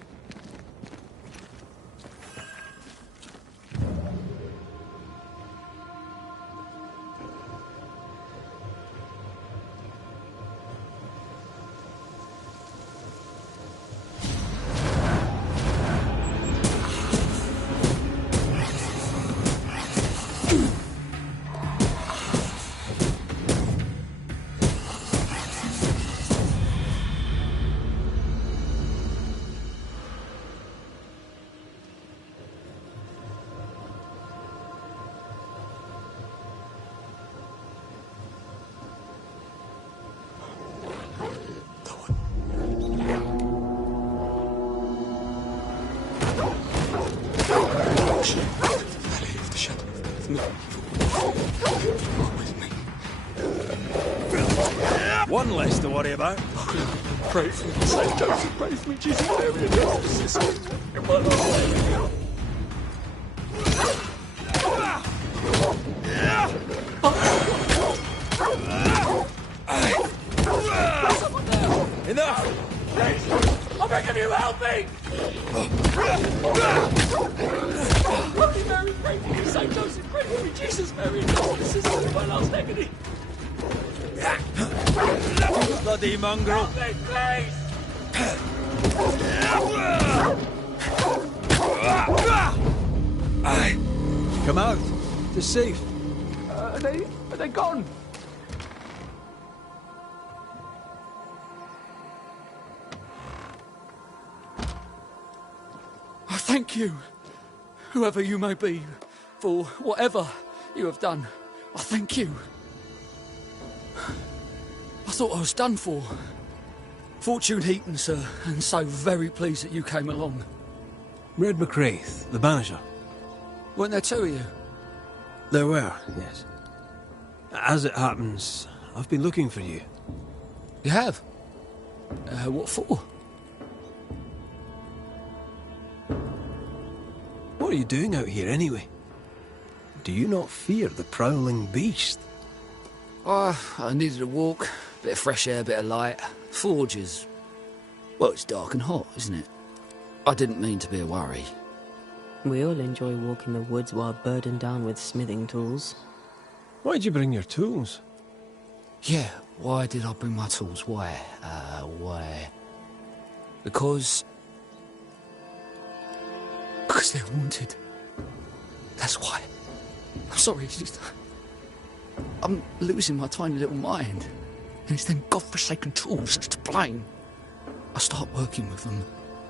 One less to worry about. Pray for me, St. Joseph, pray for me, Jesus, Mary, and Jesus. In my life. Enough! Please, I'm begging you, help me! Holy Mary, pray for me, St. Joseph, pray for me, Jesus, Mary, and Jesus. This is my last agony. Bloody mongrel! Help me, please! Come out. It's safe. Are they gone? I thank you, whoever you may be, for whatever you have done. I thank you. I thought I was done for. Fortune Heaton, sir, and so very pleased that you came along. Red McCraith, the Banisher. Weren't there two of you? There were, yes. As it happens, I've been looking for you. You have? What for? What are you doing out here anyway? Do you not fear the prowling beast? Oh, I needed a walk. Bit of fresh air, bit of light. Forges. Well, it's dark and hot, isn't it? I didn't mean to be a worry. We all enjoy walking the woods while burdened down with smithing tools. Why'd you bring your tools? Yeah, why did I bring my tools? Why? Why? Because they're haunted. That's why. I'm sorry, it's just... I'm losing my tiny little mind. And it's them godforsaken tools that's to blame. I start working with them,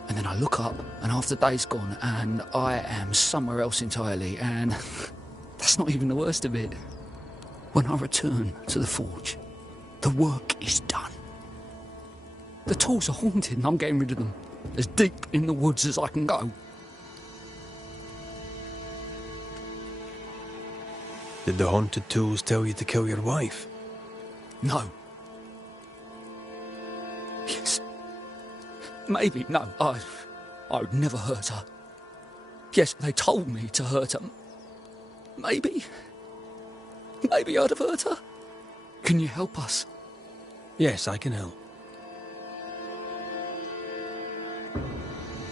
and then I look up, and half the day's gone, and I am somewhere else entirely, and that's not even the worst of it. When I return to the forge, the work is done. The tools are haunted, and I'm getting rid of them. As deep in the woods as I can go. Did the haunted tools tell you to kill your wife? No. Yes. Maybe, no. I would never hurt her. Yes, they told me to hurt her. Maybe I'd have hurt her. Can you help us? Yes, I can help.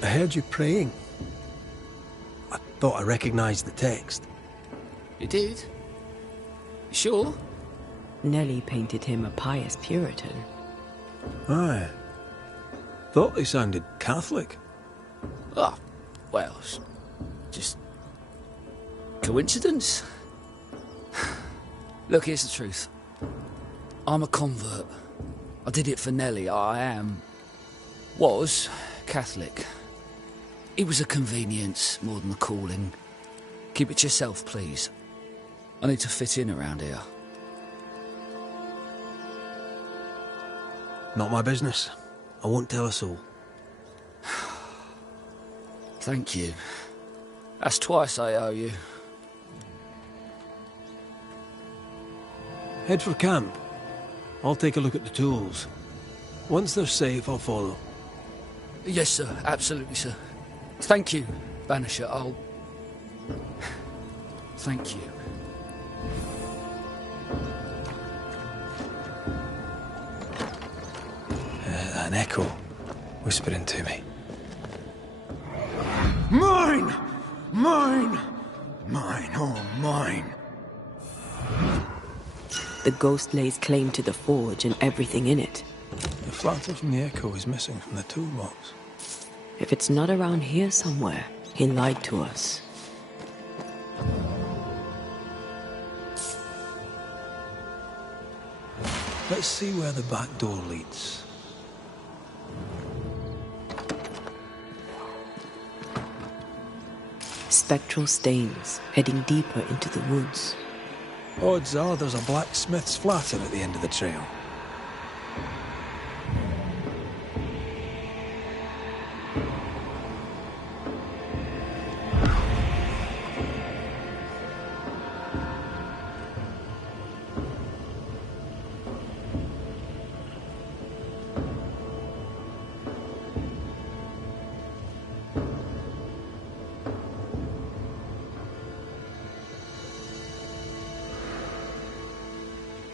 I heard you praying. I thought I recognized the text. You did? You sure? Nellie painted him a pious Puritan. Aye. Thought they sounded Catholic. Ah, well, just coincidence? Look, here's the truth. I'm a convert. I did it for Nellie. Was Catholic. It was a convenience more than a calling. Keep it to yourself, please. I need to fit in around here. Not my business. I won't tell a soul. Thank you. That's twice I owe you. Head for camp. I'll take a look at the tools. Once they're safe, I'll follow. Yes, sir. Absolutely, sir. Thank you, Banisher. I'll... Thank you. An echo whispering to me. Mine! Mine! Mine, oh mine! The ghost lays claim to the forge and everything in it. The flatter from the echo is missing from the toolbox. If it's not around here somewhere, he lied to us. Let's see where the back door leads. Spectral stains heading deeper into the woods. Odds are there's a blacksmith's flatter at the end of the trail.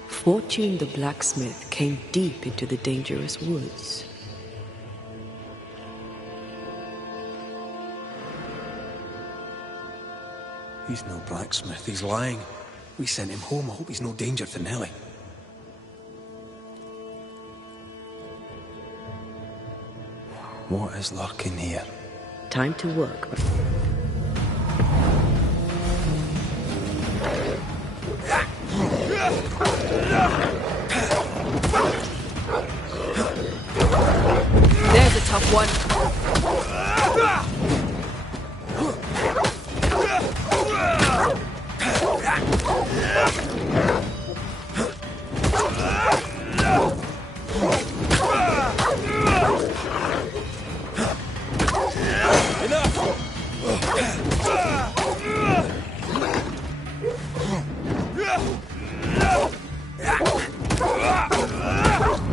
Fortune the blacksmith came deep into the dangerous woods. He's no blacksmith, he's lying. We sent him home, I hope he's no danger to Nellie. What is lurking here? Time to work. There's a tough one.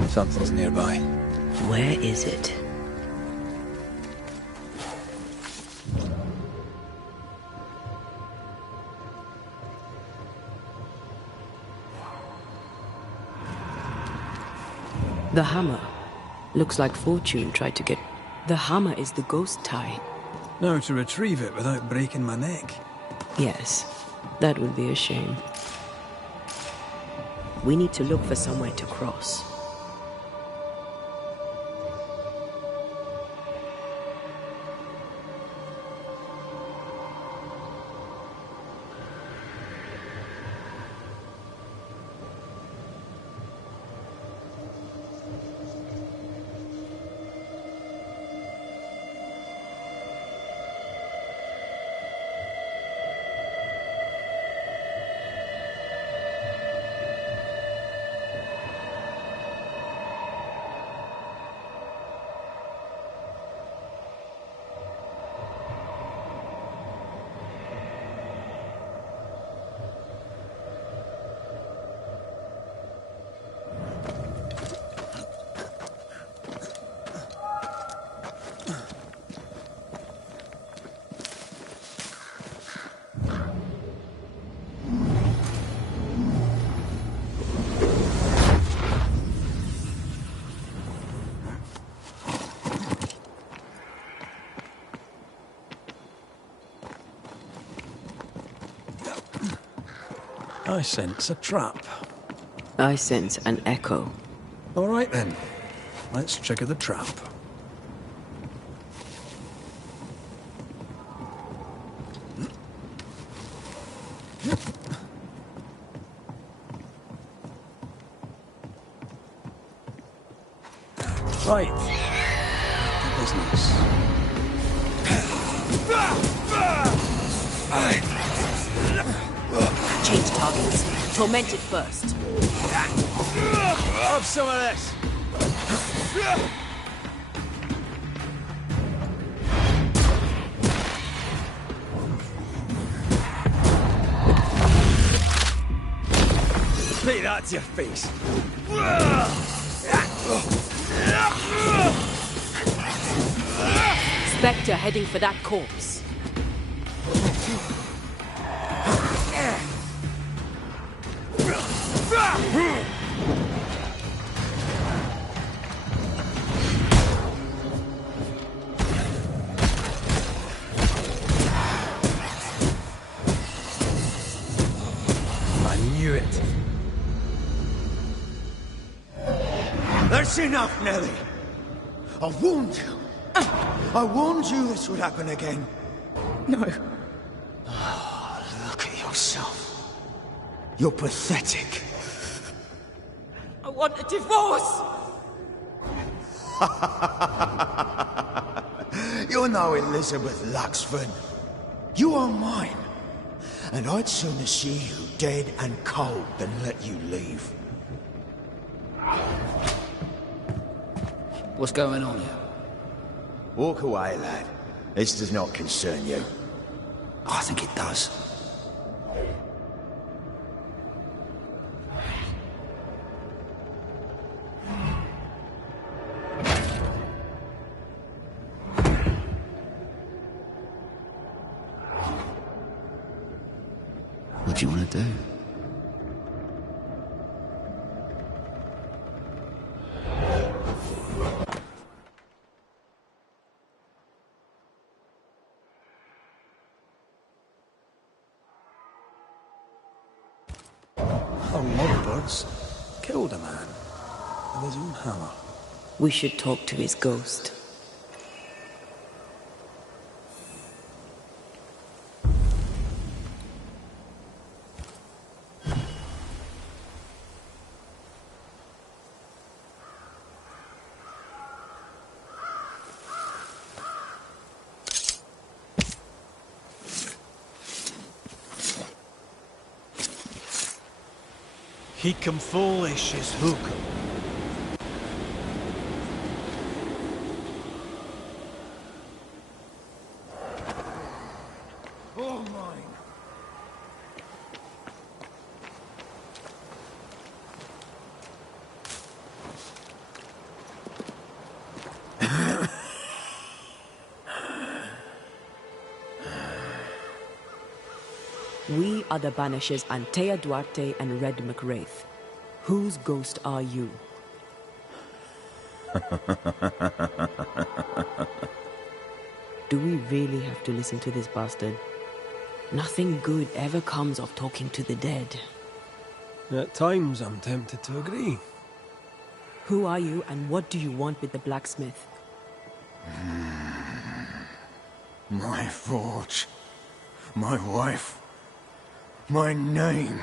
Something's nearby. Where is it? The hammer. Looks like Fortune tried to get... The hammer is the ghost tie. Now to retrieve it without breaking my neck. Yes, that would be a shame. We need to look for somewhere to cross. I sense a trap. I sense an echo. All right then, let's trigger the trap. Right. Good business. Change targets. Torment it first. Have some of this. Say that to your face. spectre heading for that corpse. I knew it. That's enough, Nelly. I warned you. I warned you this would happen again. No. Oh, look at yourself. You're pathetic. I want a divorce! You're no Elizabeth Luxford. You are mine. And I'd sooner see you dead and cold than let you leave. What's going on here? Walk away, lad. This does not concern you. I think it does. What do you want to do? A lot of birds killed a man with his own hammer. We should talk to his ghost. He come foolish his hook. All mine. We are the Banishers Antea Duarte and Red McWraith. Whose ghost are you? Do we really have to listen to this bastard? Nothing good ever comes of talking to the dead. At times, I'm tempted to agree. Who are you and what do you want with the blacksmith? My forge. My wife. My name.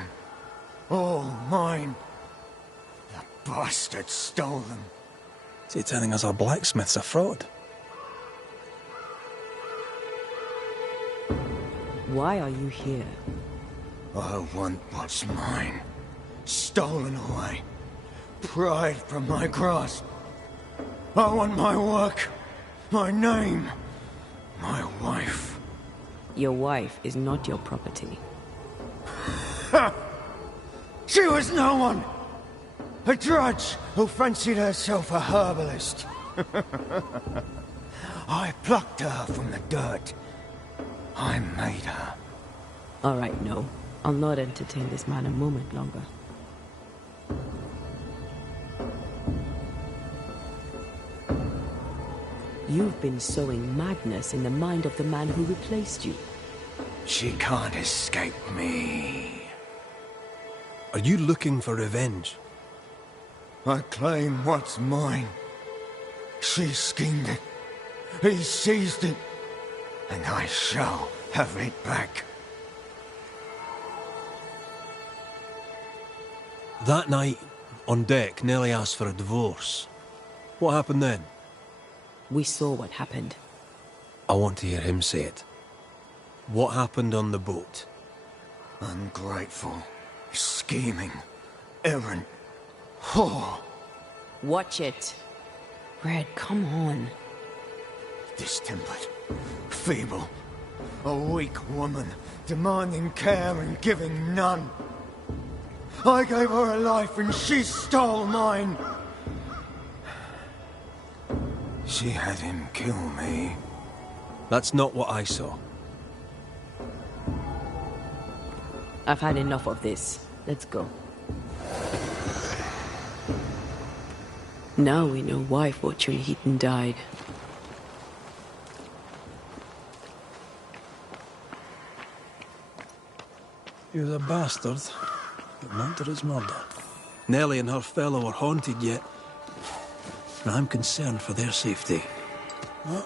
All mine. The bastard stole them. Is he telling us our blacksmith's a fraud? Why are you here? I want what's mine. Stolen away. Pried from my grasp. I want my work. My name. My wife. Your wife is not your property. She was no one! A drudge who fancied herself a herbalist. I plucked her from the dirt. I made her. All right, no. I'll not entertain this man a moment longer. You've been sowing madness in the mind of the man who replaced you. She can't escape me. Are you looking for revenge? I claim what's mine. She schemed it. He seized it. And I shall have it back. That night, on deck, Nelly asked for a divorce. What happened then? We saw what happened. I want to hear him say it. What happened on the boat? Ungrateful, scheming, errant, whore. Watch it. Red, come on. Distempered, feeble, a weak woman, demanding care and giving none. I gave her a life and she stole mine. She had him kill me, That's not what I saw. I've had enough of this. Let's go. Now we know why Fortune Heaton died. He was a bastard, but not to his murder. Nellie and her fellow are haunted yet, and I'm concerned for their safety. Huh?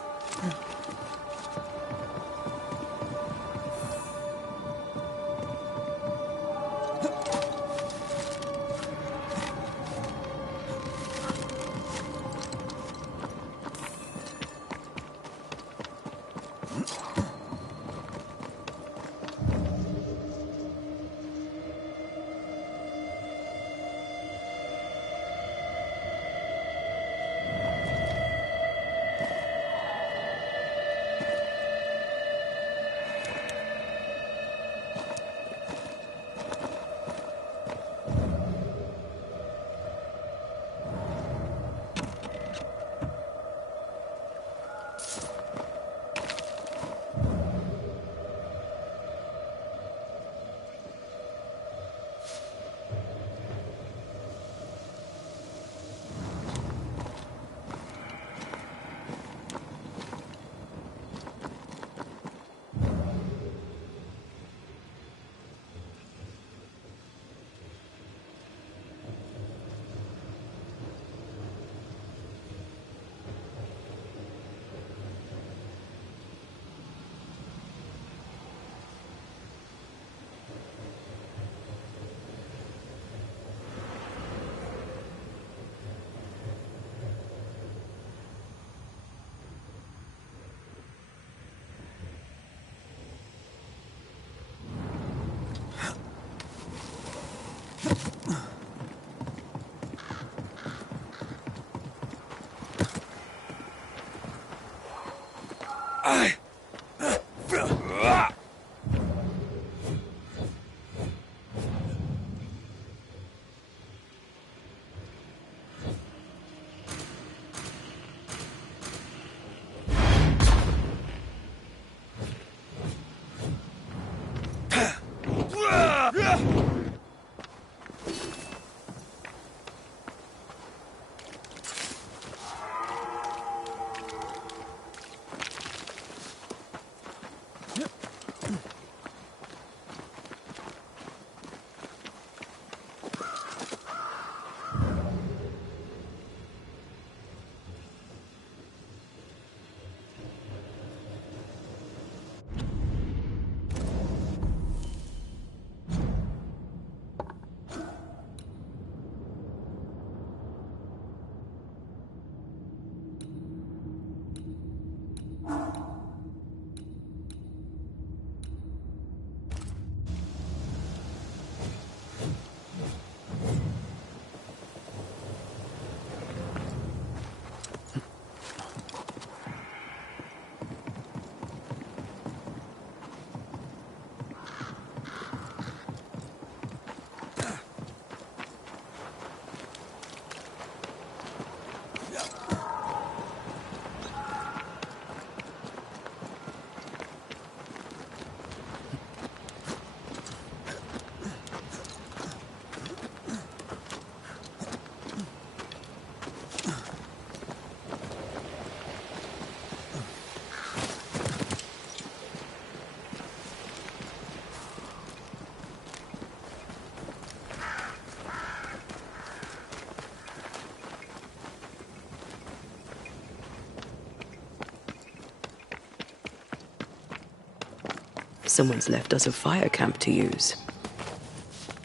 Someone's left us a fire camp to use.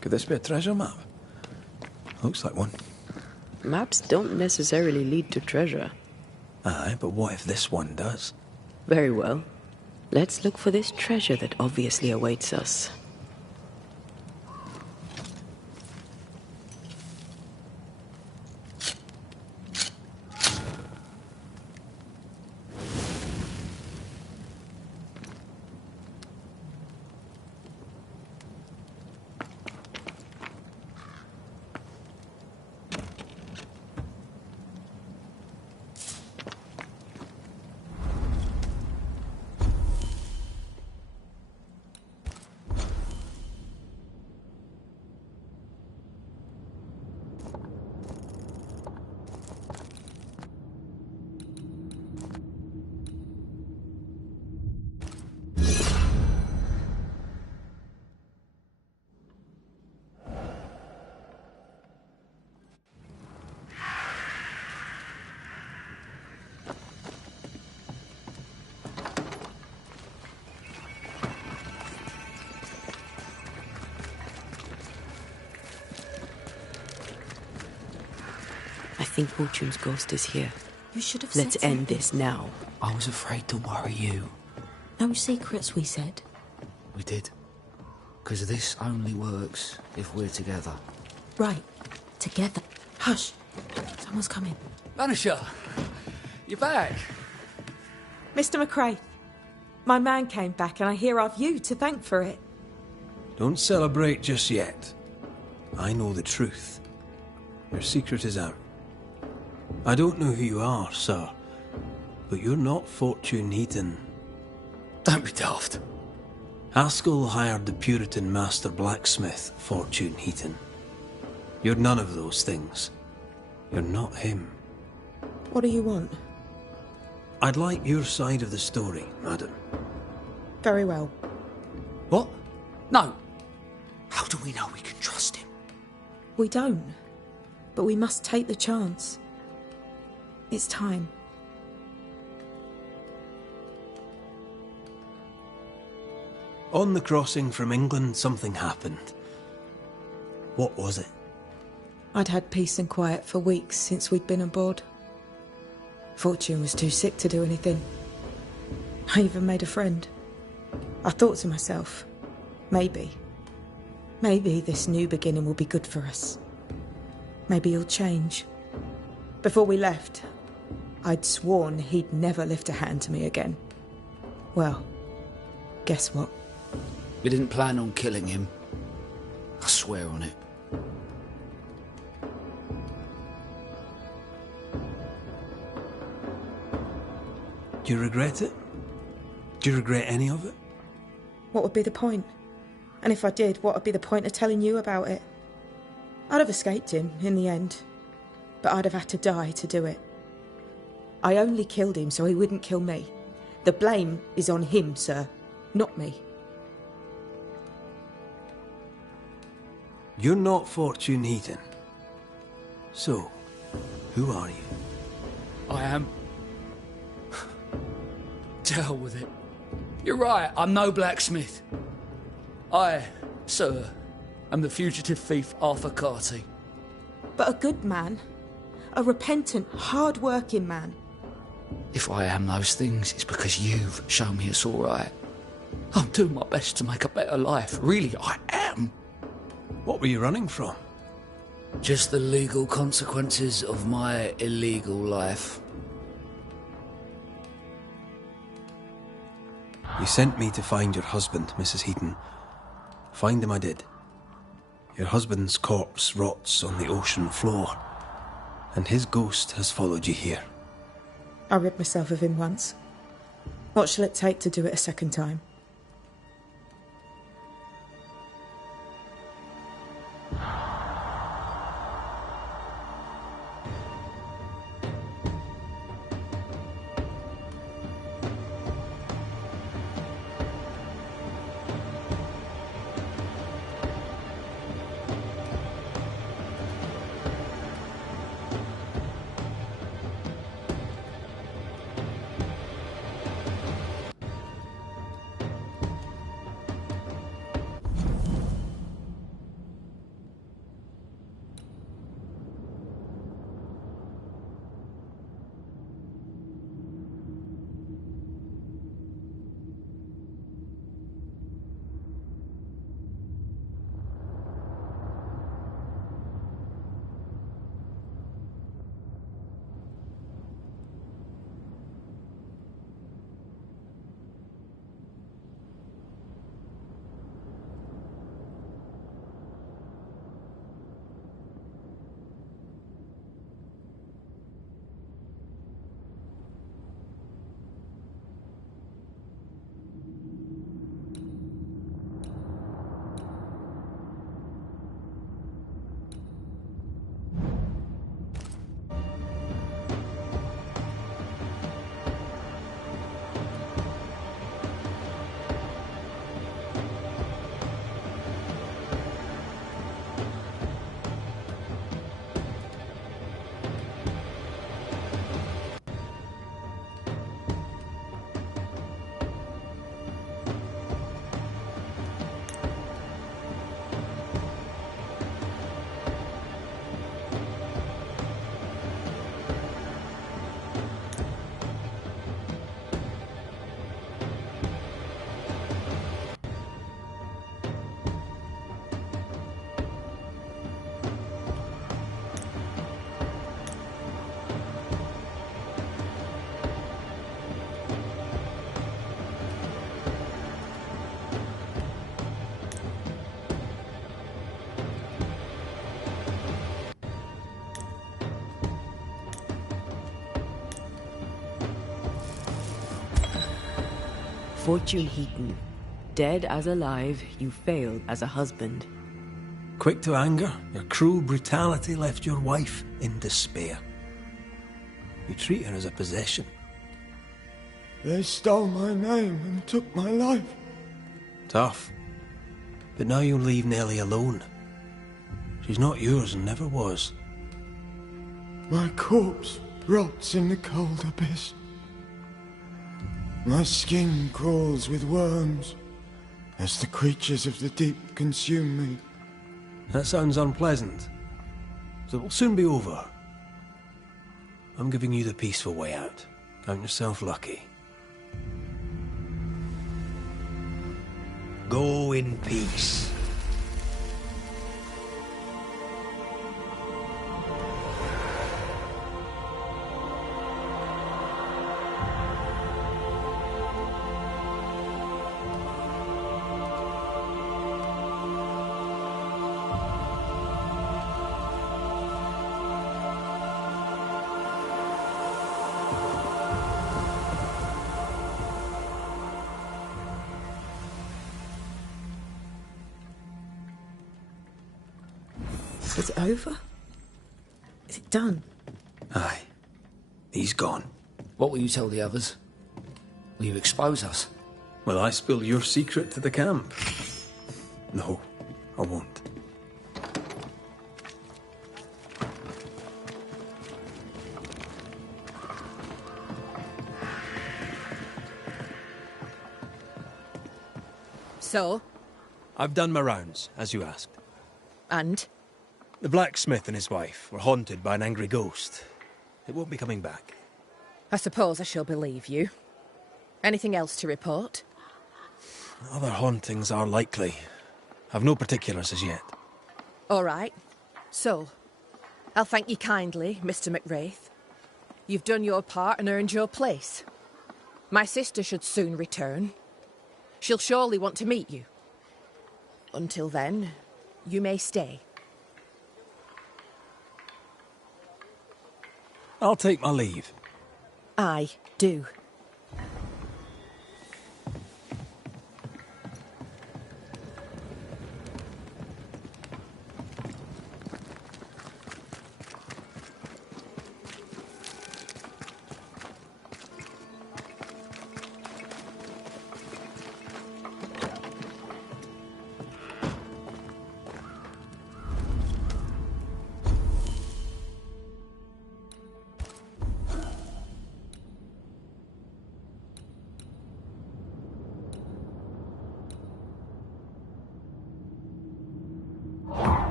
Could this be a treasure map? Looks like one. Maps don't necessarily lead to treasure. Aye, but what if this one does? Very well. Let's look for this treasure that obviously awaits us. think Fortune's ghost is here. You should have Let's said end something. this now. I was afraid to worry you. No secrets, we said. We did. Because this only works if we're together. Right. Together. Hush. Someone's coming. Banisher! You're back! Mr. McRae, my man came back and I hear I've you to thank for it. Don't celebrate just yet. I know the truth. Your secret is out. I don't know who you are, sir, but you're not Fortune Heaton. Don't be daft. Haskell hired the Puritan master blacksmith, Fortune Heaton. You're none of those things. You're not him. What do you want? I'd like your side of the story, madam. Very well. What? No. How do we know we can trust him? We don't. But we must take the chance. It's time. On the crossing from England, something happened. What was it? I'd had peace and quiet for weeks since we'd been aboard. Fortune was too sick to do anything. I even made a friend. I thought to myself, maybe this new beginning will be good for us. Maybe he'll change. Before we left, I'd sworn he'd never lift a hand to me again. Well, guess what? You didn't plan on killing him. I swear on it. Do you regret it? Do you regret any of it? What would be the point? And if I did, what would be the point of telling you about it? I'd have escaped him in the end, but I'd have had to die to do it. I only killed him so he wouldn't kill me. The blame is on him, sir, not me. You're not Fortune Heaton. So, who are you? I am. To hell with it. You're right, I'm no blacksmith. I, sir, am the fugitive thief Arthur Carty. But a good man. A repentant, hard-working man. If I am those things, it's because you've shown me it's all right. I'm doing my best to make a better life. Really, I am. What were you running from? Just the legal consequences of my illegal life. You sent me to find your husband, Mrs. Heaton. Find him I did. Your husband's corpse rots on the ocean floor, and his ghost has followed you here. I rid myself of him once. What shall it take to do it a second time? Fortune Heaton, dead as alive, you failed as a husband. Quick to anger, your cruel brutality left your wife in despair. You treat her as a possession. They stole my name and took my life. Tough. But now you'll leave Nellie alone. She's not yours and never was. My corpse rots in the cold abyss. My skin crawls with worms as the creatures of the deep consume me. That sounds unpleasant. So it will soon be over. I'm giving you the peaceful way out. Count yourself lucky. Go in peace. Is it over? Is it done? Aye. He's gone. What will you tell the others? Will you expose us? Will I spill your secret to the camp? No, I won't. So? I've done my rounds, as you asked. And? The blacksmith and his wife were haunted by an angry ghost. It won't be coming back. I suppose I shall believe you. Anything else to report? Other hauntings are likely. I've no particulars as yet. All right. So, I'll thank you kindly, Mr. McWraith. You've done your part and earned your place. My sister should soon return. She'll surely want to meet you. Until then, you may stay. I'll take my leave. I do.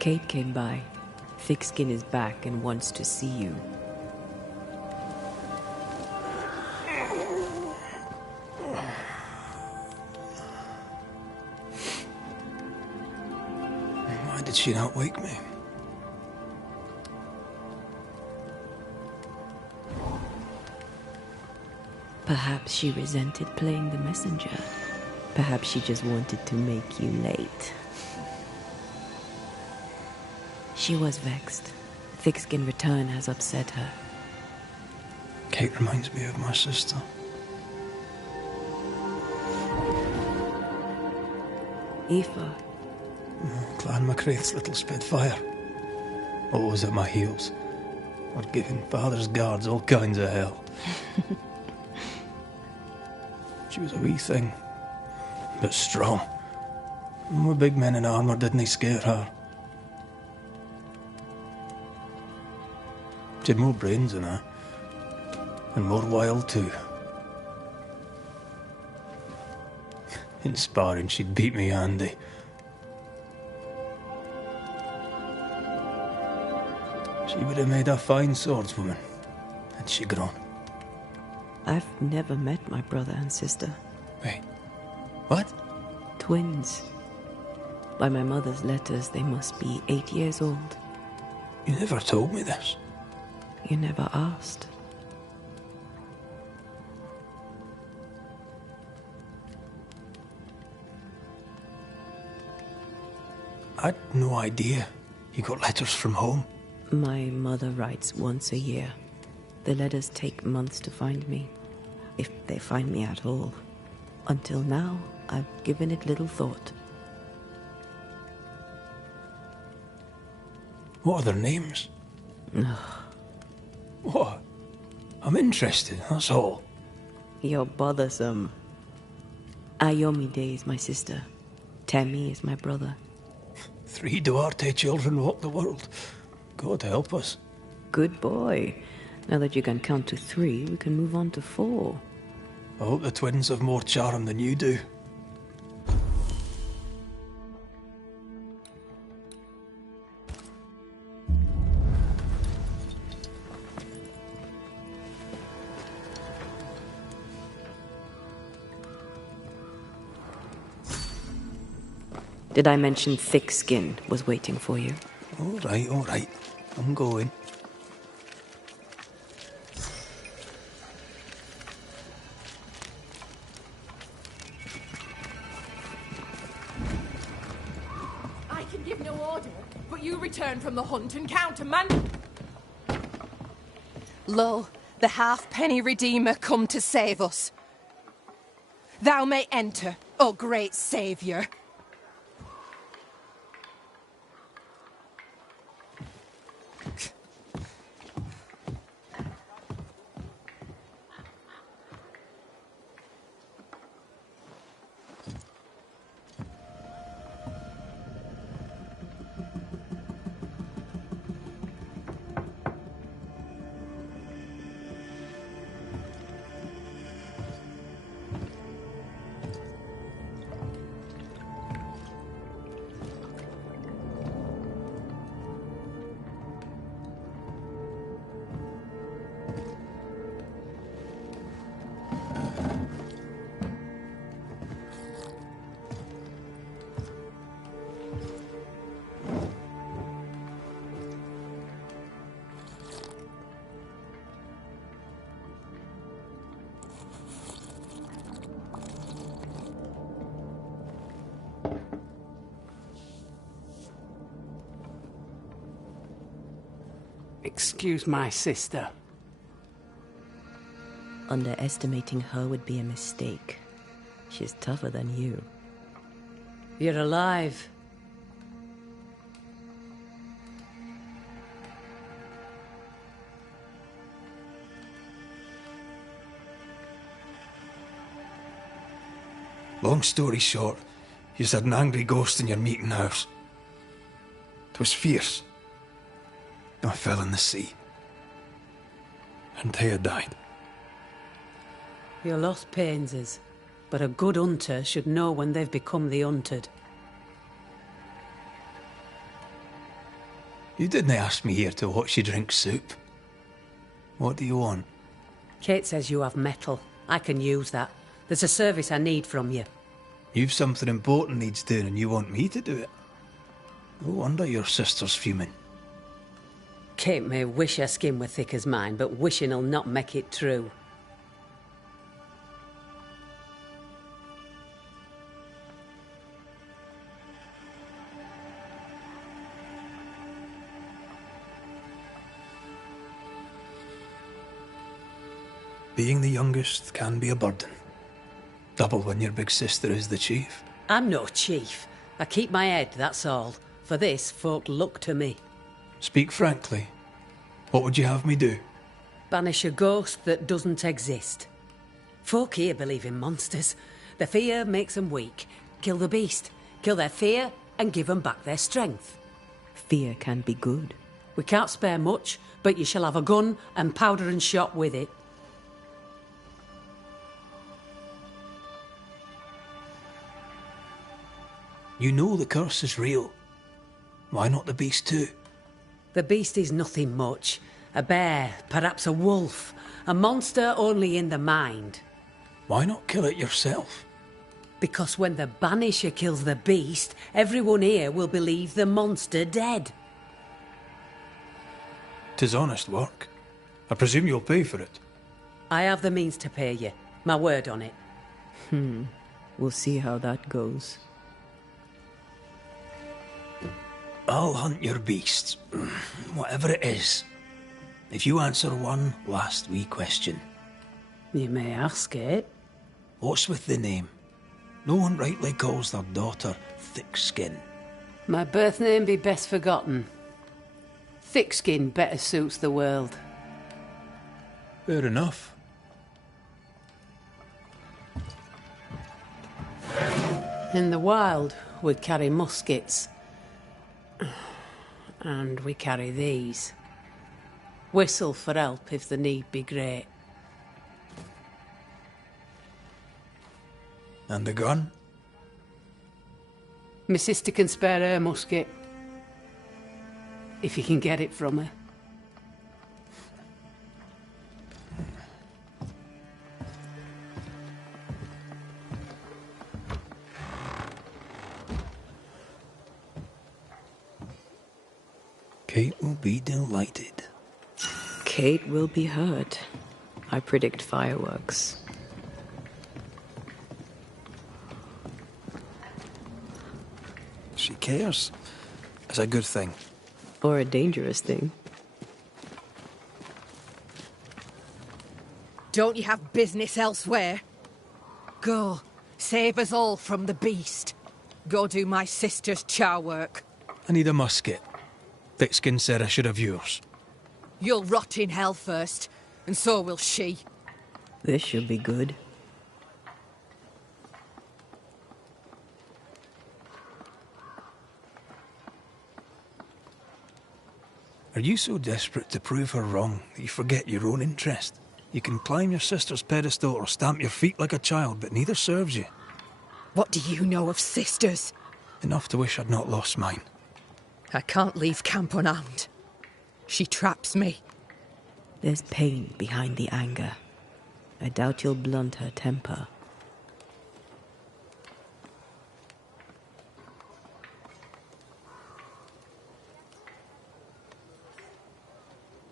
Kate came by. Thickskin is back and wants to see you. Why did she not wake me? Perhaps she resented playing the messenger. Perhaps she just wanted to make you late. She was vexed. Thickskin return has upset her. Kate reminds me of my sister. Aoife. Clan MacRaith's little Spitfire. Always at my heels. Or giving father's guards all kinds of hell. She was a wee thing, but strong. And we big men in armour didn't scare her. She had more brains than I. And more wild too. In sparring, she'd beat me handy. She would have made a fine swordswoman, had she grown. I've never met my brother and sister. Wait, what? Twins. By my mother's letters, they must be 8 years old. You never told me this. You never asked. I'd no idea you got letters from home. My mother writes once a year. The letters take months to find me, if they find me at all. Until now, I've given it little thought. What are their names? What? I'm interested, that's all. You're bothersome. Ayomide is my sister. Temi is my brother. 3 Duarte children walk the world. God help us. Good boy. Now that you can count to 3, we can move on to 4. I hope the twins have more charm than you do. Did I mention Thickskin was waiting for you? All right. I'm going. I can give no order, but you return from the hunt and countermand. Lo, the halfpenny redeemer come to save us. Thou may enter, O great saviour. Excuse my sister. Underestimating her would be a mistake. She's tougher than you. You're alive. Long story short, you had an angry ghost in your meeting house. It was fierce. I fell in the sea. And Thea died. Your loss pains us, but a good hunter should know when they've become the hunted. You didn't ask me here to watch you drink soup. What do you want? Kate says you have metal. I can use that. There's a service I need from you. You've something important needs doing and you want me to do it. No wonder your sister's fuming. Kate may wish her skin were thick as mine, but wishing'll not make it true. Being the youngest can be a burden. Double when your big sister is the chief. I'm no chief. I keep my head, that's all. For this, folk look to me. Speak frankly. What would you have me do? Banish a ghost that doesn't exist. Folk here believe in monsters. Their fear makes them weak. Kill the beast. Kill their fear and give them back their strength. Fear can be good. We can't spare much, but you shall have a gun and powder and shot with it. You know the curse is real. Why not the beast too? The beast is nothing much. A bear, perhaps a wolf. A monster only in the mind. Why not kill it yourself? Because when the Banisher kills the beast, everyone here will believe the monster dead. 'Tis honest work. I presume you'll pay for it. I have the means to pay you. My word on it. We'll see how that goes. I'll hunt your beast, whatever it is, if you answer one last wee question. You may ask it. What's with the name? No one rightly calls their daughter Thickskin. My birth name be best forgotten. Thickskin better suits the world. Fair enough. In the wild, we carry muskets. And we carry these. Whistle for help if the need be great. And the gun? My sister can spare her musket. If you can get it from her. Kate will be delighted. Kate will be hurt. I predict fireworks. She cares. It's a good thing. Or a dangerous thing. Don't you have business elsewhere? Go, save us all from the beast. Go do my sister's char work. I need a musket. Thickskin said I should have yours. You'll rot in hell first, and so will she. This should be good. Are you so desperate to prove her wrong that you forget your own interest? You can climb your sister's pedestal or stamp your feet like a child, but neither serves you. What do you know of sisters? Enough to wish I'd not lost mine. I can't leave camp unarmed. She traps me. There's pain behind the anger. I doubt you'll blunt her temper.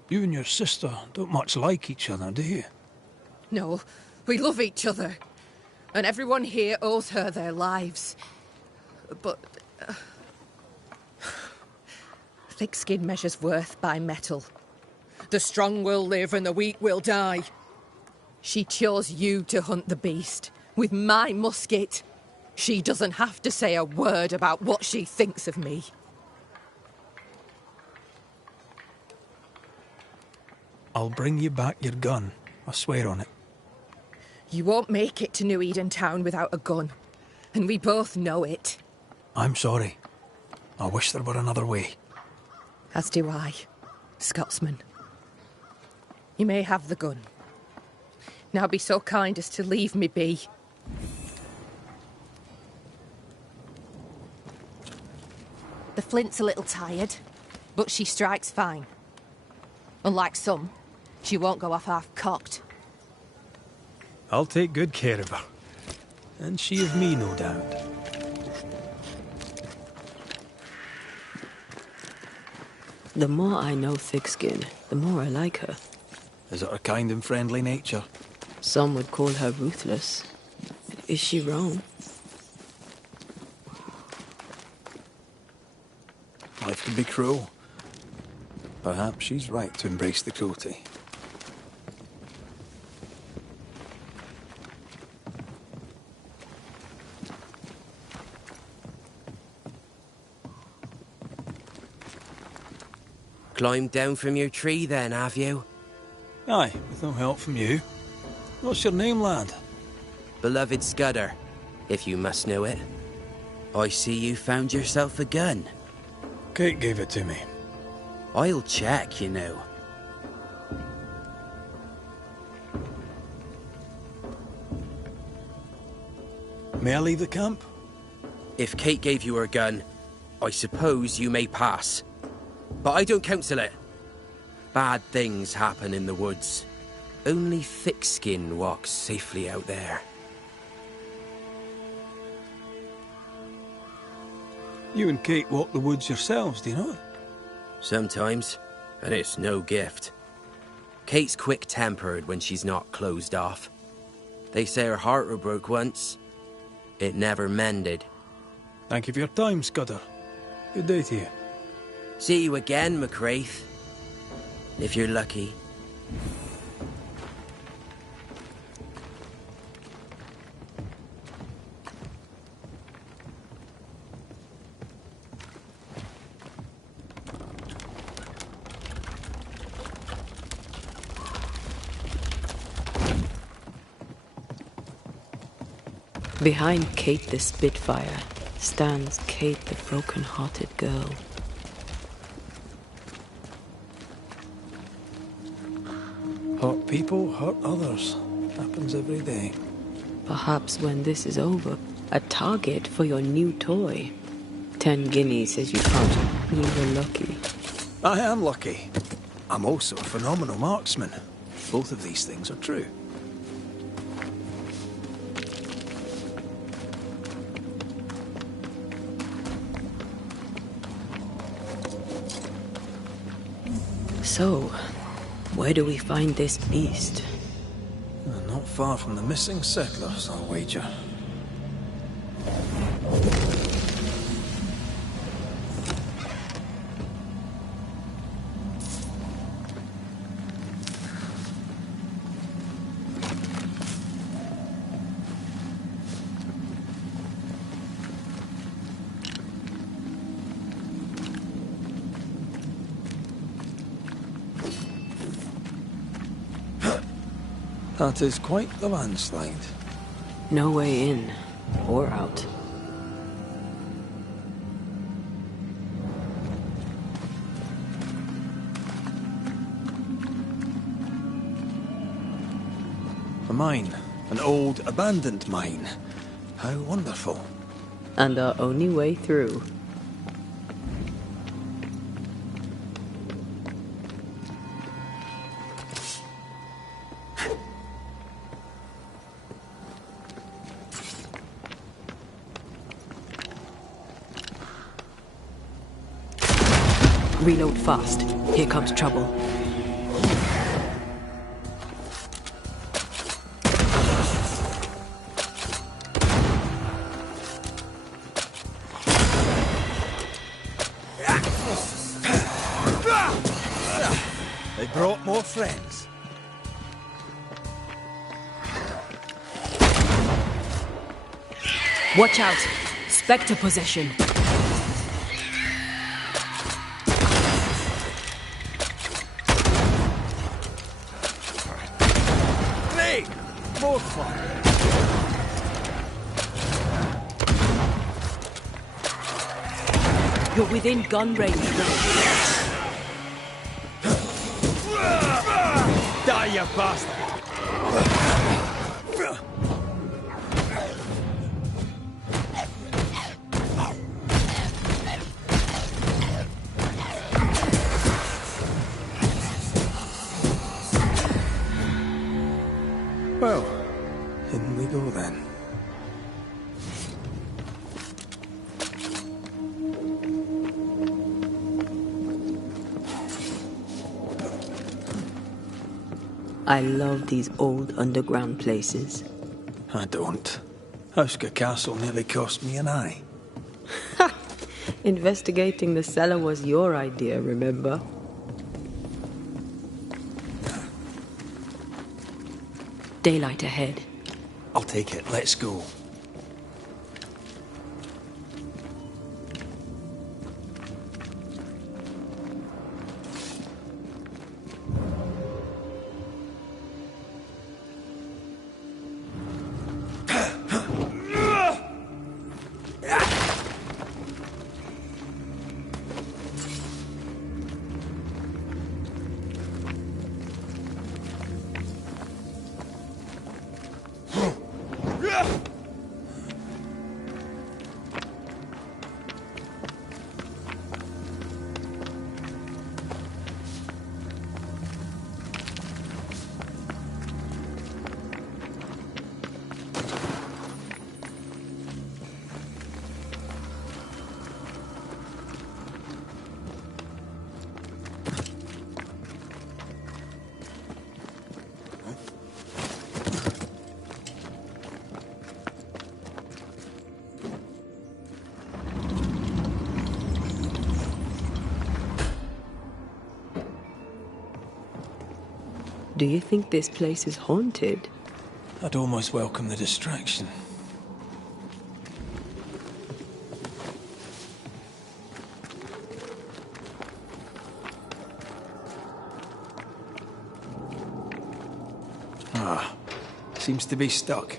You and your sister don't much like each other, do you? No, we love each other. And everyone here owes her their lives. But... thick-skin measures worth by metal. The strong will live and the weak will die. She chose you to hunt the beast with my musket. She doesn't have to say a word about what she thinks of me. I'll bring you back your gun. I swear on it. You won't make it to New Eden Town without a gun. And we both know it. I'm sorry. I wish there were another way. As do I, Scotsman. You may have the gun. Now be so kind as to leave me be. The flint's a little tired, but she strikes fine. Unlike some, she won't go off half-cocked. I'll take good care of her. And she of me, no doubt. The more I know Thickskin, the more I like her. Is it her kind and friendly nature? Some would call her ruthless. Is she wrong? Life can be cruel. Perhaps she's right to embrace the cruelty. Climbed down from your tree then, have you? Aye, with no help from you. What's your name, lad? Beloved Scudder, if you must know it. I see you found yourself a gun. Kate gave it to me. I'll check, you know. May I leave the camp? If Kate gave you her gun, I suppose you may pass. But I don't counsel it. Bad things happen in the woods. Only thick skin walks safely out there. You and Kate walk the woods yourselves, do you know? Sometimes, and it's no gift. Kate's quick-tempered when she's not closed off. They say her heart were broke once. It never mended. Thank you for your time, Scudder. Good day to you. See you again, McCraith. If you're lucky. Behind Kate the Spitfire stands Kate the broken-hearted girl. Hurt people hurt others. Happens every day. Perhaps when this is over, a target for your new toy. 10 guineas says you can't. You were lucky. I am lucky. I'm also a phenomenal marksman. Both of these things are true. So, where do we find this beast? Not far from the missing settlers, I'll wager. That is quite the landslide. No way in or out. A mine. An old, abandoned mine. How wonderful. And our only way through. Reload fast. Here comes trouble. They brought more friends. Watch out! Spectre possession. More fun. You're within gun range, Die, you bastard! Well, in we go then. I love these old underground places. I don't. Houska Castle nearly cost me an eye. Investigating the cellar was your idea, remember? Daylight ahead. I'll take it. Let's go. Do you think this place is haunted? I'd almost welcome the distraction. Seems to be stuck.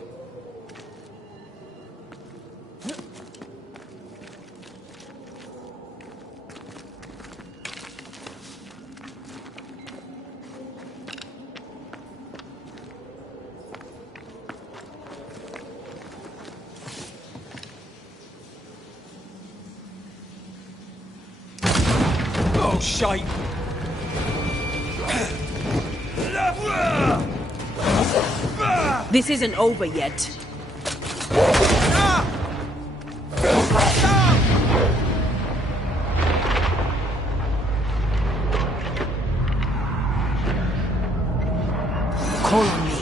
Oh, shite! This isn't over yet. Call on me.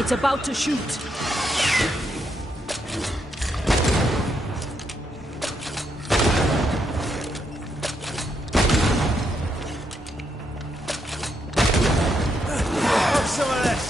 It's about to shoot. Some of this.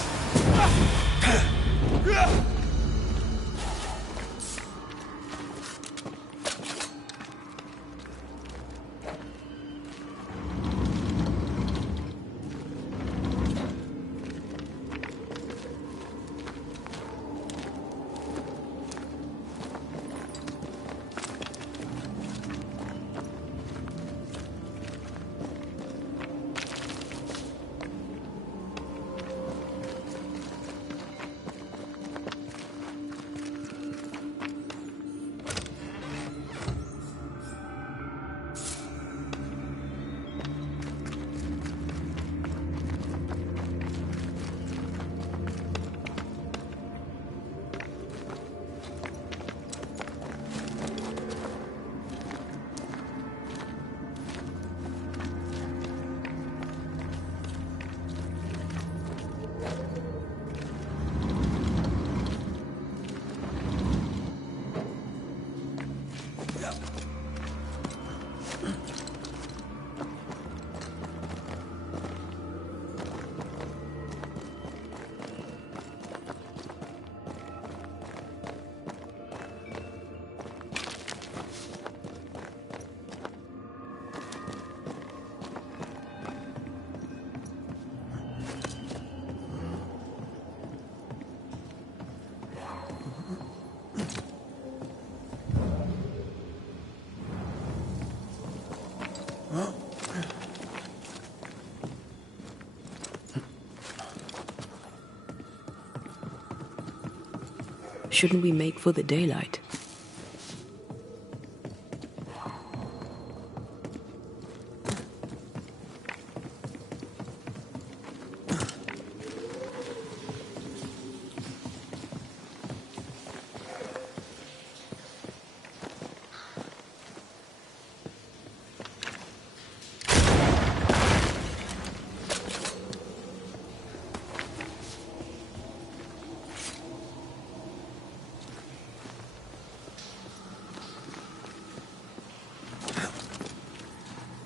Shouldn't we make for the daylight?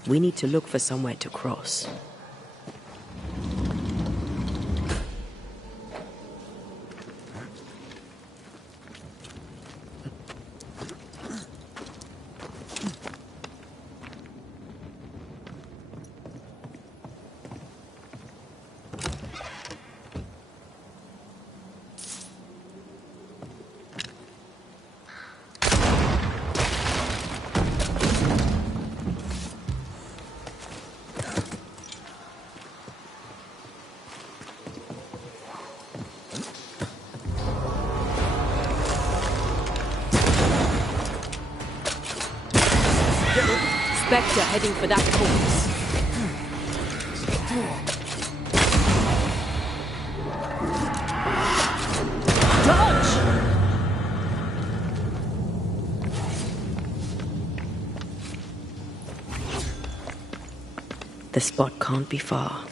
We need to look for somewhere to cross. spectre heading for that corpse. Dodge! The spot can't be far.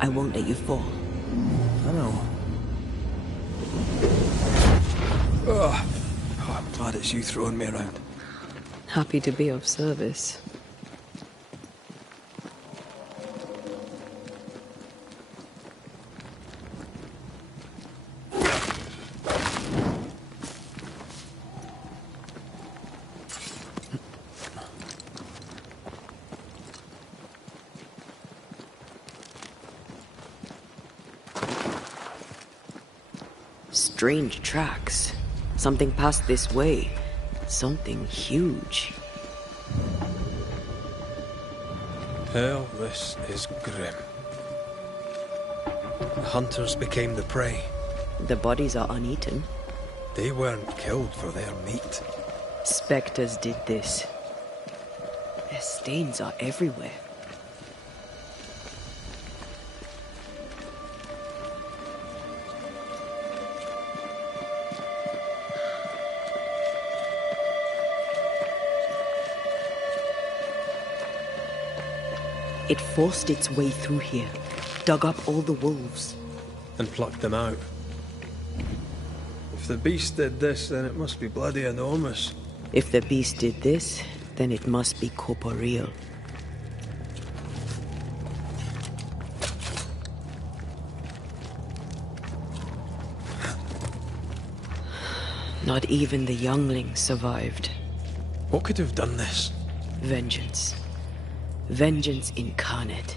I won't let you fall. I know. Oh, I'm glad it's you throwing me around. Happy to be of service. Strange tracks. Something passed this way. Something huge. Hell, this is grim. The hunters became the prey. The bodies are uneaten. They weren't killed for their meat. Spectres did this. Their stains are everywhere. It forced its way through here, dug up all the wolves. And plucked them out. If the beast did this, then it must be bloody enormous. If the beast did this, then it must be corporeal. Not even the younglings survived. What could have done this? Vengeance. Vengeance incarnate.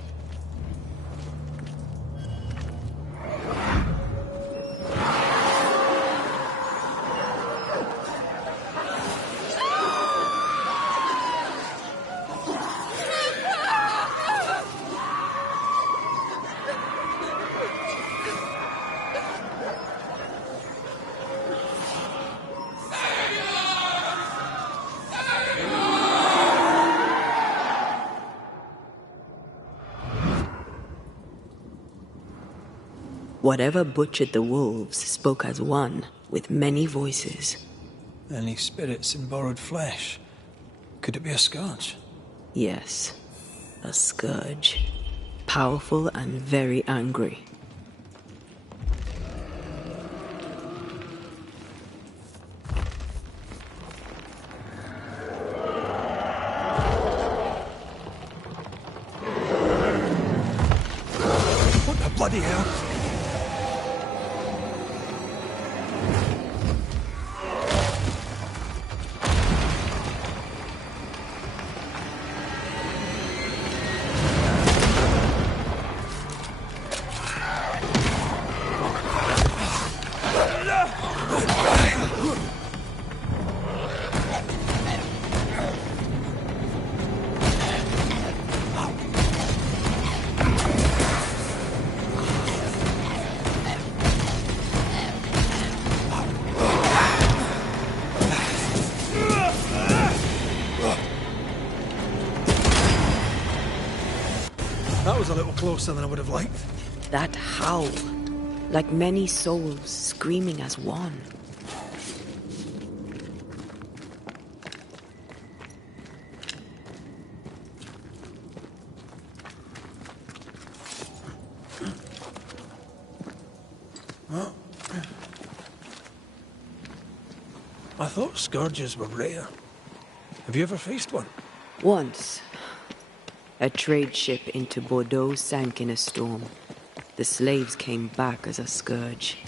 Whatever butchered the wolves spoke as one, with many voices. Any spirits in borrowed flesh? Could it be a scourge? Yes, a scourge. Powerful and very angry. What the bloody hell? That was a little closer than I would have liked. That howl, like many souls screaming as one. I thought scourges were rare. Have you ever faced one? Once. A trade ship into Bordeaux sank in a storm. The slaves came back as a scourge.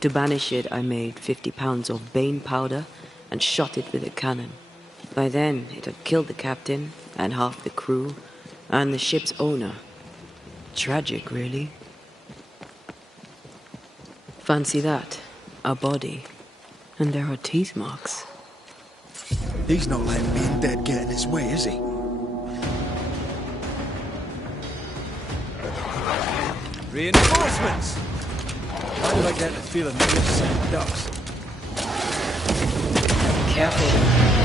To banish it, I made 50 pounds of bane powder and shot it with a cannon. By then, it had killed the captain and half the crew and the ship's owner. Tragic, really. Fancy that. A body. And there are teeth marks. He's not letting being dead get in his way, is he? Reinforcements! Why do I get the feeling that you've sent ducks? Careful.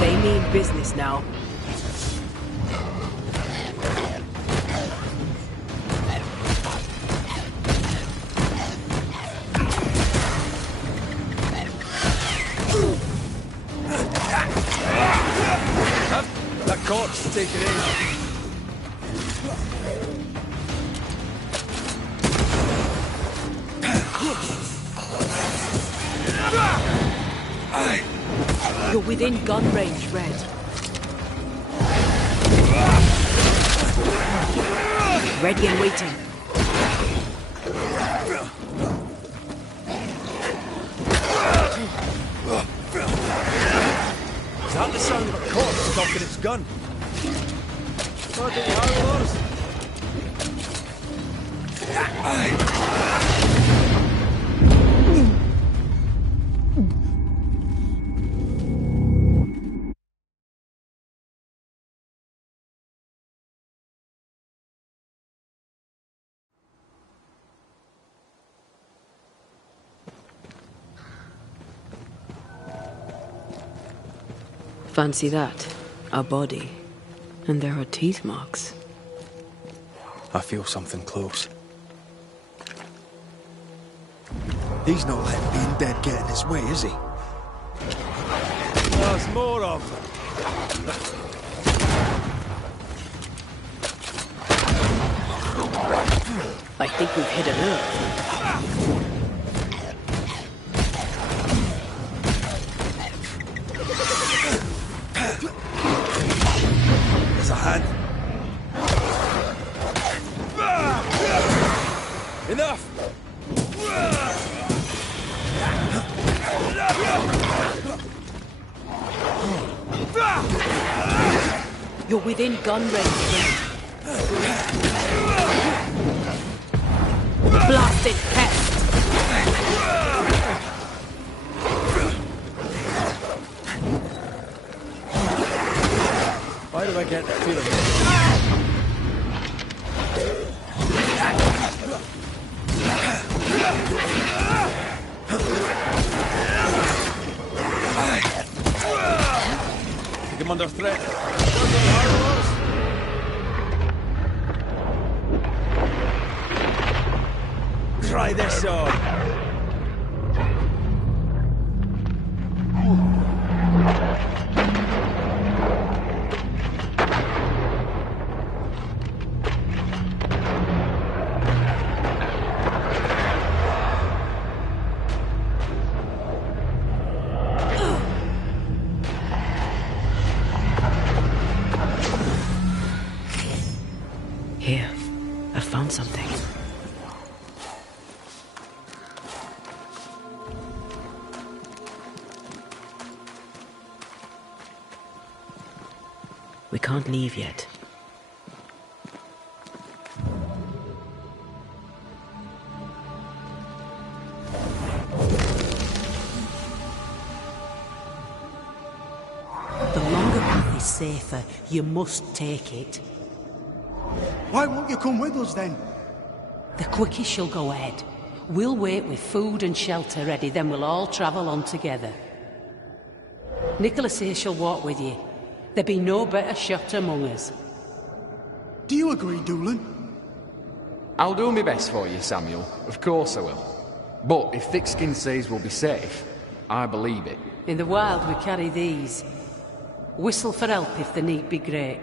They mean business now. That corpse, take it in. You're within gun range, Red. Ready and waiting. Is that the sound of a corpse cocking its gun? Fancy that. A body. And there are teeth marks. I feel something close. He's not letting being dead get in his way, is he? There's more of them. I think we've hit a nerve. There's a hand. Enough! You're within gun range. Blasted pest! Why do I get the feeling? Take him under threat. Try this on. Here, I found something. We can't leave yet. The longer path is safer. You must take it. Why won't you come with us then? The quickest you'll go ahead. We'll wait with food and shelter ready, then we'll all travel on together. Nicholas here shall walk with you. There be no better shot among us. Do you agree, Doolan? I'll do my best for you, Samuel. Of course I will. But if Thickskin says we'll be safe, I believe it. In the wild we carry these. Whistle for help if the need be great.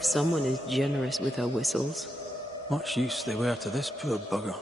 Someone is generous with her whistles. Much use they were to this poor bugger.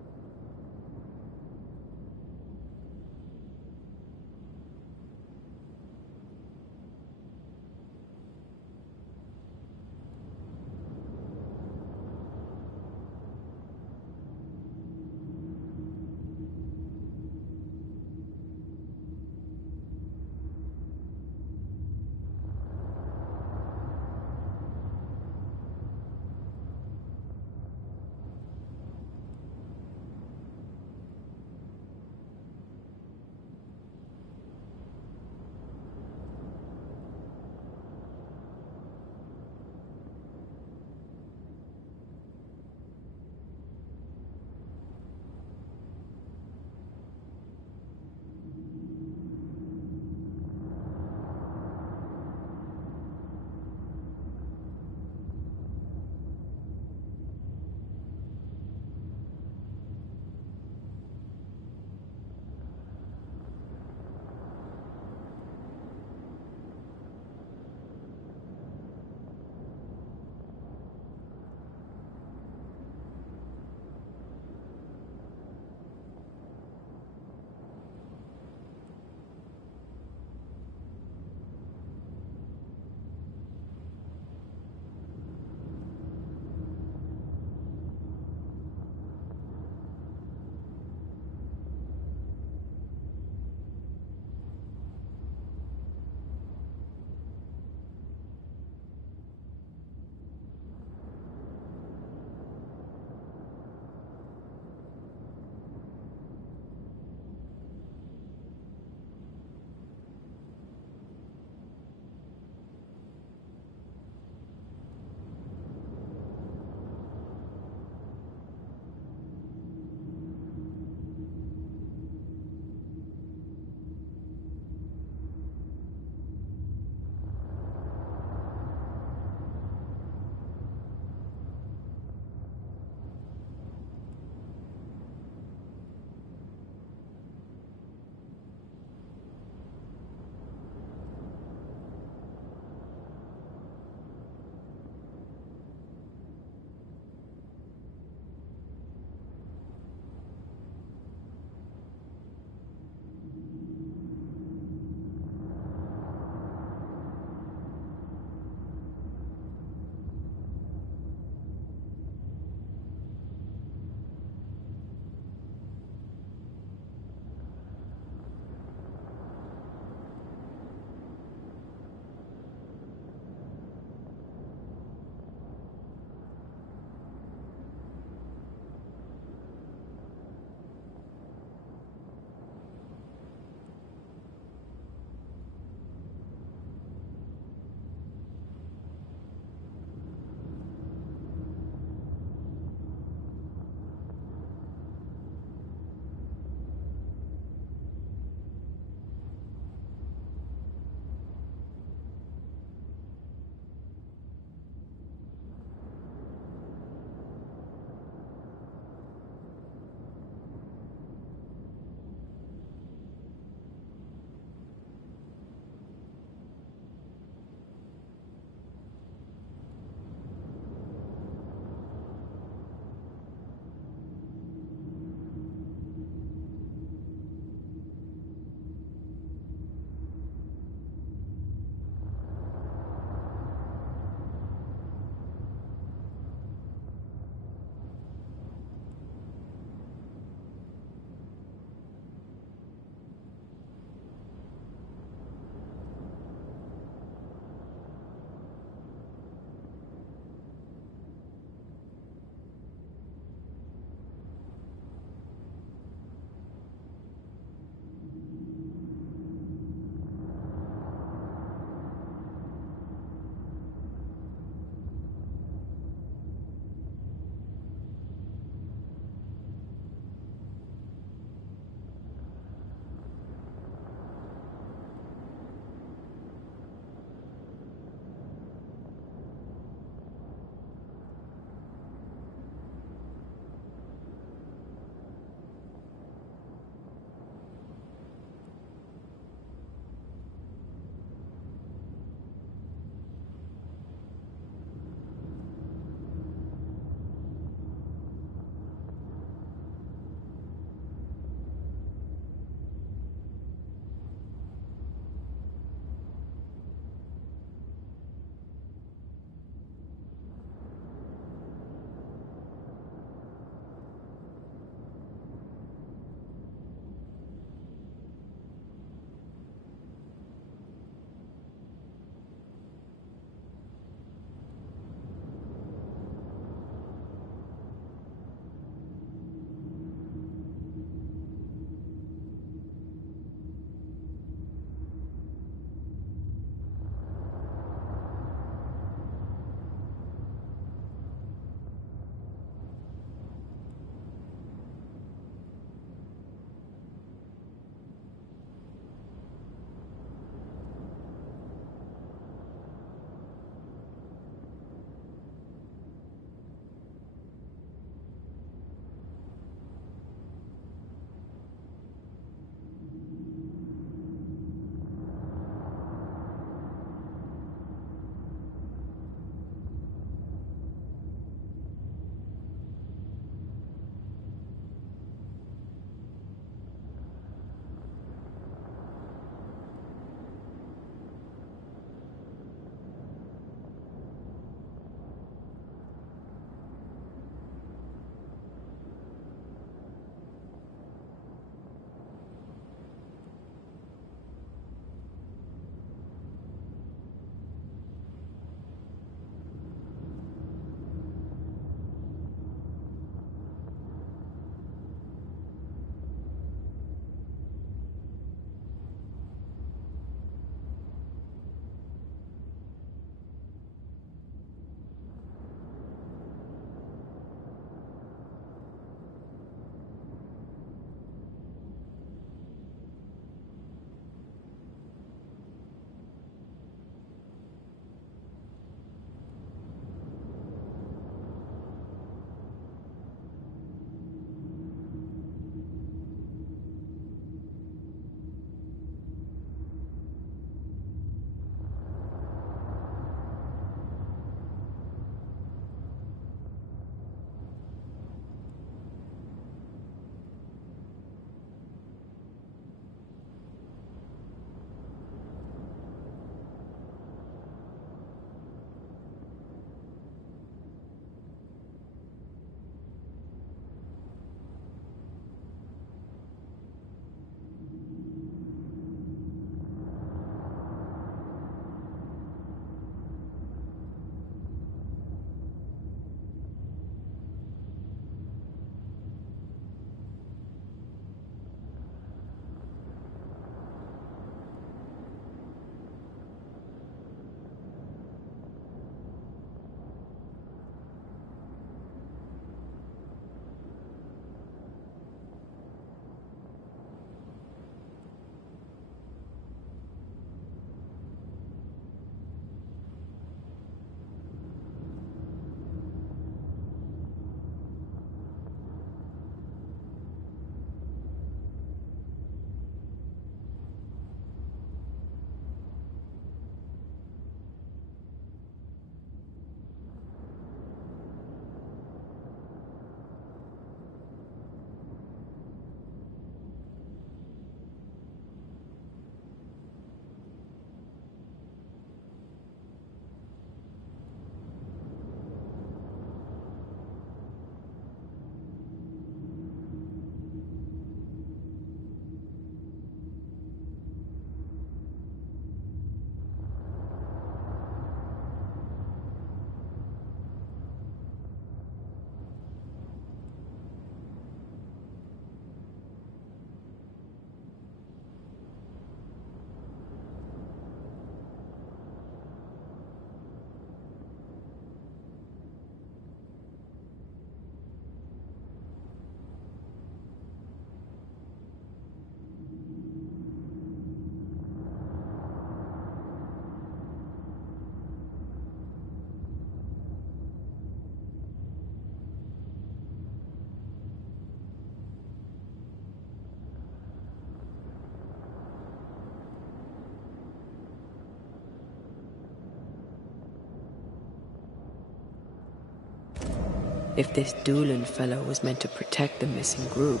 If this Doolan fellow was meant to protect the missing group,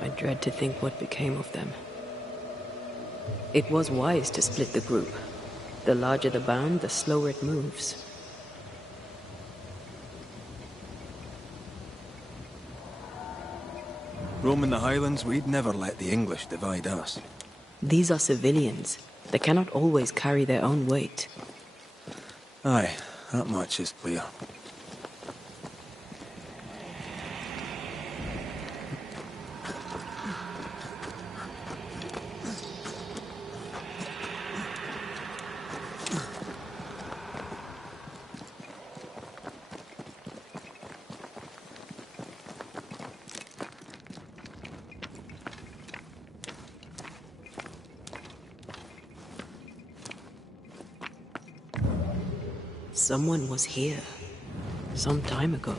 I dread to think what became of them. It was wise to split the group. The larger the band, the slower it moves. Roaming the Highlands, we'd never let the English divide us. These are civilians. They cannot always carry their own weight. Aye, that much is clear. Someone was here. Some time ago.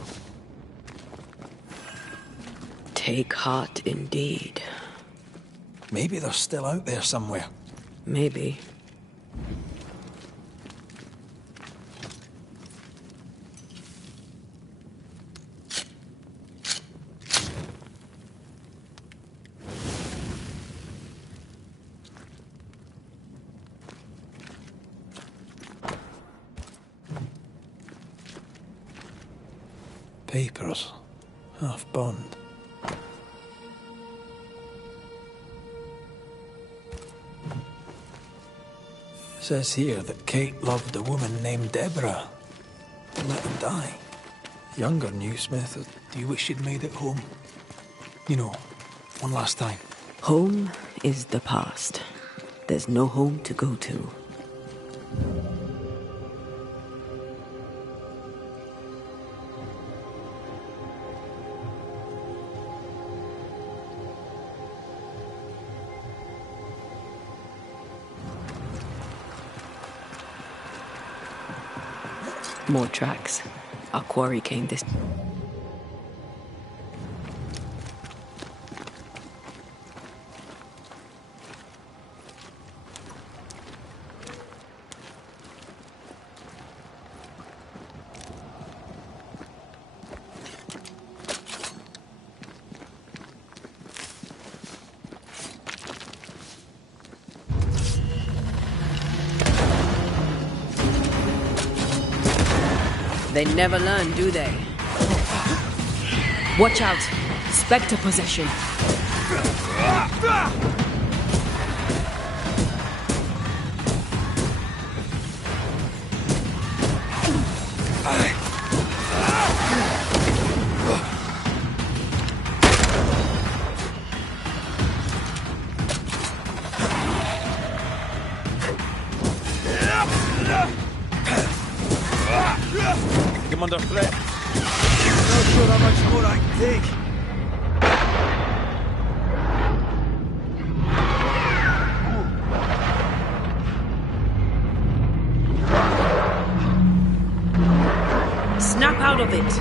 Take heart indeed. Maybe they're still out there somewhere. Maybe. Papers. Half burned. It says here that Kate loved a woman named Deborah and let her die. Younger Newsmith, do you wish she'd made it home? You know, one last time. Home is the past. There's no home to go to. More tracks. Our quarry came this... They never learn, do they? Watch out! Spectre possession. I'm under threat. Not sure how much more I can take. Snap out of it!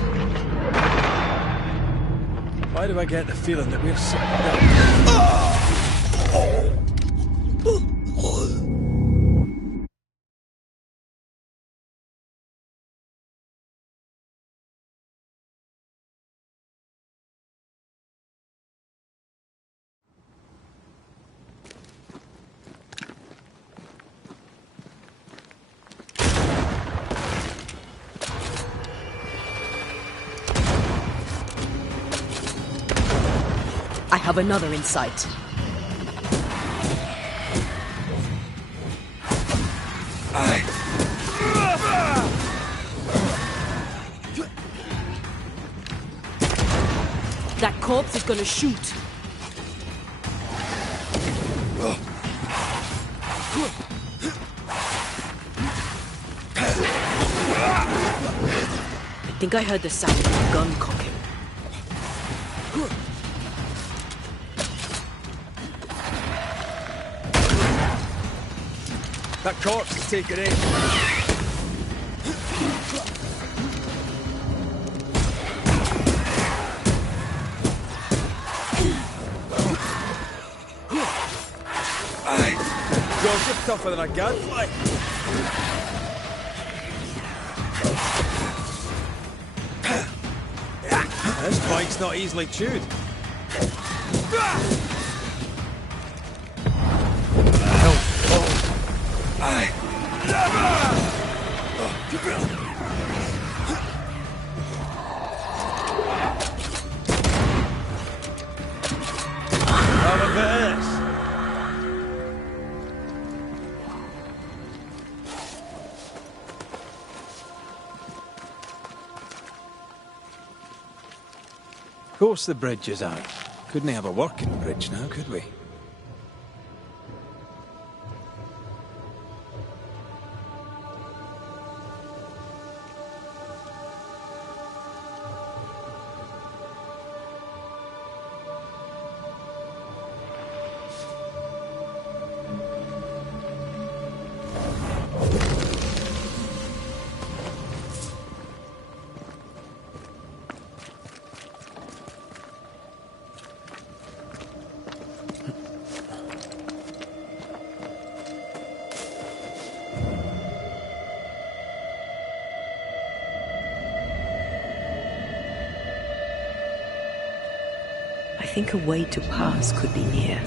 Why do I get the feeling that we're sitting I have another in sight. That corpse is gonna shoot. I think I heard the sound of a gun cocking. That corpse is taking aim. Yours is tougher than a gadfly. This bike's not easily chewed. Of course the bridge is out. Couldn't have a working bridge now, could we? I think a way to pass could be near.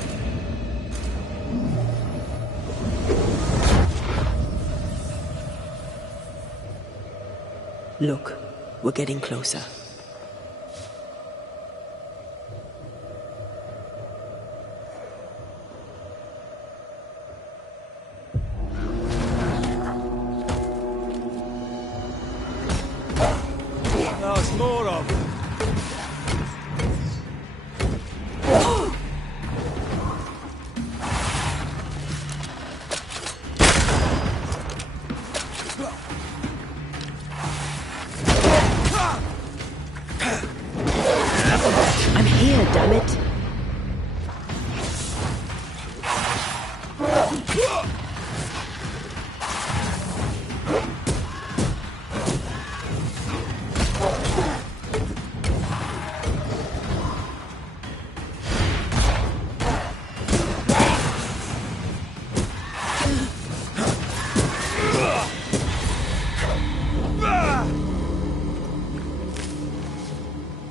Look, we're getting closer. There's more of them. I'm here, damn it.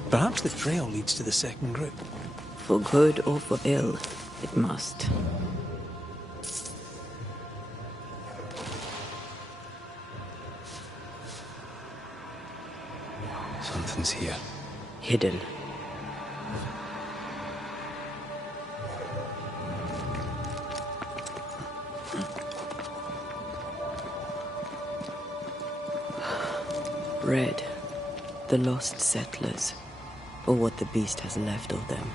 Perhaps the trail leads to the second group. For good or for ill, it must. Something's here. Hidden. Red. The lost settlers. Or what the beast has left of them.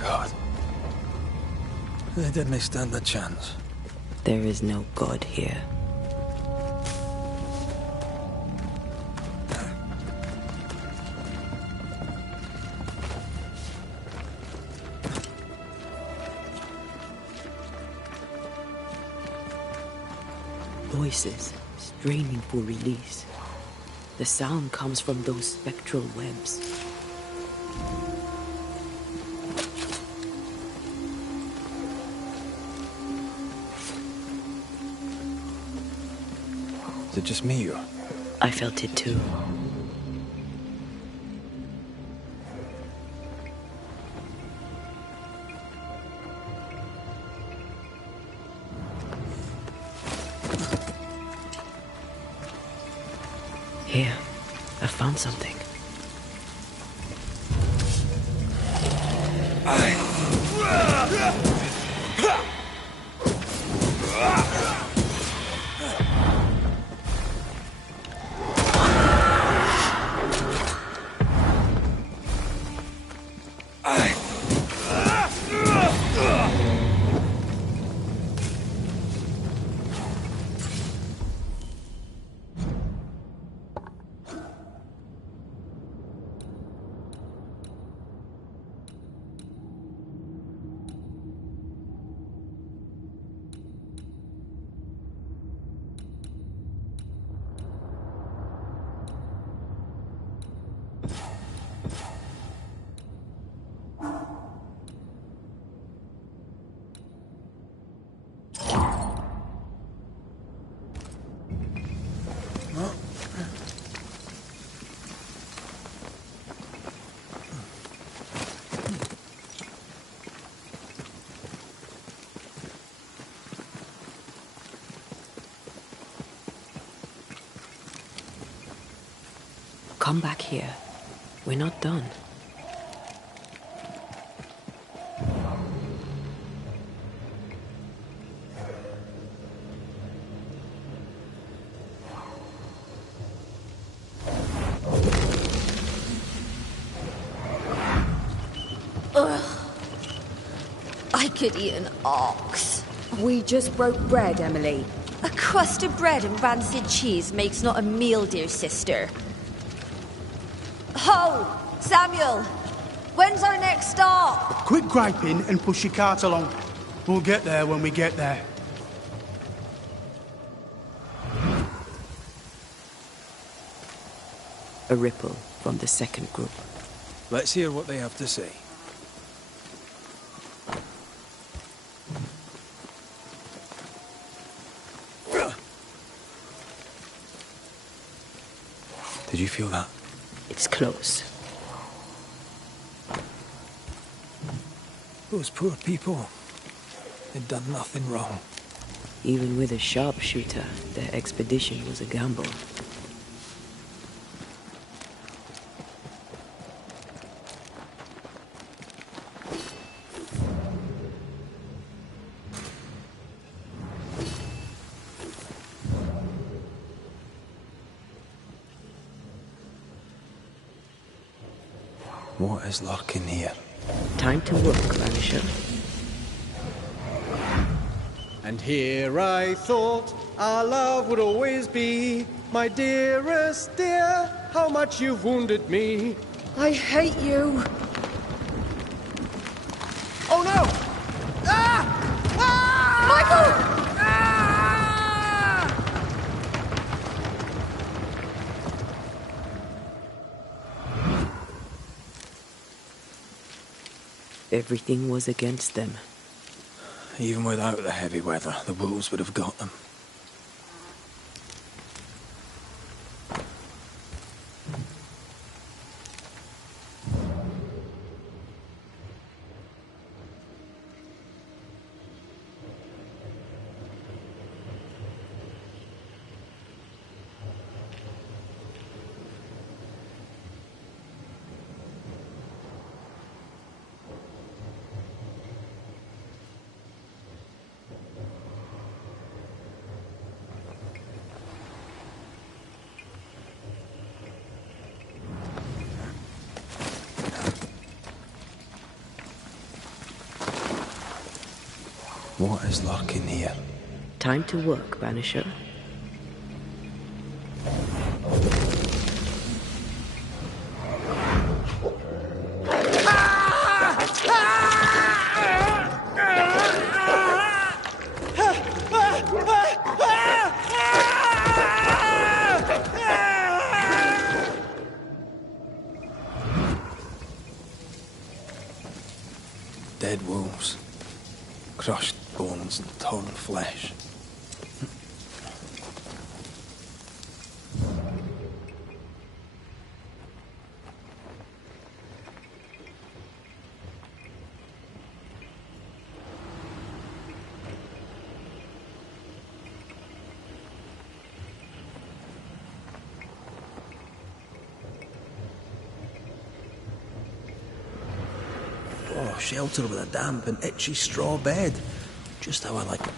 God. They didn't stand a chance. There is no god here. Voices straining for release. The sound comes from those spectral webs. Is it just me or? I felt it too. Here, I found something. Come back here. We're not done. Ugh. I could eat an ox. We just broke bread, Emily. A crust of bread and rancid cheese makes not a meal, dear sister. Ho! Samuel! When's our next stop? Quit griping and push your cart along. We'll get there when we get there. A ripple from the second group. Let's hear what they have to say. Did you feel that? It's close. Those poor people. They'd done nothing wrong. Even with a sharpshooter, their expedition was a gamble. What is lurking here? Time to work, Banisher. And here I thought our love would always be. My dearest dear, how much you've wounded me. I hate you. Oh no! Ah! Ah! Michael! Everything was against them. Even without the heavy weather, the wolves would have got them. What is lurking here? Time to work, Banisher. Dead wolves. Crushed bones and torn flesh. Oh, shelter with a damp and itchy straw bed. Just how I like it.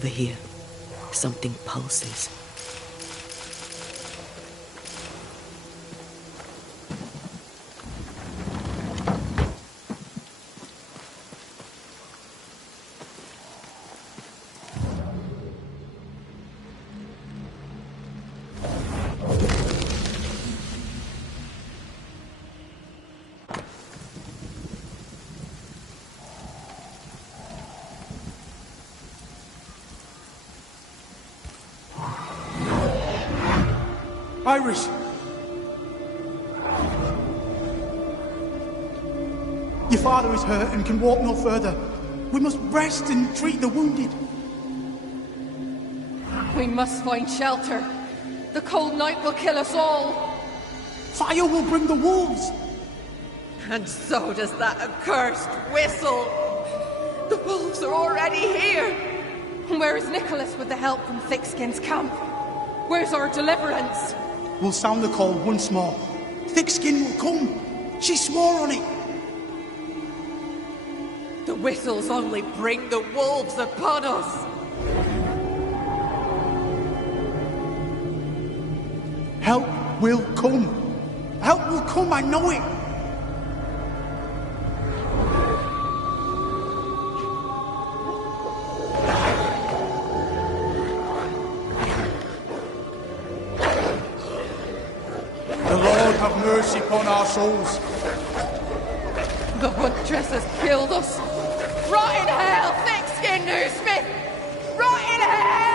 over here. Something pulses. Iris! Your father is hurt and can walk no further. We must rest and treat the wounded. We must find shelter. The cold night will kill us all. Fire will bring the wolves. And so does that accursed whistle. The wolves are already here. Where is Nicholas with the help from Thickskin's camp? Where's our deliverance? We'll sound the call once more. Thickskin will come. She swore on it. The whistles only bring the wolves upon us. Help will come. Help will come, I know it. The Lord have mercy upon our souls. The huntress has killed us. Rot in hell, thick-skinned Newsmith! Rot in hell!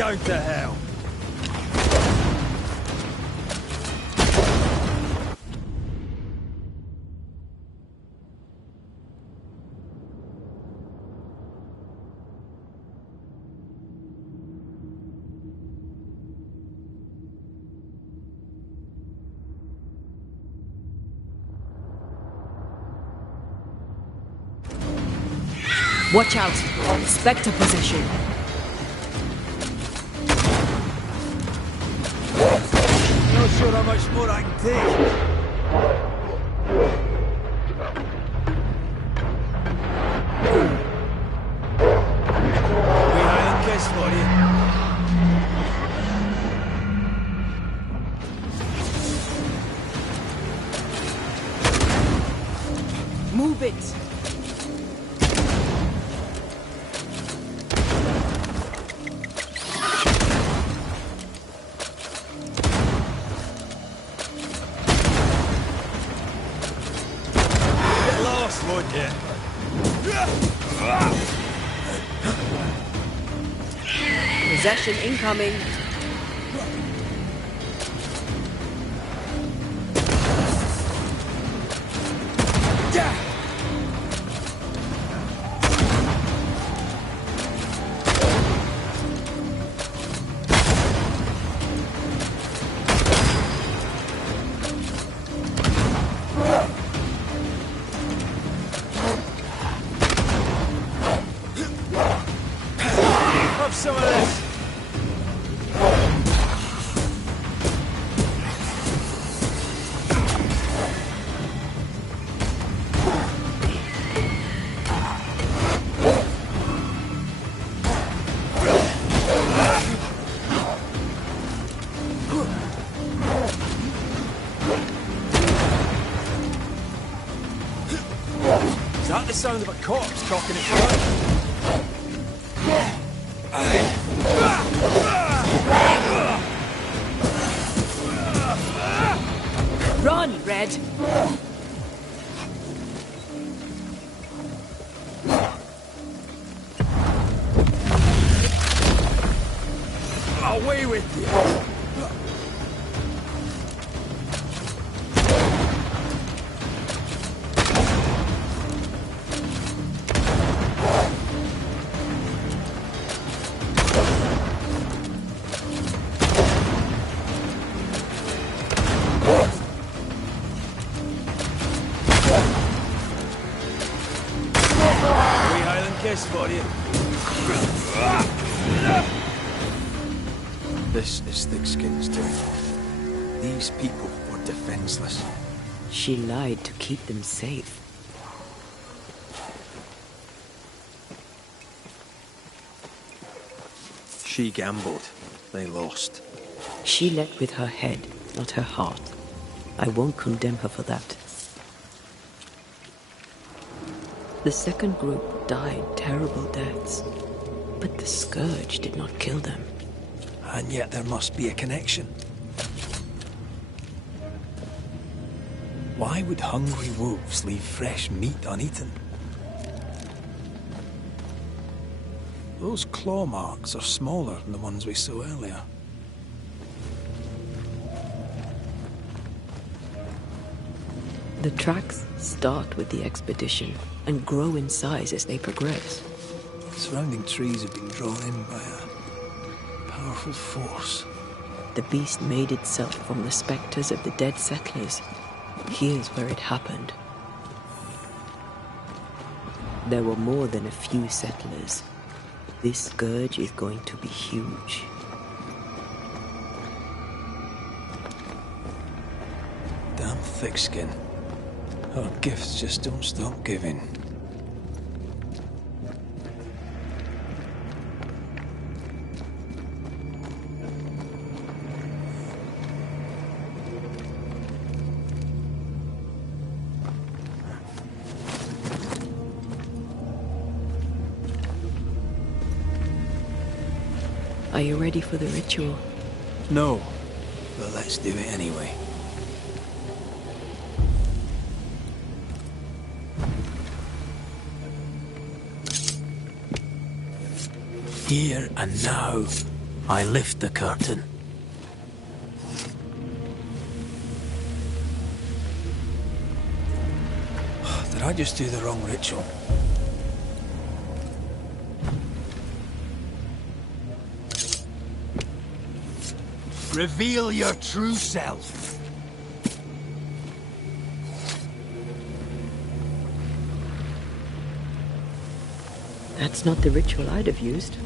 down to hell. Watch out! Spectre position. Not sure how much more I can take. We Highland kiss for you. Move it! Possession incoming. Have some of this. Is that the sound of a corpse cocking its gun? Run, Red! Away with you! Kiss for you. This is Thickskin's doing. These people were defenseless. She lied to keep them safe. She gambled. They lost. She led with her head, not her heart. I won't condemn her for that. The second group died terrible deaths, but the scourge did not kill them. And yet there must be a connection. Why would hungry wolves leave fresh meat uneaten? Those claw marks are smaller than the ones we saw earlier. The tracks start with the expedition and grow in size as they progress. Surrounding trees have been drawn in by a powerful force. The beast made itself from the specters of the dead settlers. Here's where it happened. There were more than a few settlers. This scourge is going to be huge. Damn thick-skin. Our gifts just don't stop giving. Are you ready for the ritual? No, but let's do it anyway. Here and now, I lift the curtain. Did I just do the wrong ritual? Reveal your true self. That's not the ritual I'd have used.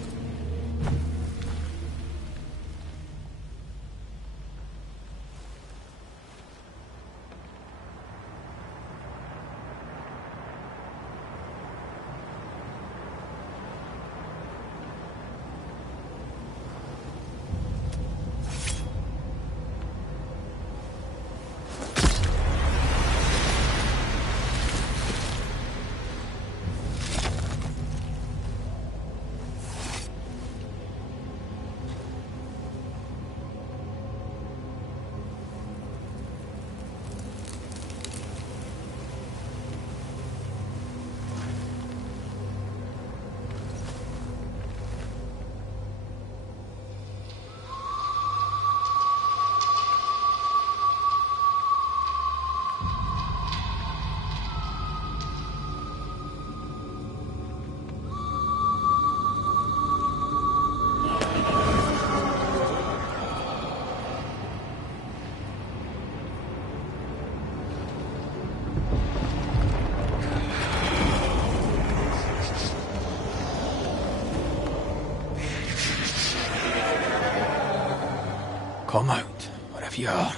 Come out, wherever you are.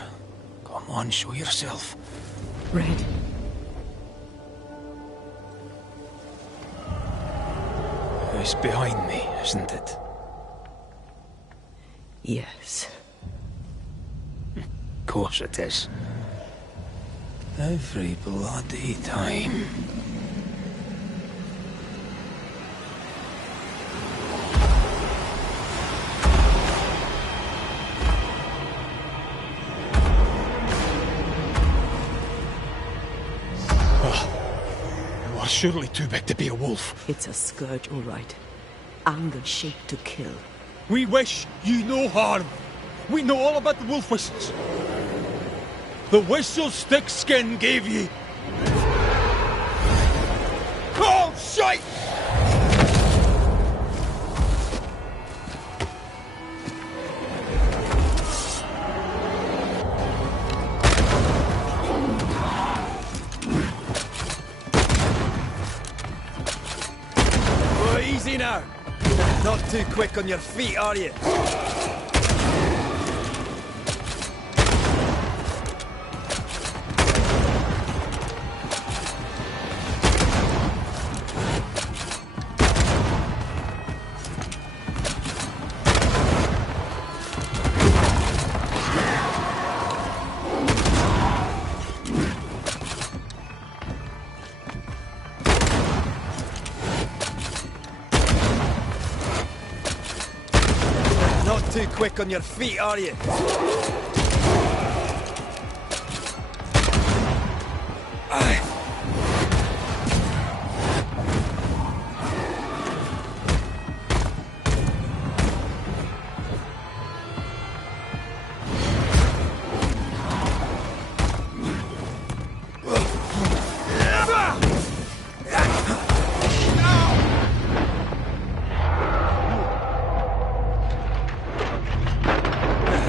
Come on, show yourself. Red. It's behind me, isn't it? Yes. Of course it is. Every bloody time. You are surely too big to be a wolf. It's a scourge, all right. Anger shaped to kill. We wish you no harm. We know all about the wolf whistles. The whistle Stickskin gave ye. Oh, shite! Oh, easy now. Not too quick on your feet, are you? Not too quick on your feet, are you?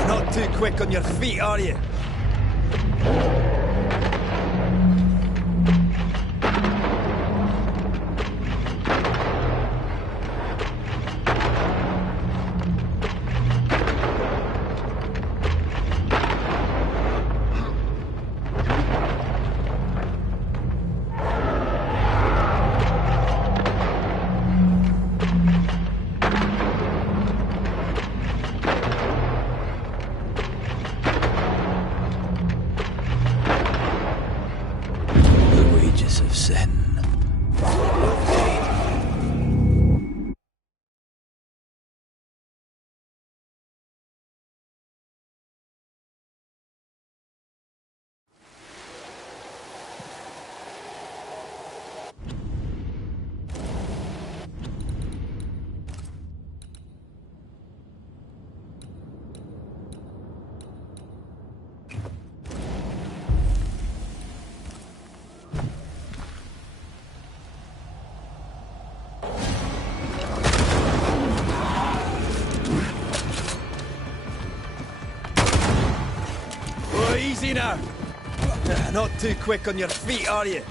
Not too quick on your feet, are you? The wages of sin. Not too quick on your feet, are you?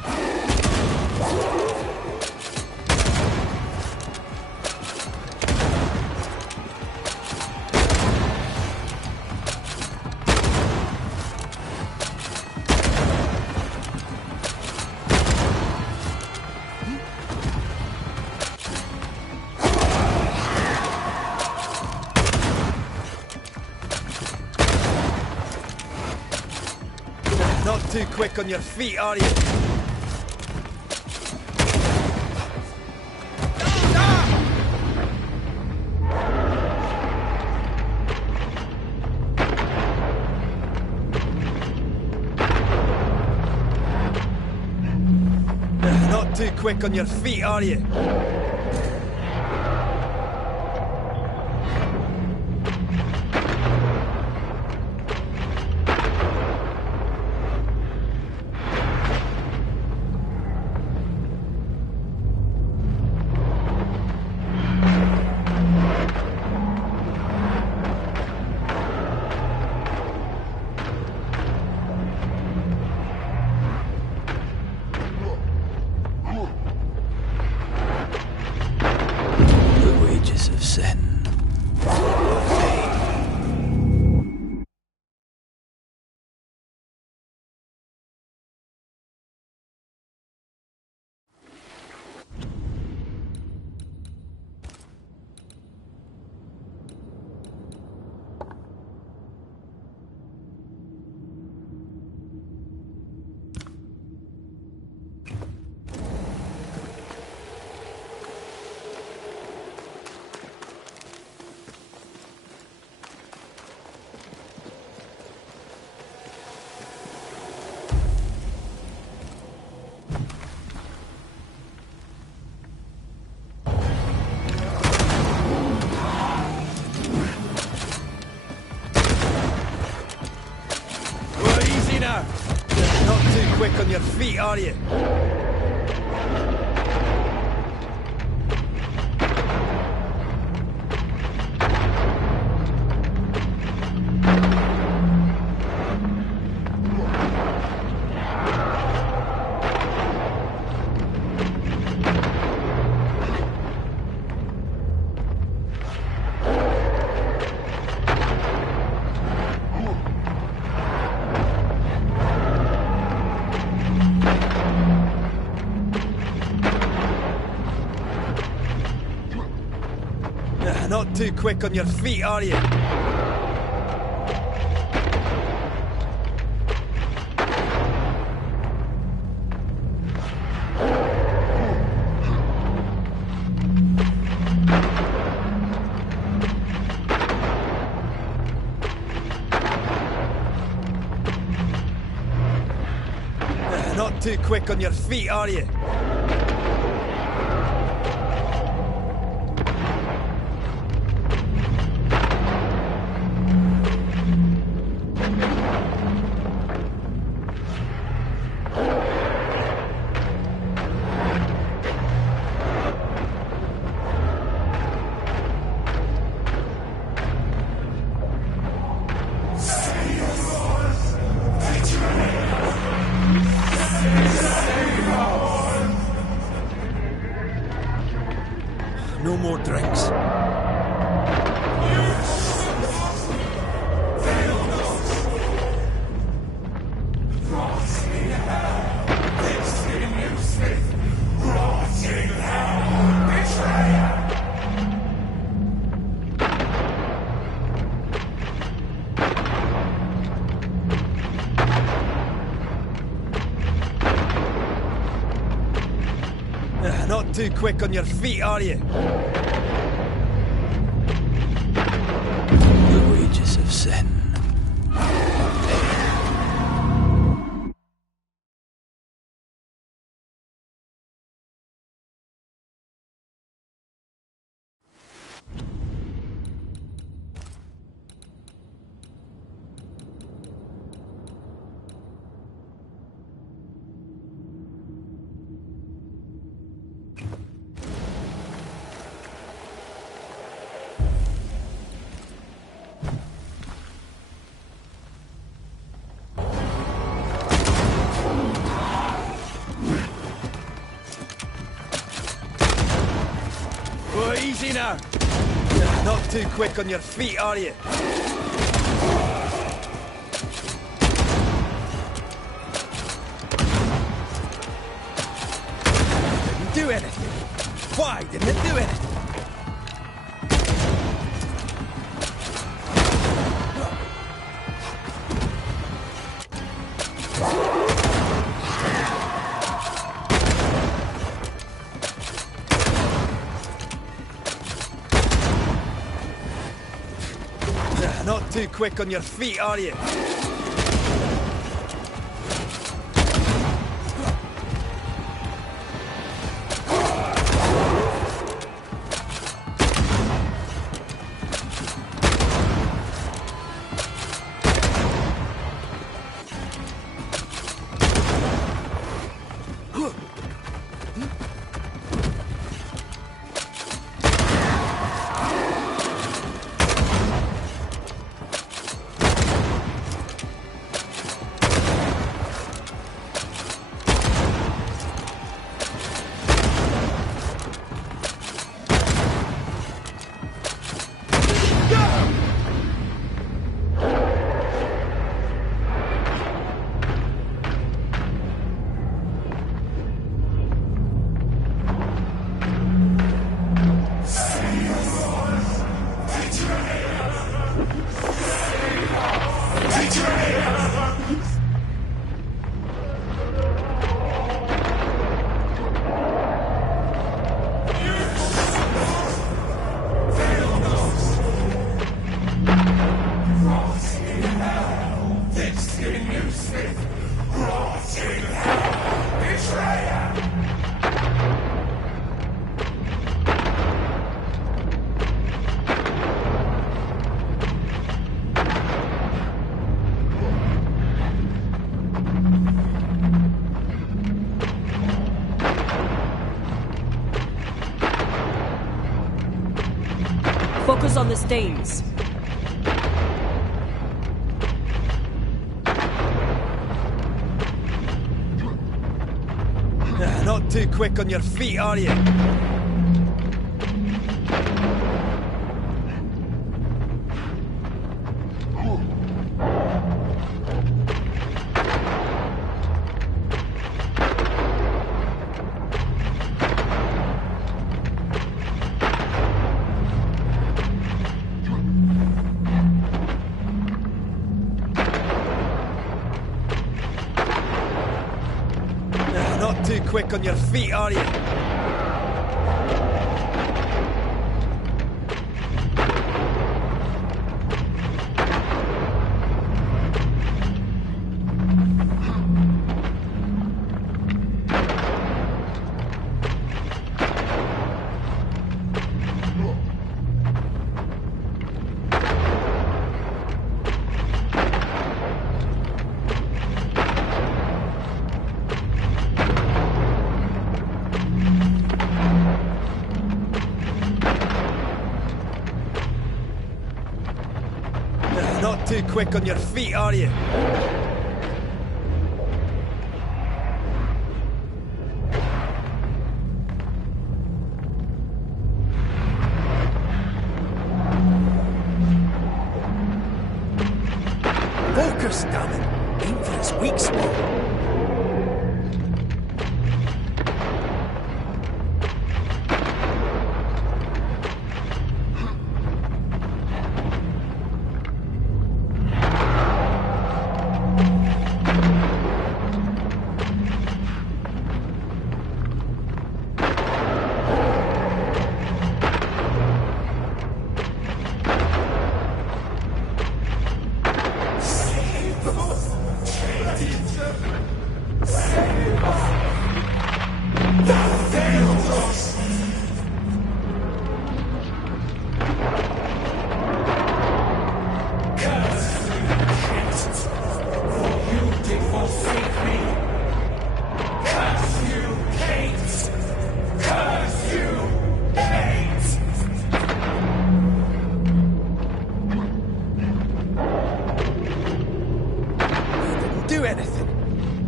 Not too quick on your feet, are you? Not too quick on your feet, are you? Not too quick on your feet, are you? Not too quick on your feet, are you? Not too quick on your feet, are you? No more drinks. Not too quick on your feet, are you? The wages of sin. Now! Not too quick on your feet, are you? Didn't do anything. Why didn't it do anything? Not too quick on your feet, are you? Focus on the stains. Not too quick on your feet, are you? Not too quick on your feet, are you? Not too quick on your feet, are you? Focus, damn it! Aim for its weak spot.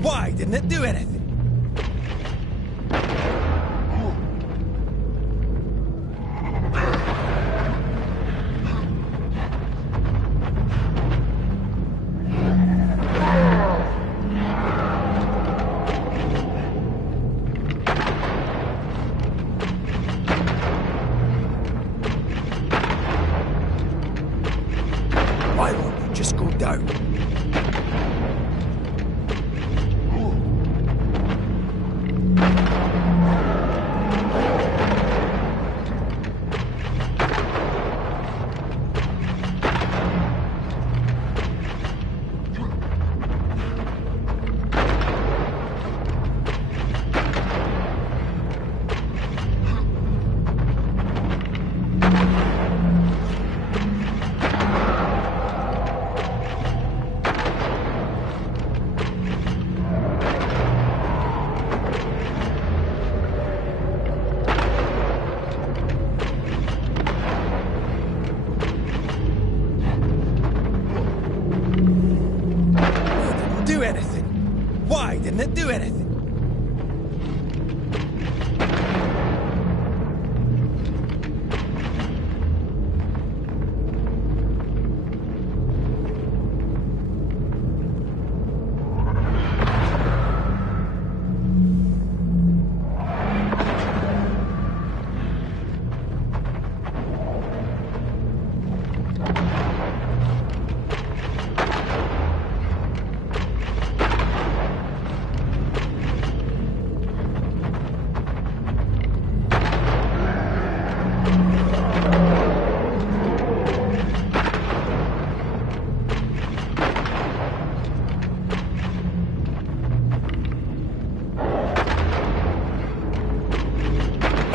Why didn't it do anything?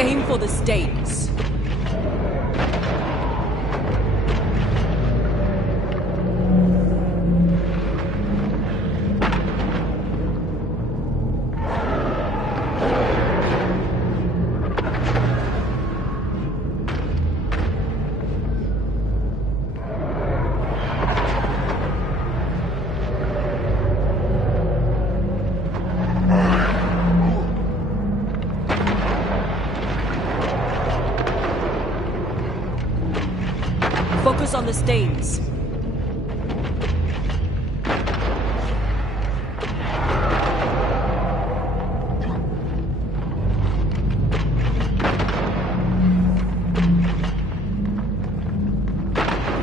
Aim for the stains. Focus on the stains.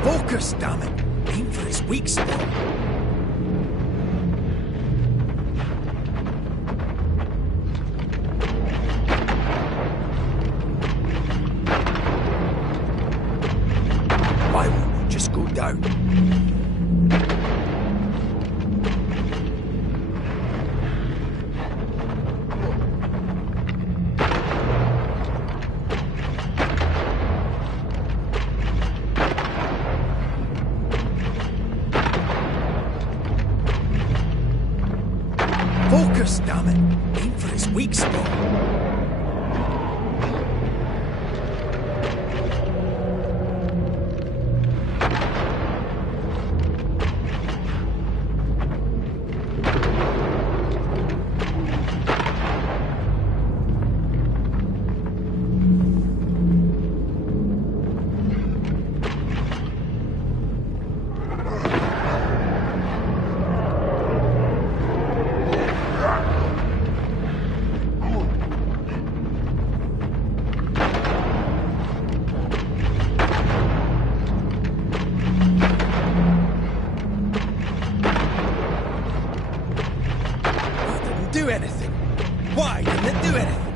Focus, damn it! Aim for his weak spot. Why won't you just go down? Focus, damn it! Aim for his weak spot. Do anything. Why didn't it do anything?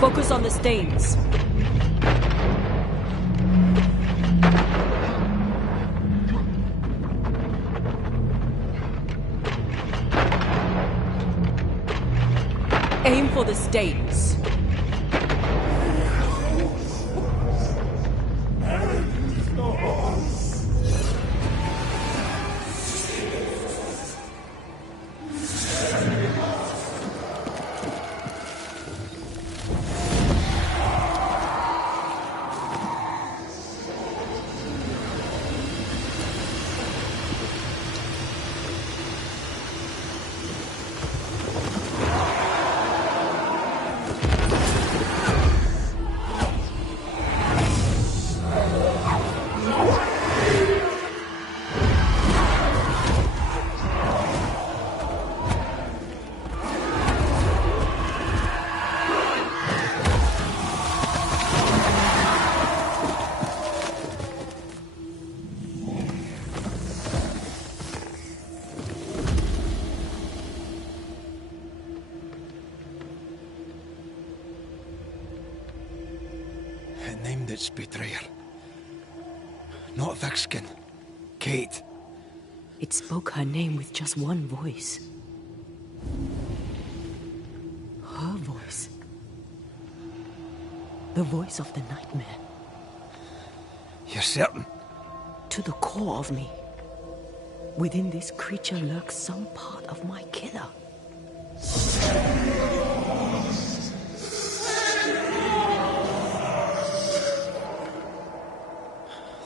Focus on the stains. Aim for the stains. It named its betrayer. Not Thickskin. Kate. It spoke her name with just one voice. Her voice. The voice of the nightmare. You're certain? To the core of me. Within this creature lurks some part of my killer.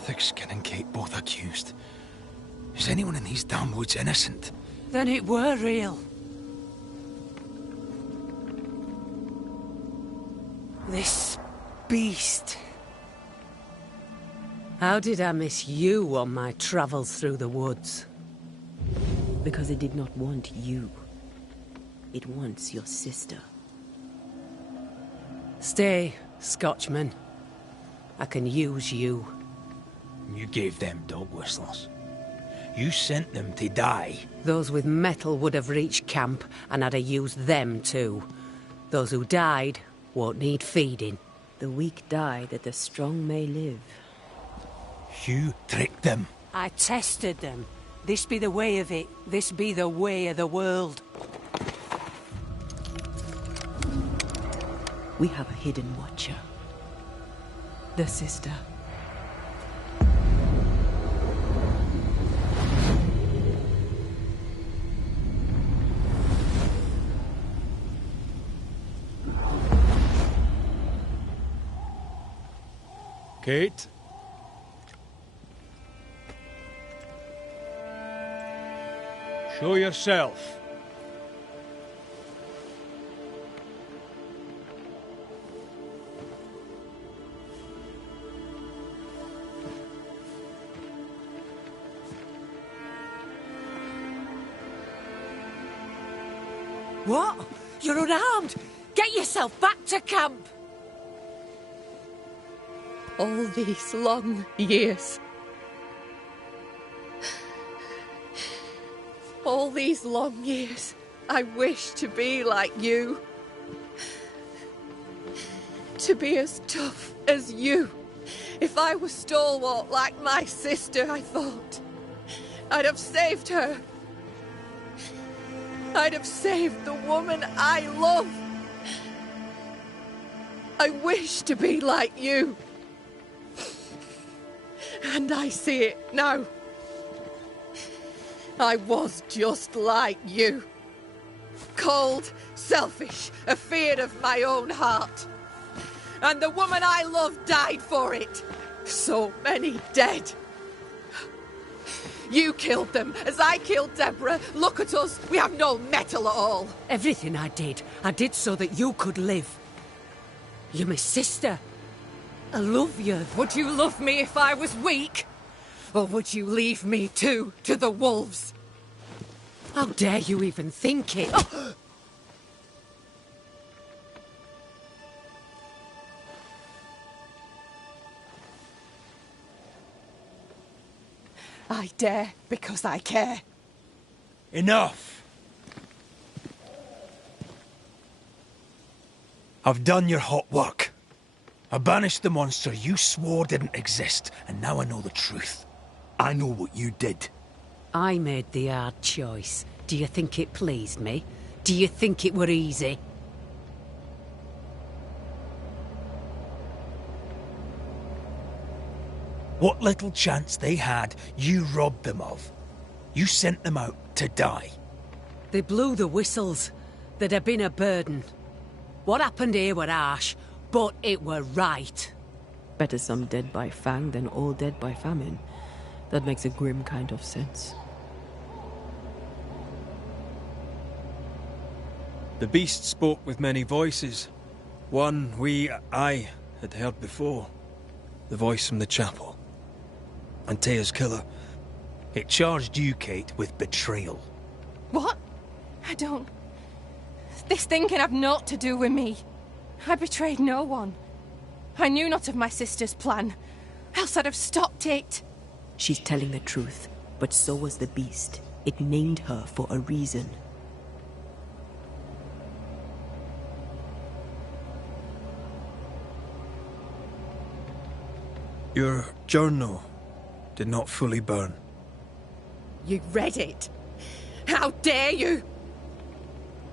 Thickskin and Kate both accused. Is anyone in these damn woods innocent? Then it were real. This beast. How did I miss you on my travels through the woods? Because it did not want you. It wants your sister. Stay, Scotchman. I can use you. You gave them dog whistles. You sent them to die. Those with metal would have reached camp, and I'd have used them too. Those who died won't need feeding. The weak die that the strong may live. You tricked them. I tested them. This be the way of it. This be the way of the world. We have a hidden watcher. The sister. Kate? Show yourself. What? You're unarmed! Get yourself back to camp! All these long years. All these long years, I wished to be like you. To be as tough as you. If I was stalwart like my sister, I thought, I'd have saved her. I'd have saved the woman I love. I wish to be like you. And I see it now. I was just like you. Cold, selfish, afeard of my own heart. And the woman I loved died for it. So many dead. You killed them, as I killed Deborah. Look at us, we have no metal at all. Everything I did so that you could live. You're my sister. I love you. Would you love me if I was weak? Or would you leave me too, to the wolves? How dare you even think it? Oh! I dare because I care. Enough! I've done your hot work. I banished the monster you swore didn't exist, and now I know the truth. I know what you did. I made the hard choice. Do you think it pleased me? Do you think it were easy? What little chance they had, you robbed them of. You sent them out to die. They blew the whistles. There'd have been a burden. What happened here were harsh, but it were right. Better some dead by fang than all dead by famine. That makes a grim kind of sense. The beast spoke with many voices. One I had heard before. The voice from the chapel. Antea's killer. It charged you, Kate, with betrayal. What? I don't... This thing can have naught to do with me. I betrayed no one. I knew not of my sister's plan, else I'd have stopped it. She's telling the truth, but so was the beast. It named her for a reason. Your journal did not fully burn. You read it. How dare you?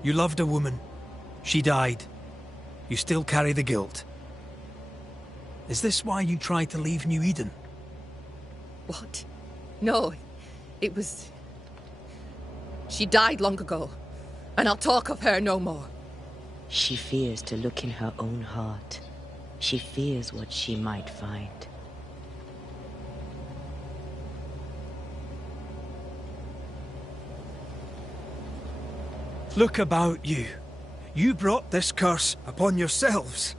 You loved a woman. She died. You still carry the guilt. Is this why you tried to leave New Eden? What? No, it was... She died long ago, and I'll talk of her no more. She fears to look in her own heart. She fears what she might find. Look about you. You brought this curse upon yourselves.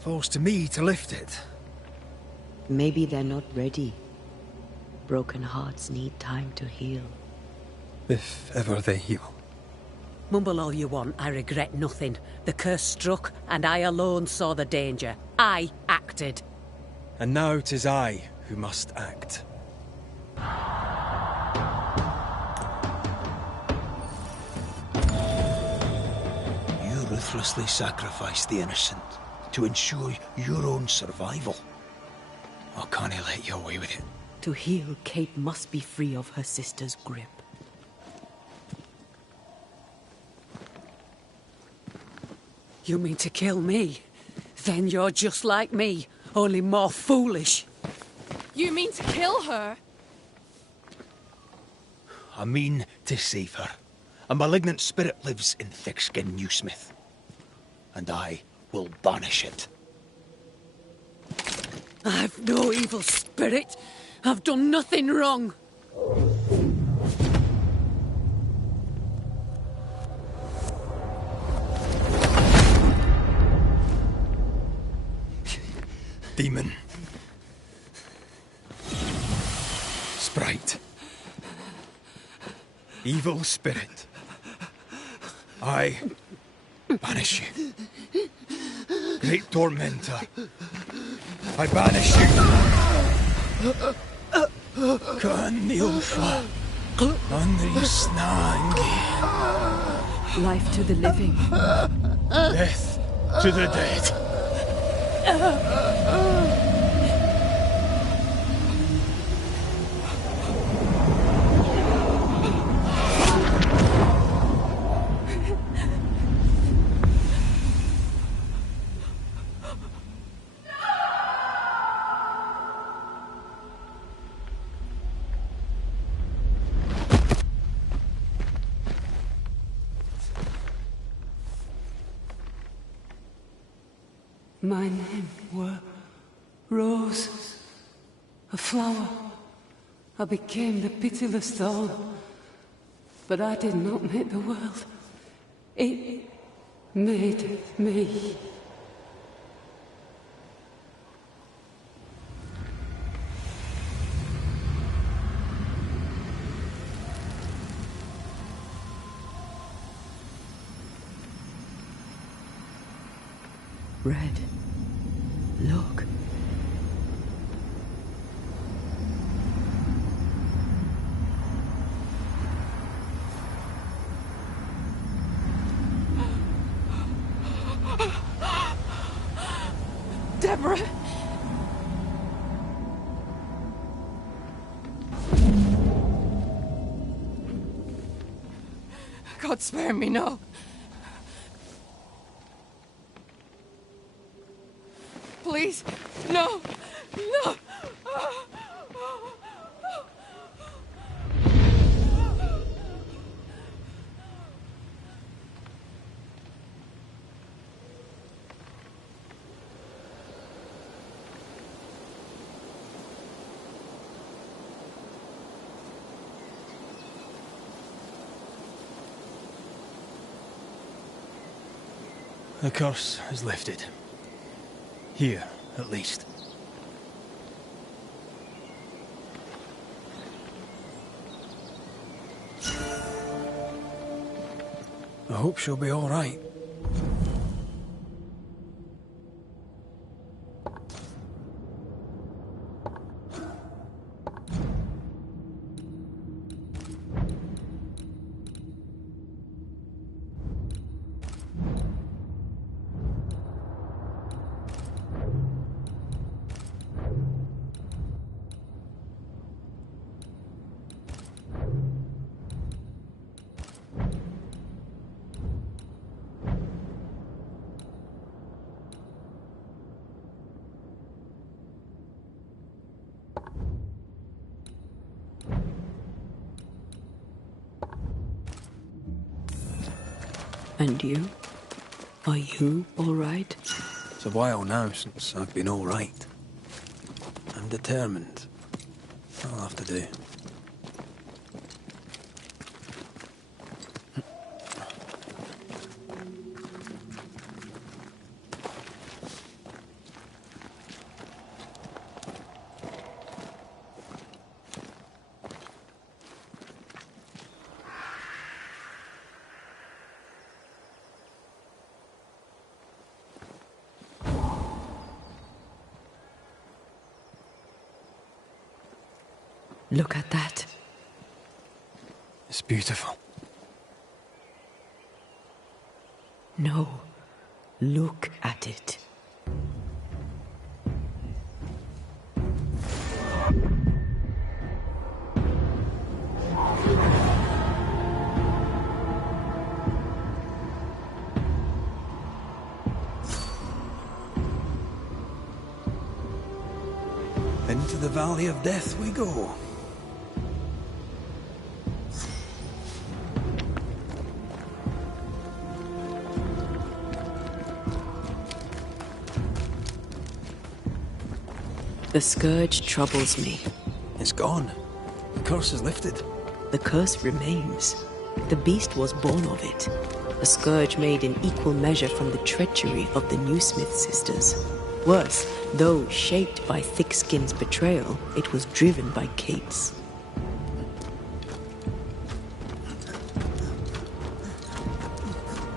Falls to me to lift it. Maybe they're not ready. Broken hearts need time to heal. If ever they heal. Mumble all you want, I regret nothing. The curse struck, and I alone saw the danger. I acted. And now 'tis I who must act. You ruthlessly sacrifice the innocent to ensure your own survival. Or can't I let you away with it? To heal, Kate must be free of her sister's grip. You mean to kill me? Then you're just like me, only more foolish. You mean to kill her? I mean to save her. A malignant spirit lives in thick-skinned Newsmith. And I will banish it. I've no evil spirit. I've done nothing wrong. Demon. Sprite. Evil spirit. I banish you. Great tormentor. I banish you. Kanilfa. Anrisnangi. Life to the living. Death to the dead. My name were Rose, a flower. I became the pitiless thorn. But I did not make the world. It made me. Red. Look. Deborah! God spare me, no. Please, no, no. The curse is lifted. Here, at least. I hope she'll be all right. And you? Are you all right? It's a while now since I've been all right. I'm determined. I'll have to do. Look at that. It's beautiful. No. Look at it. Into the Valley of Death we go. The scourge troubles me. It's gone. The curse is lifted. The curse remains. The beast was born of it. A scourge made in equal measure from the treachery of the Newsmith sisters. Worse, though shaped by Thickskin's betrayal, it was driven by Kate's.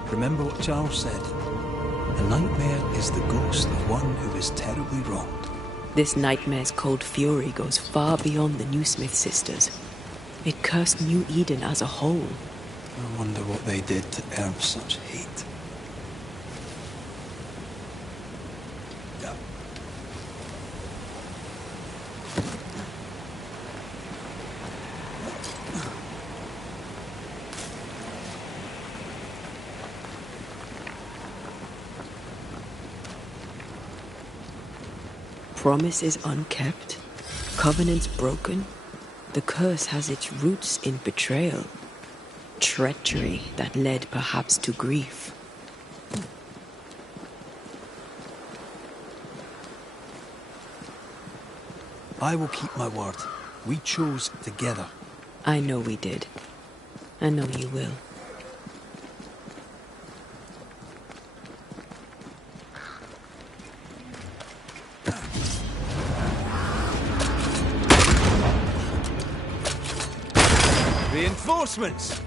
Remember what Charles said. A nightmare is the ghost of one who is terribly wronged. This nightmare's cold fury goes far beyond the Newsmith sisters. It cursed New Eden as a whole. I wonder what they did to earn such hate. Promises unkept, covenants broken. The curse has its roots in betrayal, treachery that led perhaps to grief. I will keep my word. We chose together. I know we did. I know you will. Reinforcements!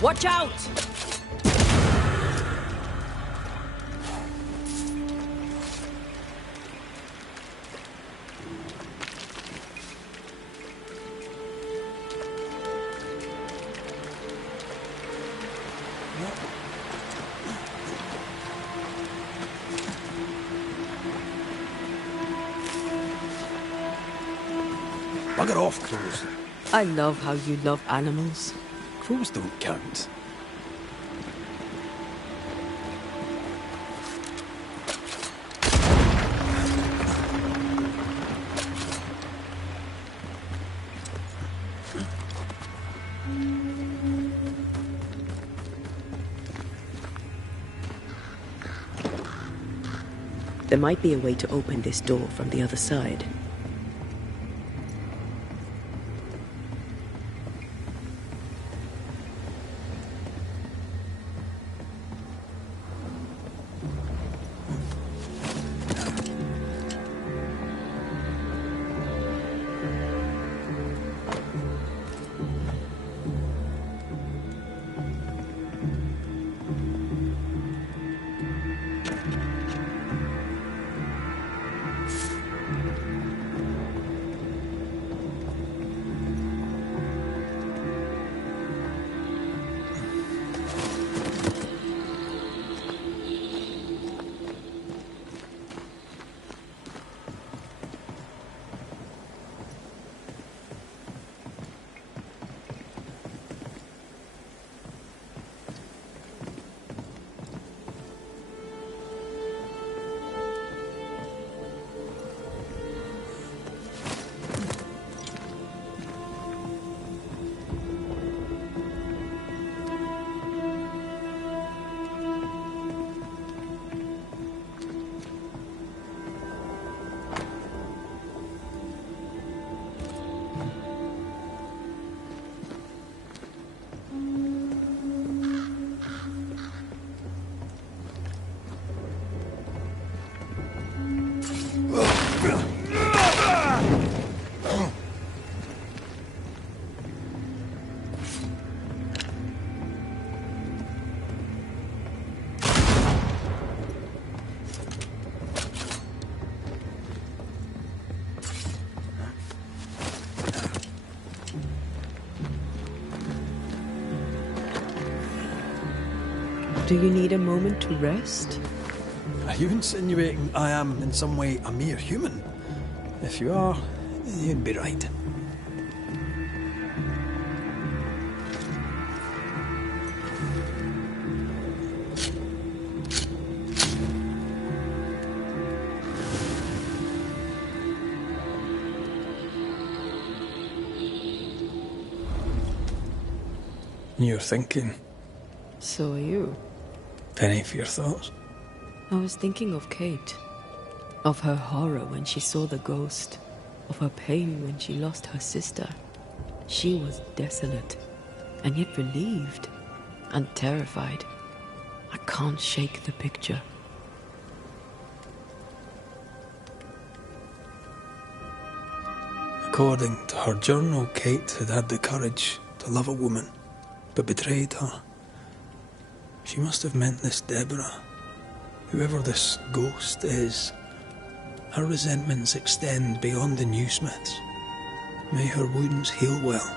Watch out! Bugger off, crows. I love how you love animals. Crows don't count. There might be a way to open this door from the other side. Do you need a moment to rest? Are you insinuating I am in some way a mere human? If you are, you'd be right. You're thinking. So are you. Penny for your thoughts. I was thinking of Kate. Of her horror when she saw the ghost. Of her pain when she lost her sister. She was desolate, and yet relieved, and terrified. I can't shake the picture. According to her journal, Kate had had the courage to love a woman, but betrayed her. She must have meant this Deborah. Whoever this ghost is, her resentments extend beyond the new smiths. May her wounds heal well.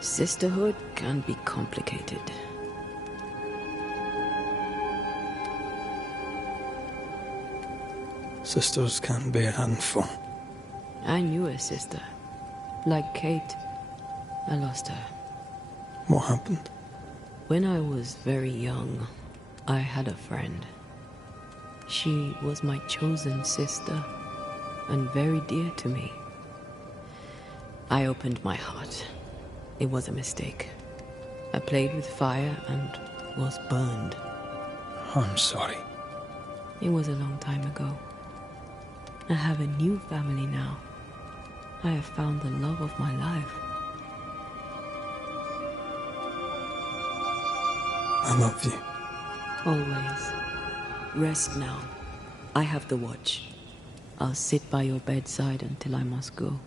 Sisterhood can be complicated. Sisters can be a handful. I knew a sister. Like Kate, I lost her. What happened? When I was very young, I had a friend. She was my chosen sister, and very dear to me. I opened my heart. It was a mistake. I played with fire and was burned. I'm sorry. It was a long time ago. I have a new family now. I have found the love of my life. I love you. Always. Rest now. I have the watch. I'll sit by your bedside until I must go.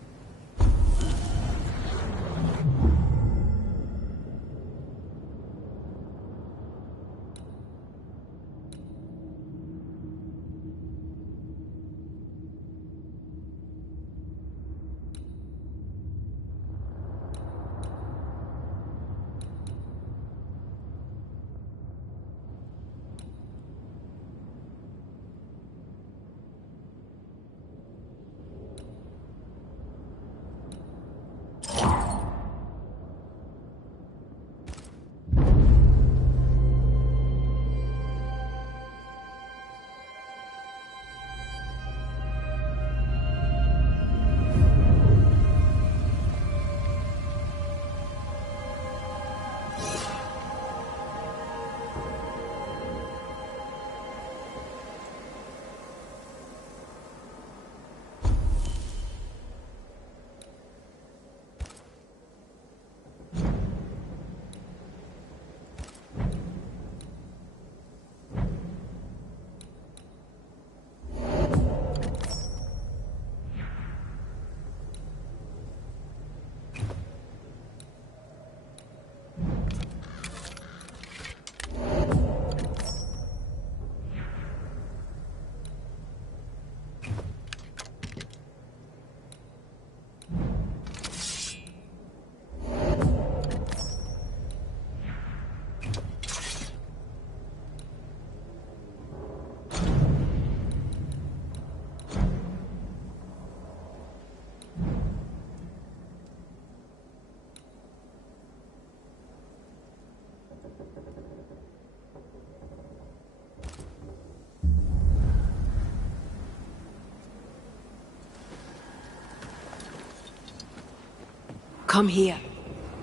Come here.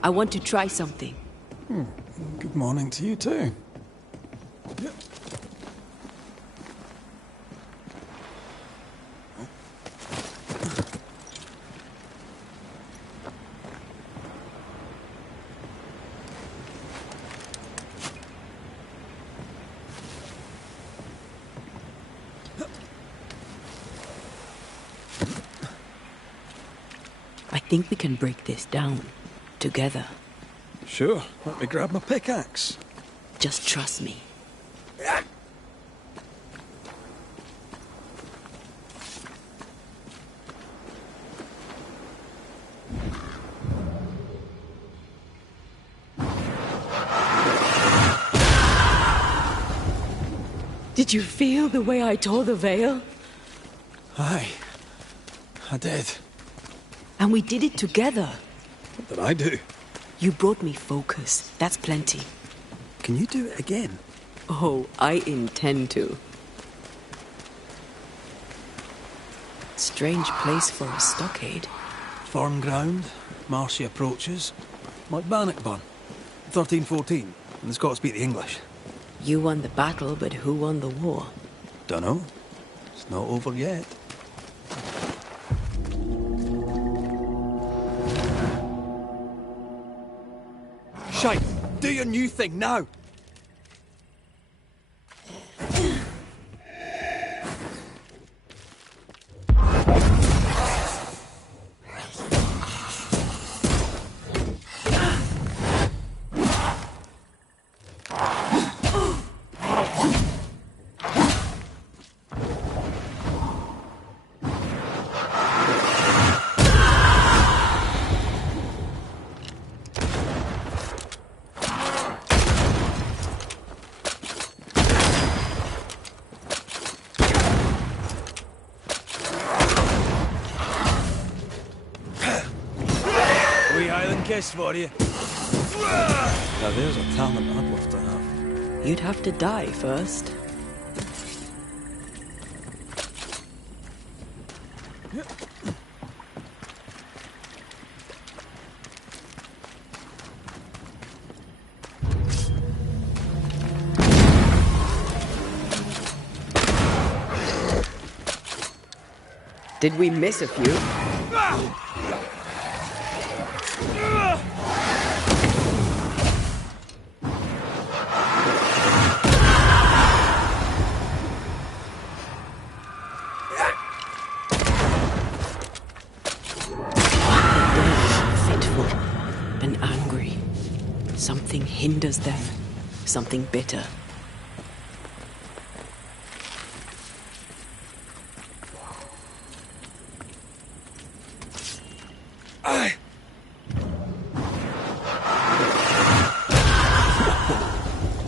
I want to try something. Good morning to you too. I think we can break this down. Together. Sure. Let me grab my pickaxe. Just trust me. Did you feel the way I tore the veil? Aye, I did. And we did it together. What did I do? You brought me focus. That's plenty. Can you do it again? Oh, I intend to. Strange place for a stockade. Firm ground, marshy approaches, like Bannockburn, 1314, and the Scots beat the English. You won the battle, but who won the war? Dunno. It's not over yet. Shite! Do your new thing now! Kiss for you. Now there's a talent I'd love to have. You'd have to die first. Did we miss a few? Something hinders them. Something bitter.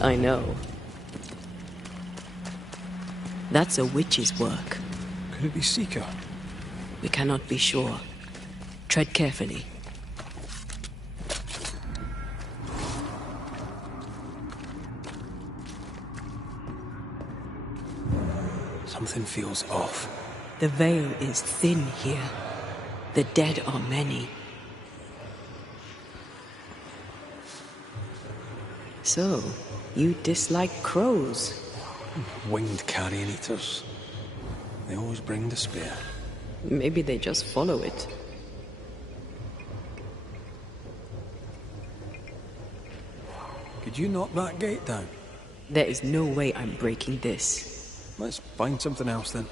I know. That's a witch's work. Could it be Seeker? We cannot be sure. Tread carefully. Something feels off. The veil is thin here. The dead are many. So, you dislike crows? Winged carrion eaters. They always bring despair. Maybe they just follow it. Could you knock that gate down? There is no way I'm breaking this. Let's find something else then.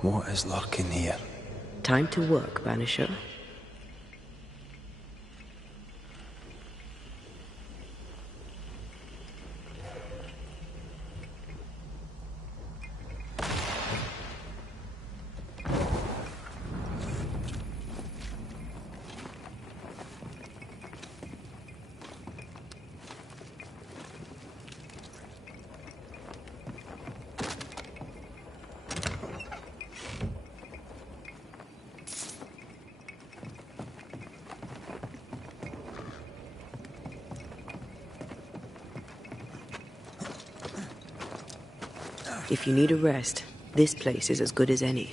What is lurking here? Time to work, Banisher. If you need a rest, this place is as good as any.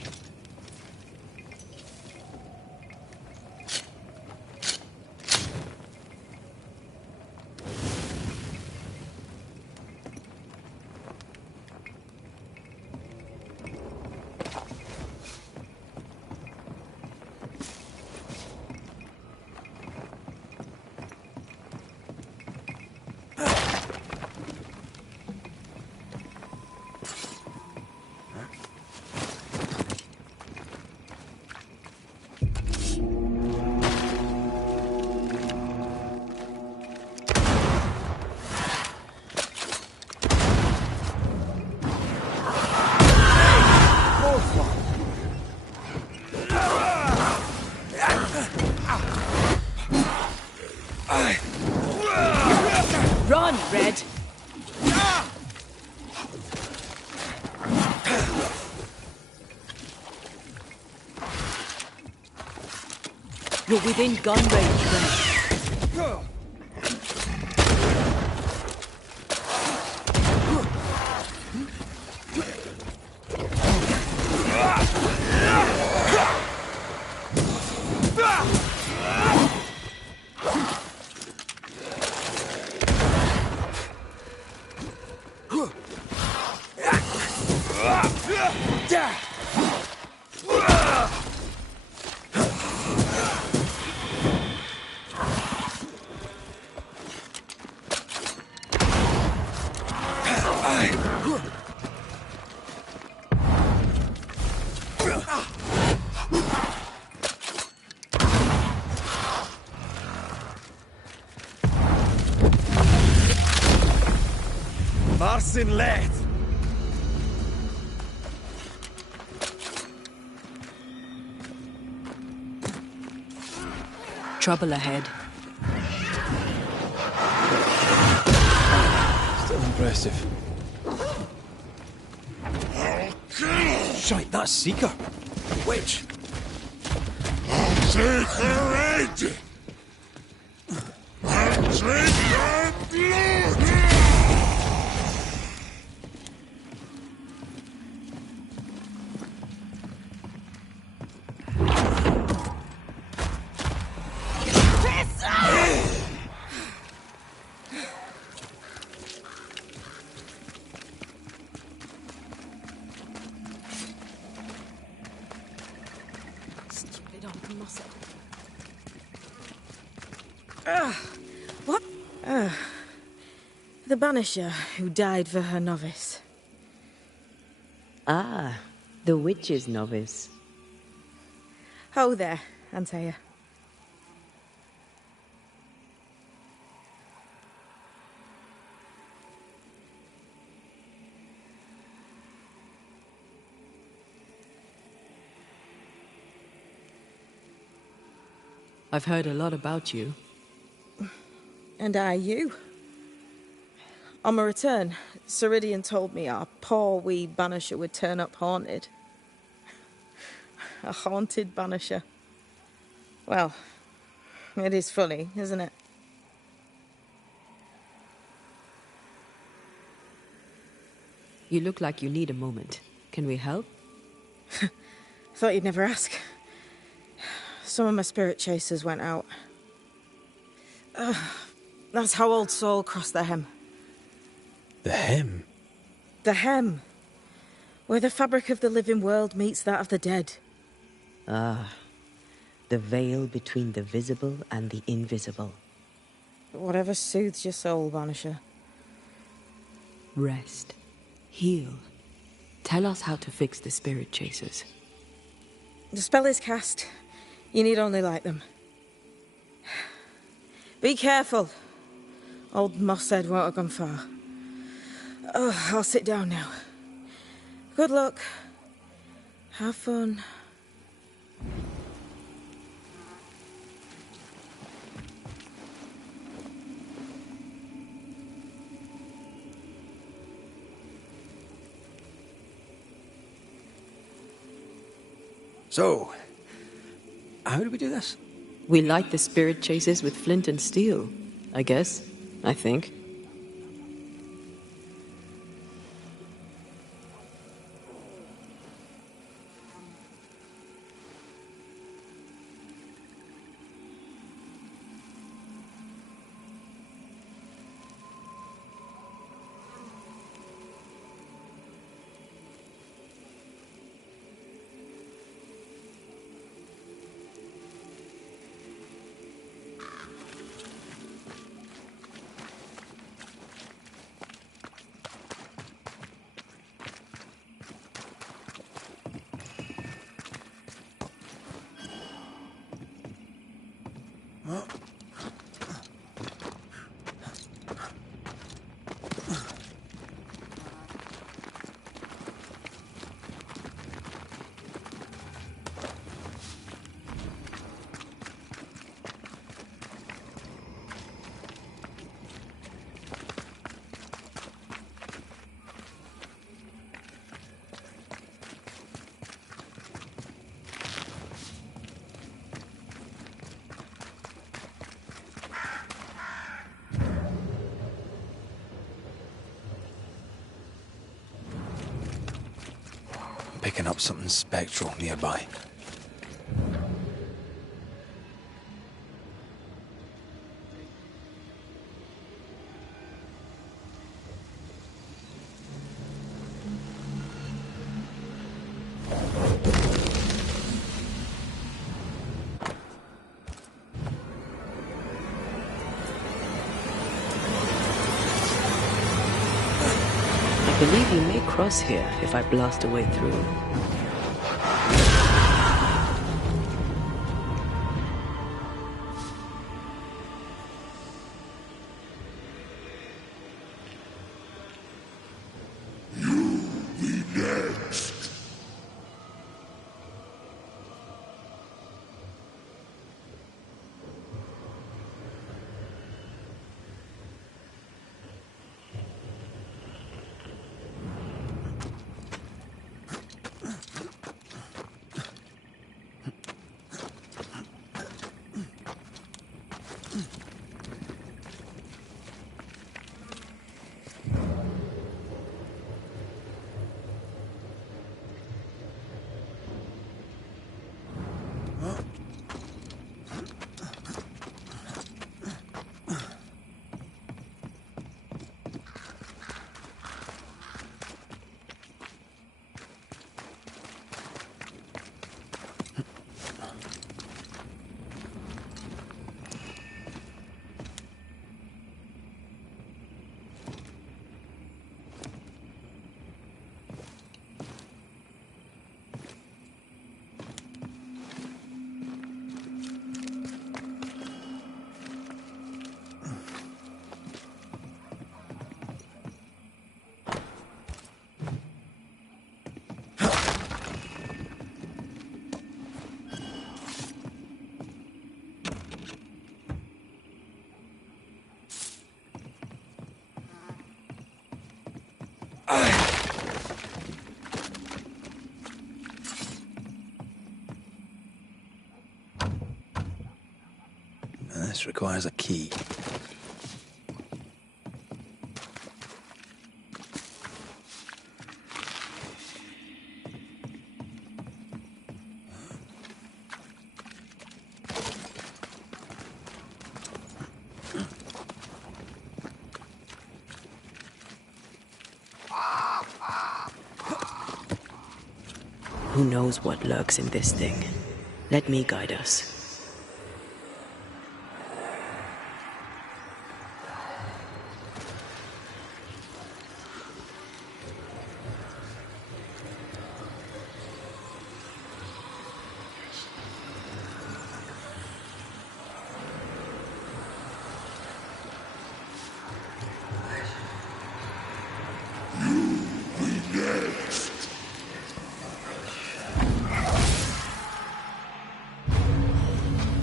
You're within gun range, then. Marsin Let! Trouble ahead. Still impressive. Shite, that's Seeker. Witch. Take her head! And take her blood! What? The Banisher who died for her novice. Ah, the witch's novice. Ho there, Antea. I've heard a lot about you. And I you. On my return, Ceridian told me our poor wee Banisher would turn up haunted. A haunted Banisher. Well, it is funny, isn't it? You look like you need a moment. Can we help? Thought you'd never ask. Some of my spirit chasers went out. That's how old Saul crossed the hem. The hem? The hem. Where the fabric of the living world meets that of the dead. Ah, the veil between the visible and the invisible. Whatever soothes your soul, Banisher. Rest. Heal. Tell us how to fix the spirit chasers. The spell is cast. You need only light them. Be careful. Old Mossed won't have gone far. Oh, I'll sit down now. Good luck. Have fun. So, how do we do this? We light the spirit chasers with flint and steel, I guess. I think. picking up something spectral nearby. I believe you may cross here if I blast a way through. This requires a key. Who knows what lurks in this thing? Let me guide us.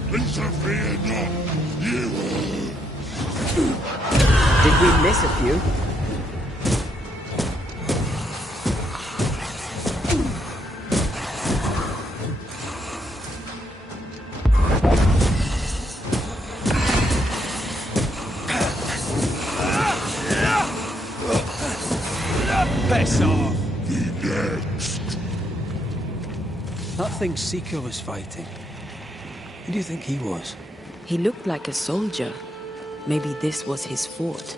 Interfere not, you. Did we miss a few? Piss off! The next. That thing Seeker was fighting. Who do you think he was? He looked like a soldier. Maybe this was his fort.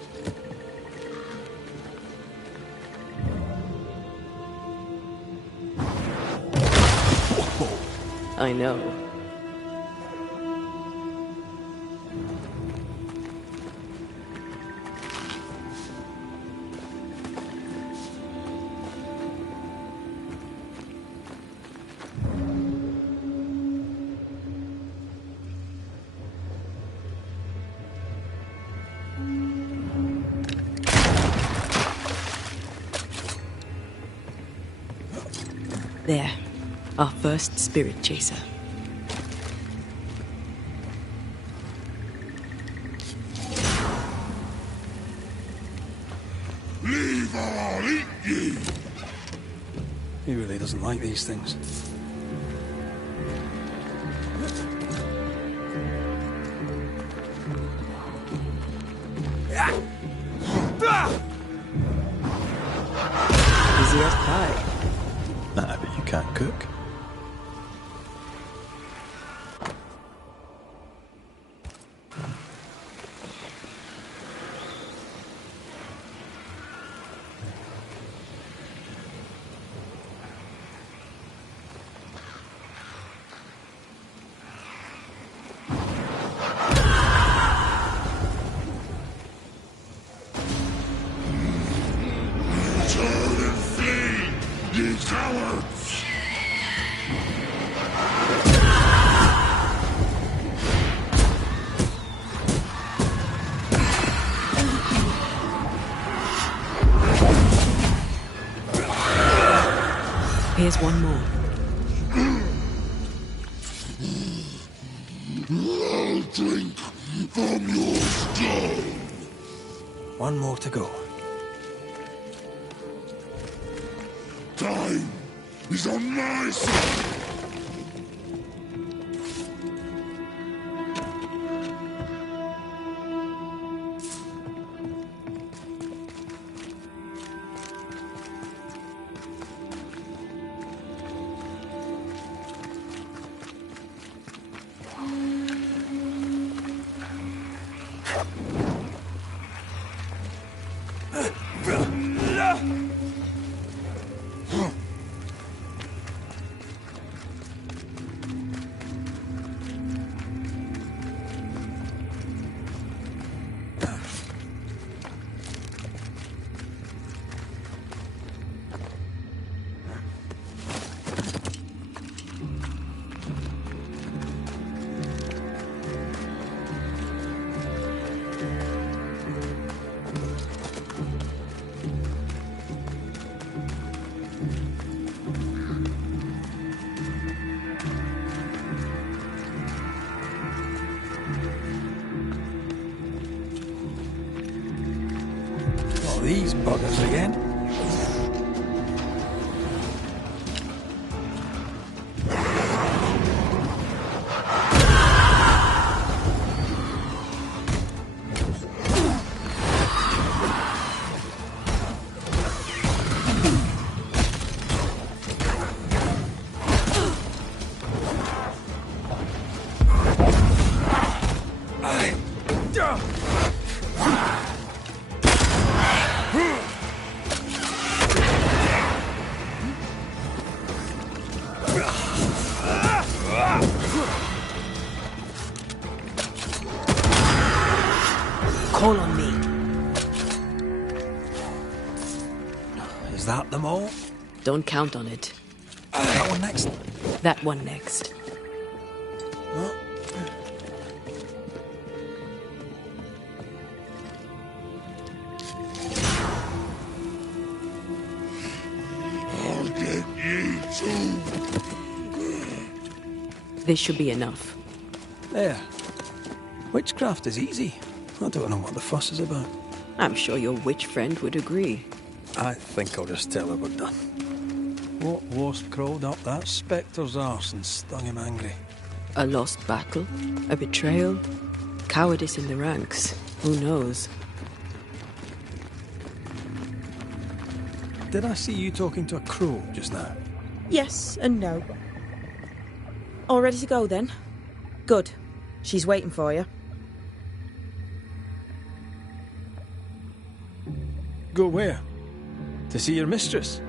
I know. There, our first spirit chaser. Leave or I'll eat you. He really doesn't like these things. Easy as pie. That'd be can't cook. Turn and flee, ye cowards! Here's one more. I'll drink from your stone. One more to go. Time is on my side. These buggers again. Call on me. Is that them all? Don't count on it. That one next. That one next. Huh? I'll get you too. This should be enough. There. Witchcraft is easy. I don't know what the fuss is about. I'm sure your witch friend would agree. I think I'll just tell her we're done. What wasp crawled up that spectre's arse and stung him angry? A lost battle? A betrayal? Cowardice in the ranks? Who knows? Did I see you talking to a crow just now? Yes and no. All ready to go then? Good. She's waiting for you. Go where? To see your mistress?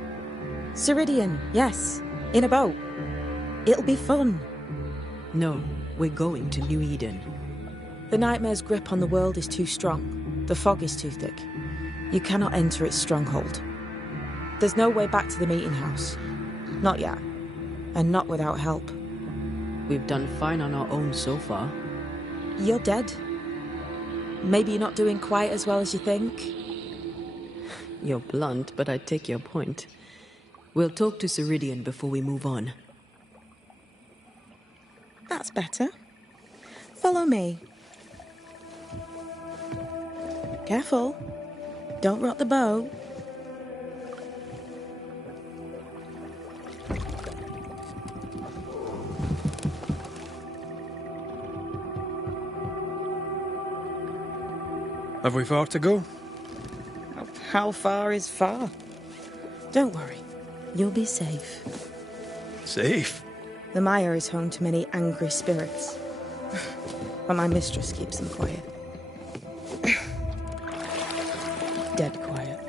Ceridian, yes. In a boat. It'll be fun. No, we're going to New Eden. The nightmare's grip on the world is too strong. The fog is too thick. You cannot enter its stronghold. There's no way back to the meeting house. Not yet. And not without help. We've done fine on our own so far. You're dead. Maybe you're not doing quite as well as you think. You're blunt, but I take your point. We'll talk to Ceridian before we move on. That's better. Follow me. Careful. Don't rock the boat. Have we far to go? How far is far? Don't worry. You'll be safe. Safe? The mire is home to many angry spirits. But my mistress keeps them quiet. Dead quiet.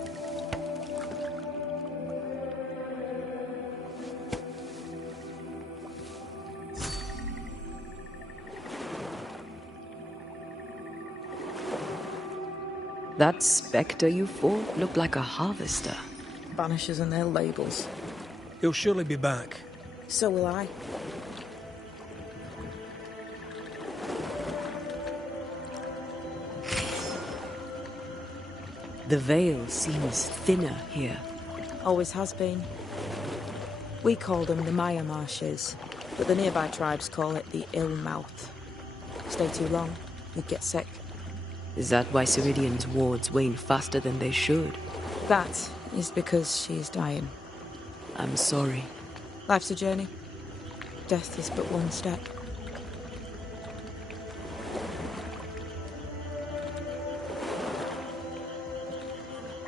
That spectre you fought looked like a harvester. Banishers and their labels. He'll surely be back. So will I. The veil seems thinner here. Always has been. We call them the Maya Marshes, but the nearby tribes call it the Ill Mouth. Stay too long, you'd get sick. Is that why Ceridian's wards wane faster than they should? That is because she is dying. I'm sorry. Life's a journey. Death is but one step.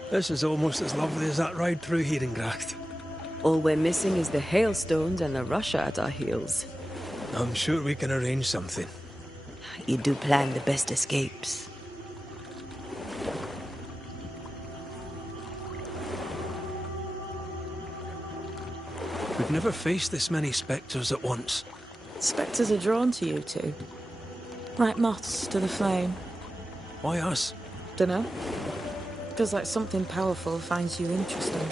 This is almost as lovely as that ride through Herengracht. All we're missing is the hailstones and the Russia at our heels. I'm sure we can arrange something. You do plan the best escapes. We've never faced this many spectres at once. Spectres are drawn to you two. Like moths to the flame. Why us? Dunno. Feels like something powerful finds you interesting.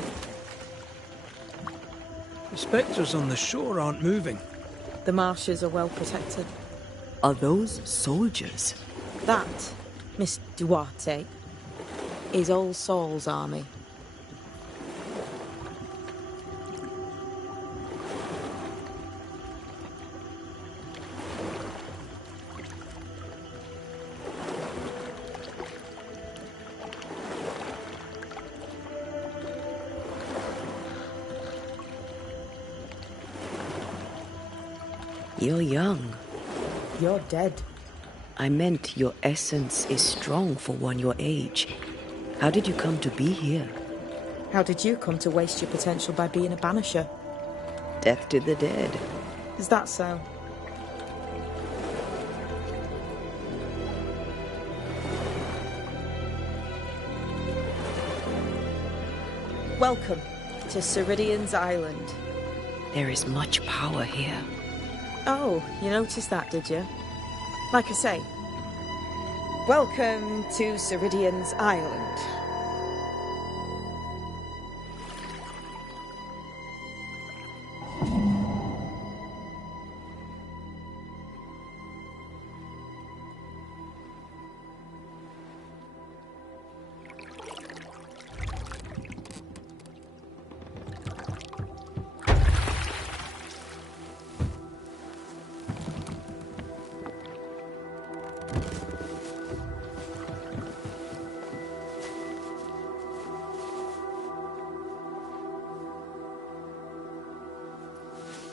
The spectres on the shore aren't moving. The marshes are well protected. Are those soldiers? That, Miss Duarte, is All Saul's army. You're young. You're dead. I meant your essence is strong for one your age. How did you come to be here? How did you come to waste your potential by being a banisher? Death to the dead. Is that so? Welcome to Ceridian's Island. There is much power here. Oh, you noticed that, did you? Like I say, welcome to Ceridian's Island.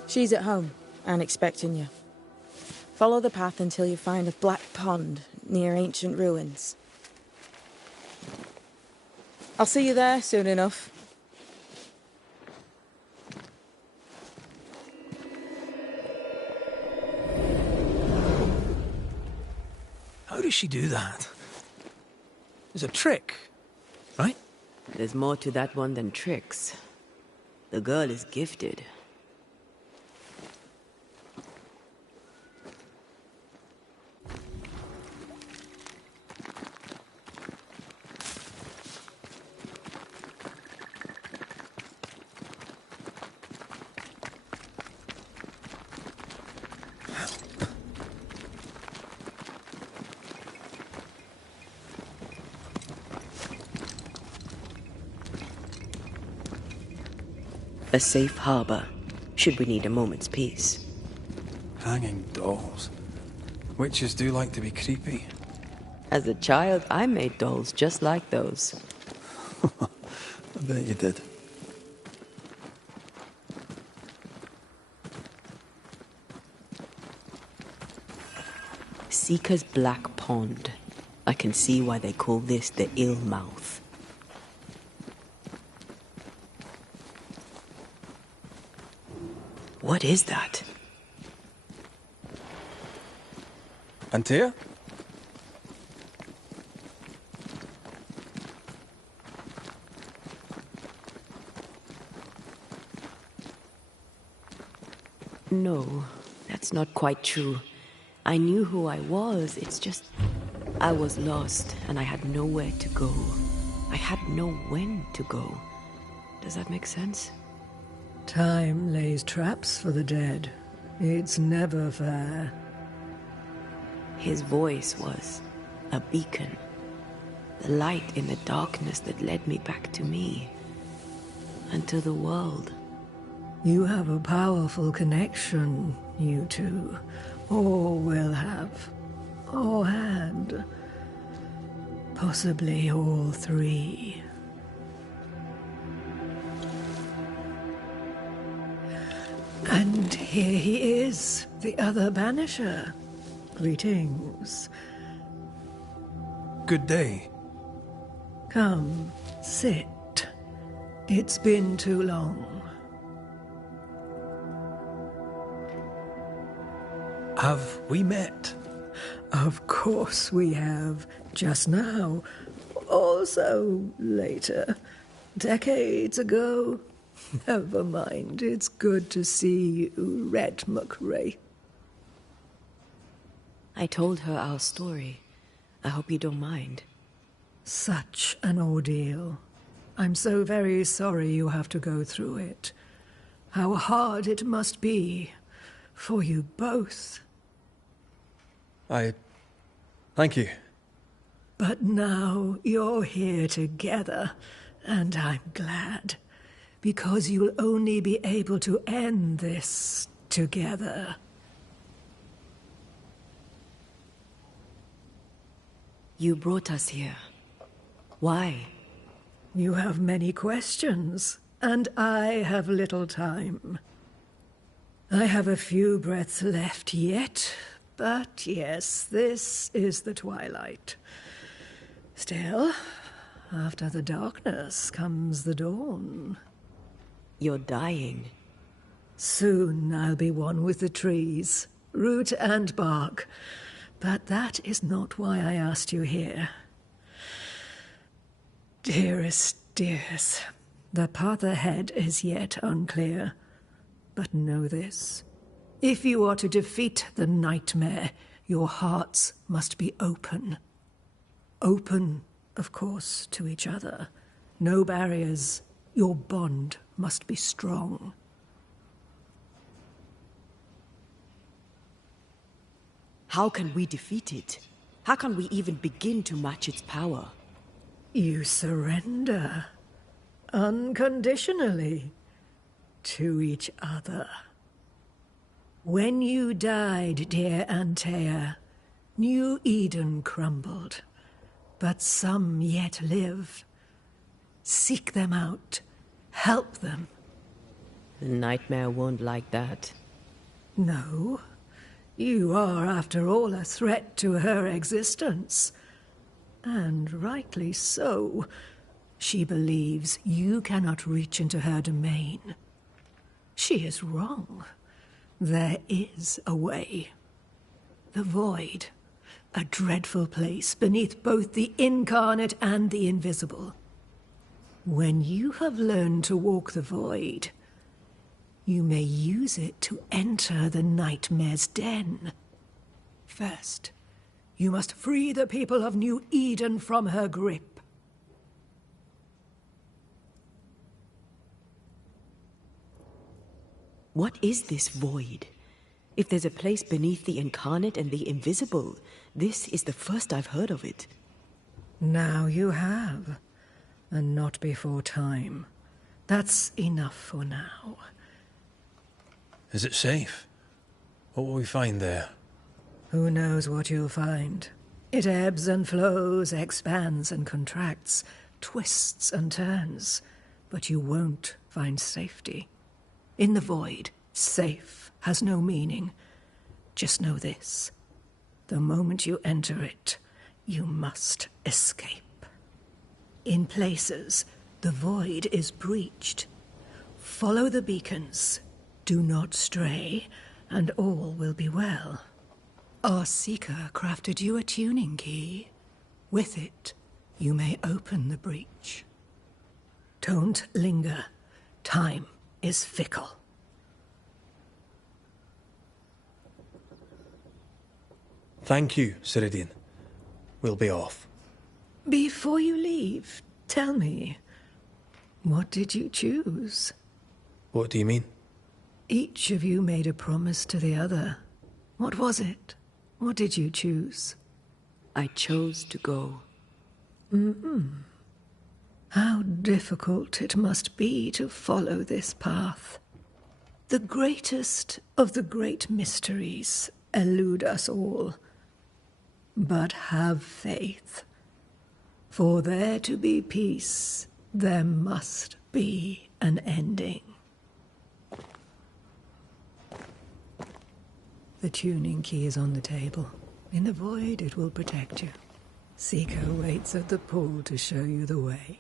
She's at home and expecting you. Follow the path until you find a black pond near ancient ruins. I'll see you there soon enough. How does she do that? It's a trick, right? There's more to that one than tricks. The girl is gifted. A safe harbor, should we need a moment's peace. Hanging dolls. Witches do like to be creepy. As a child, I made dolls just like those. I bet you did. Seeker's Black Pond. I can see why they call this the Ill Mouth. What is that? Antea? No, that's not quite true. I knew who I was, it's just... I was lost, and I had nowhere to go. I had no when to go. Does that make sense? Time lays traps for the dead. It's never fair. His voice was a beacon. The light in the darkness that led me back to me. And to the world. You have a powerful connection, you two. Or will have. Or had. Possibly all three. And here he is, the other Banisher. Greetings. Good day. Come, sit. It's been too long. Have we met? Of course we have. Just now. Also later. Decades ago. Never mind. It's good to see you, Red McRae. I told her our story. I hope you don't mind. Such an ordeal. I'm so very sorry you have to go through it. How hard it must be for you both. Thank you. But now you're here together, and I'm glad. Because you'll only be able to end this together. You brought us here. Why? You have many questions, and I have little time. I have a few breaths left yet, but yes, this is the twilight. Still, after the darkness comes the dawn. You're dying. Soon I'll be one with the trees, root and bark. But that is not why I asked you here. Dearest dears, the path ahead is yet unclear. But know this. If you are to defeat the nightmare, your hearts must be open. Open, of course, to each other. No barriers. Your bond must be strong. How can we defeat it? How can we even begin to match its power? You surrender. Unconditionally. To each other. When you died, dear Antea, New Eden crumbled. But some yet live. Seek them out. Help them. The nightmare won't like that. No. You are, after all, a threat to her existence. And rightly so. She believes you cannot reach into her domain. She is wrong. There is a way. The void. A dreadful place beneath both the incarnate and the invisible. When you have learned to walk the void, you may use it to enter the nightmare's den. First, you must free the people of New Eden from her grip. What is this void? If there's a place beneath the incarnate and the invisible, this is the first I've heard of it. Now you have. And not before time. That's enough for now. Is it safe? What will we find there? Who knows what you'll find? It ebbs and flows, expands and contracts, twists and turns. But you won't find safety. In the void, safe has no meaning. Just know this. The moment you enter it, you must escape. In places, the void is breached. Follow the beacons. Do not stray, and all will be well. Our seeker crafted you a tuning key. With it, you may open the breach. Don't linger. Time is fickle. Thank you, Ceridian. We'll be off. Before you leave, tell me, what did you choose? What do you mean? Each of you made a promise to the other. What was it? What did you choose? I chose to go. How difficult it must be to follow this path. The greatest of the great mysteries elude us all. But have faith. For there to be peace, there must be an ending. The tuning key is on the table. In the void, it will protect you. Seeker waits at the pool to show you the way.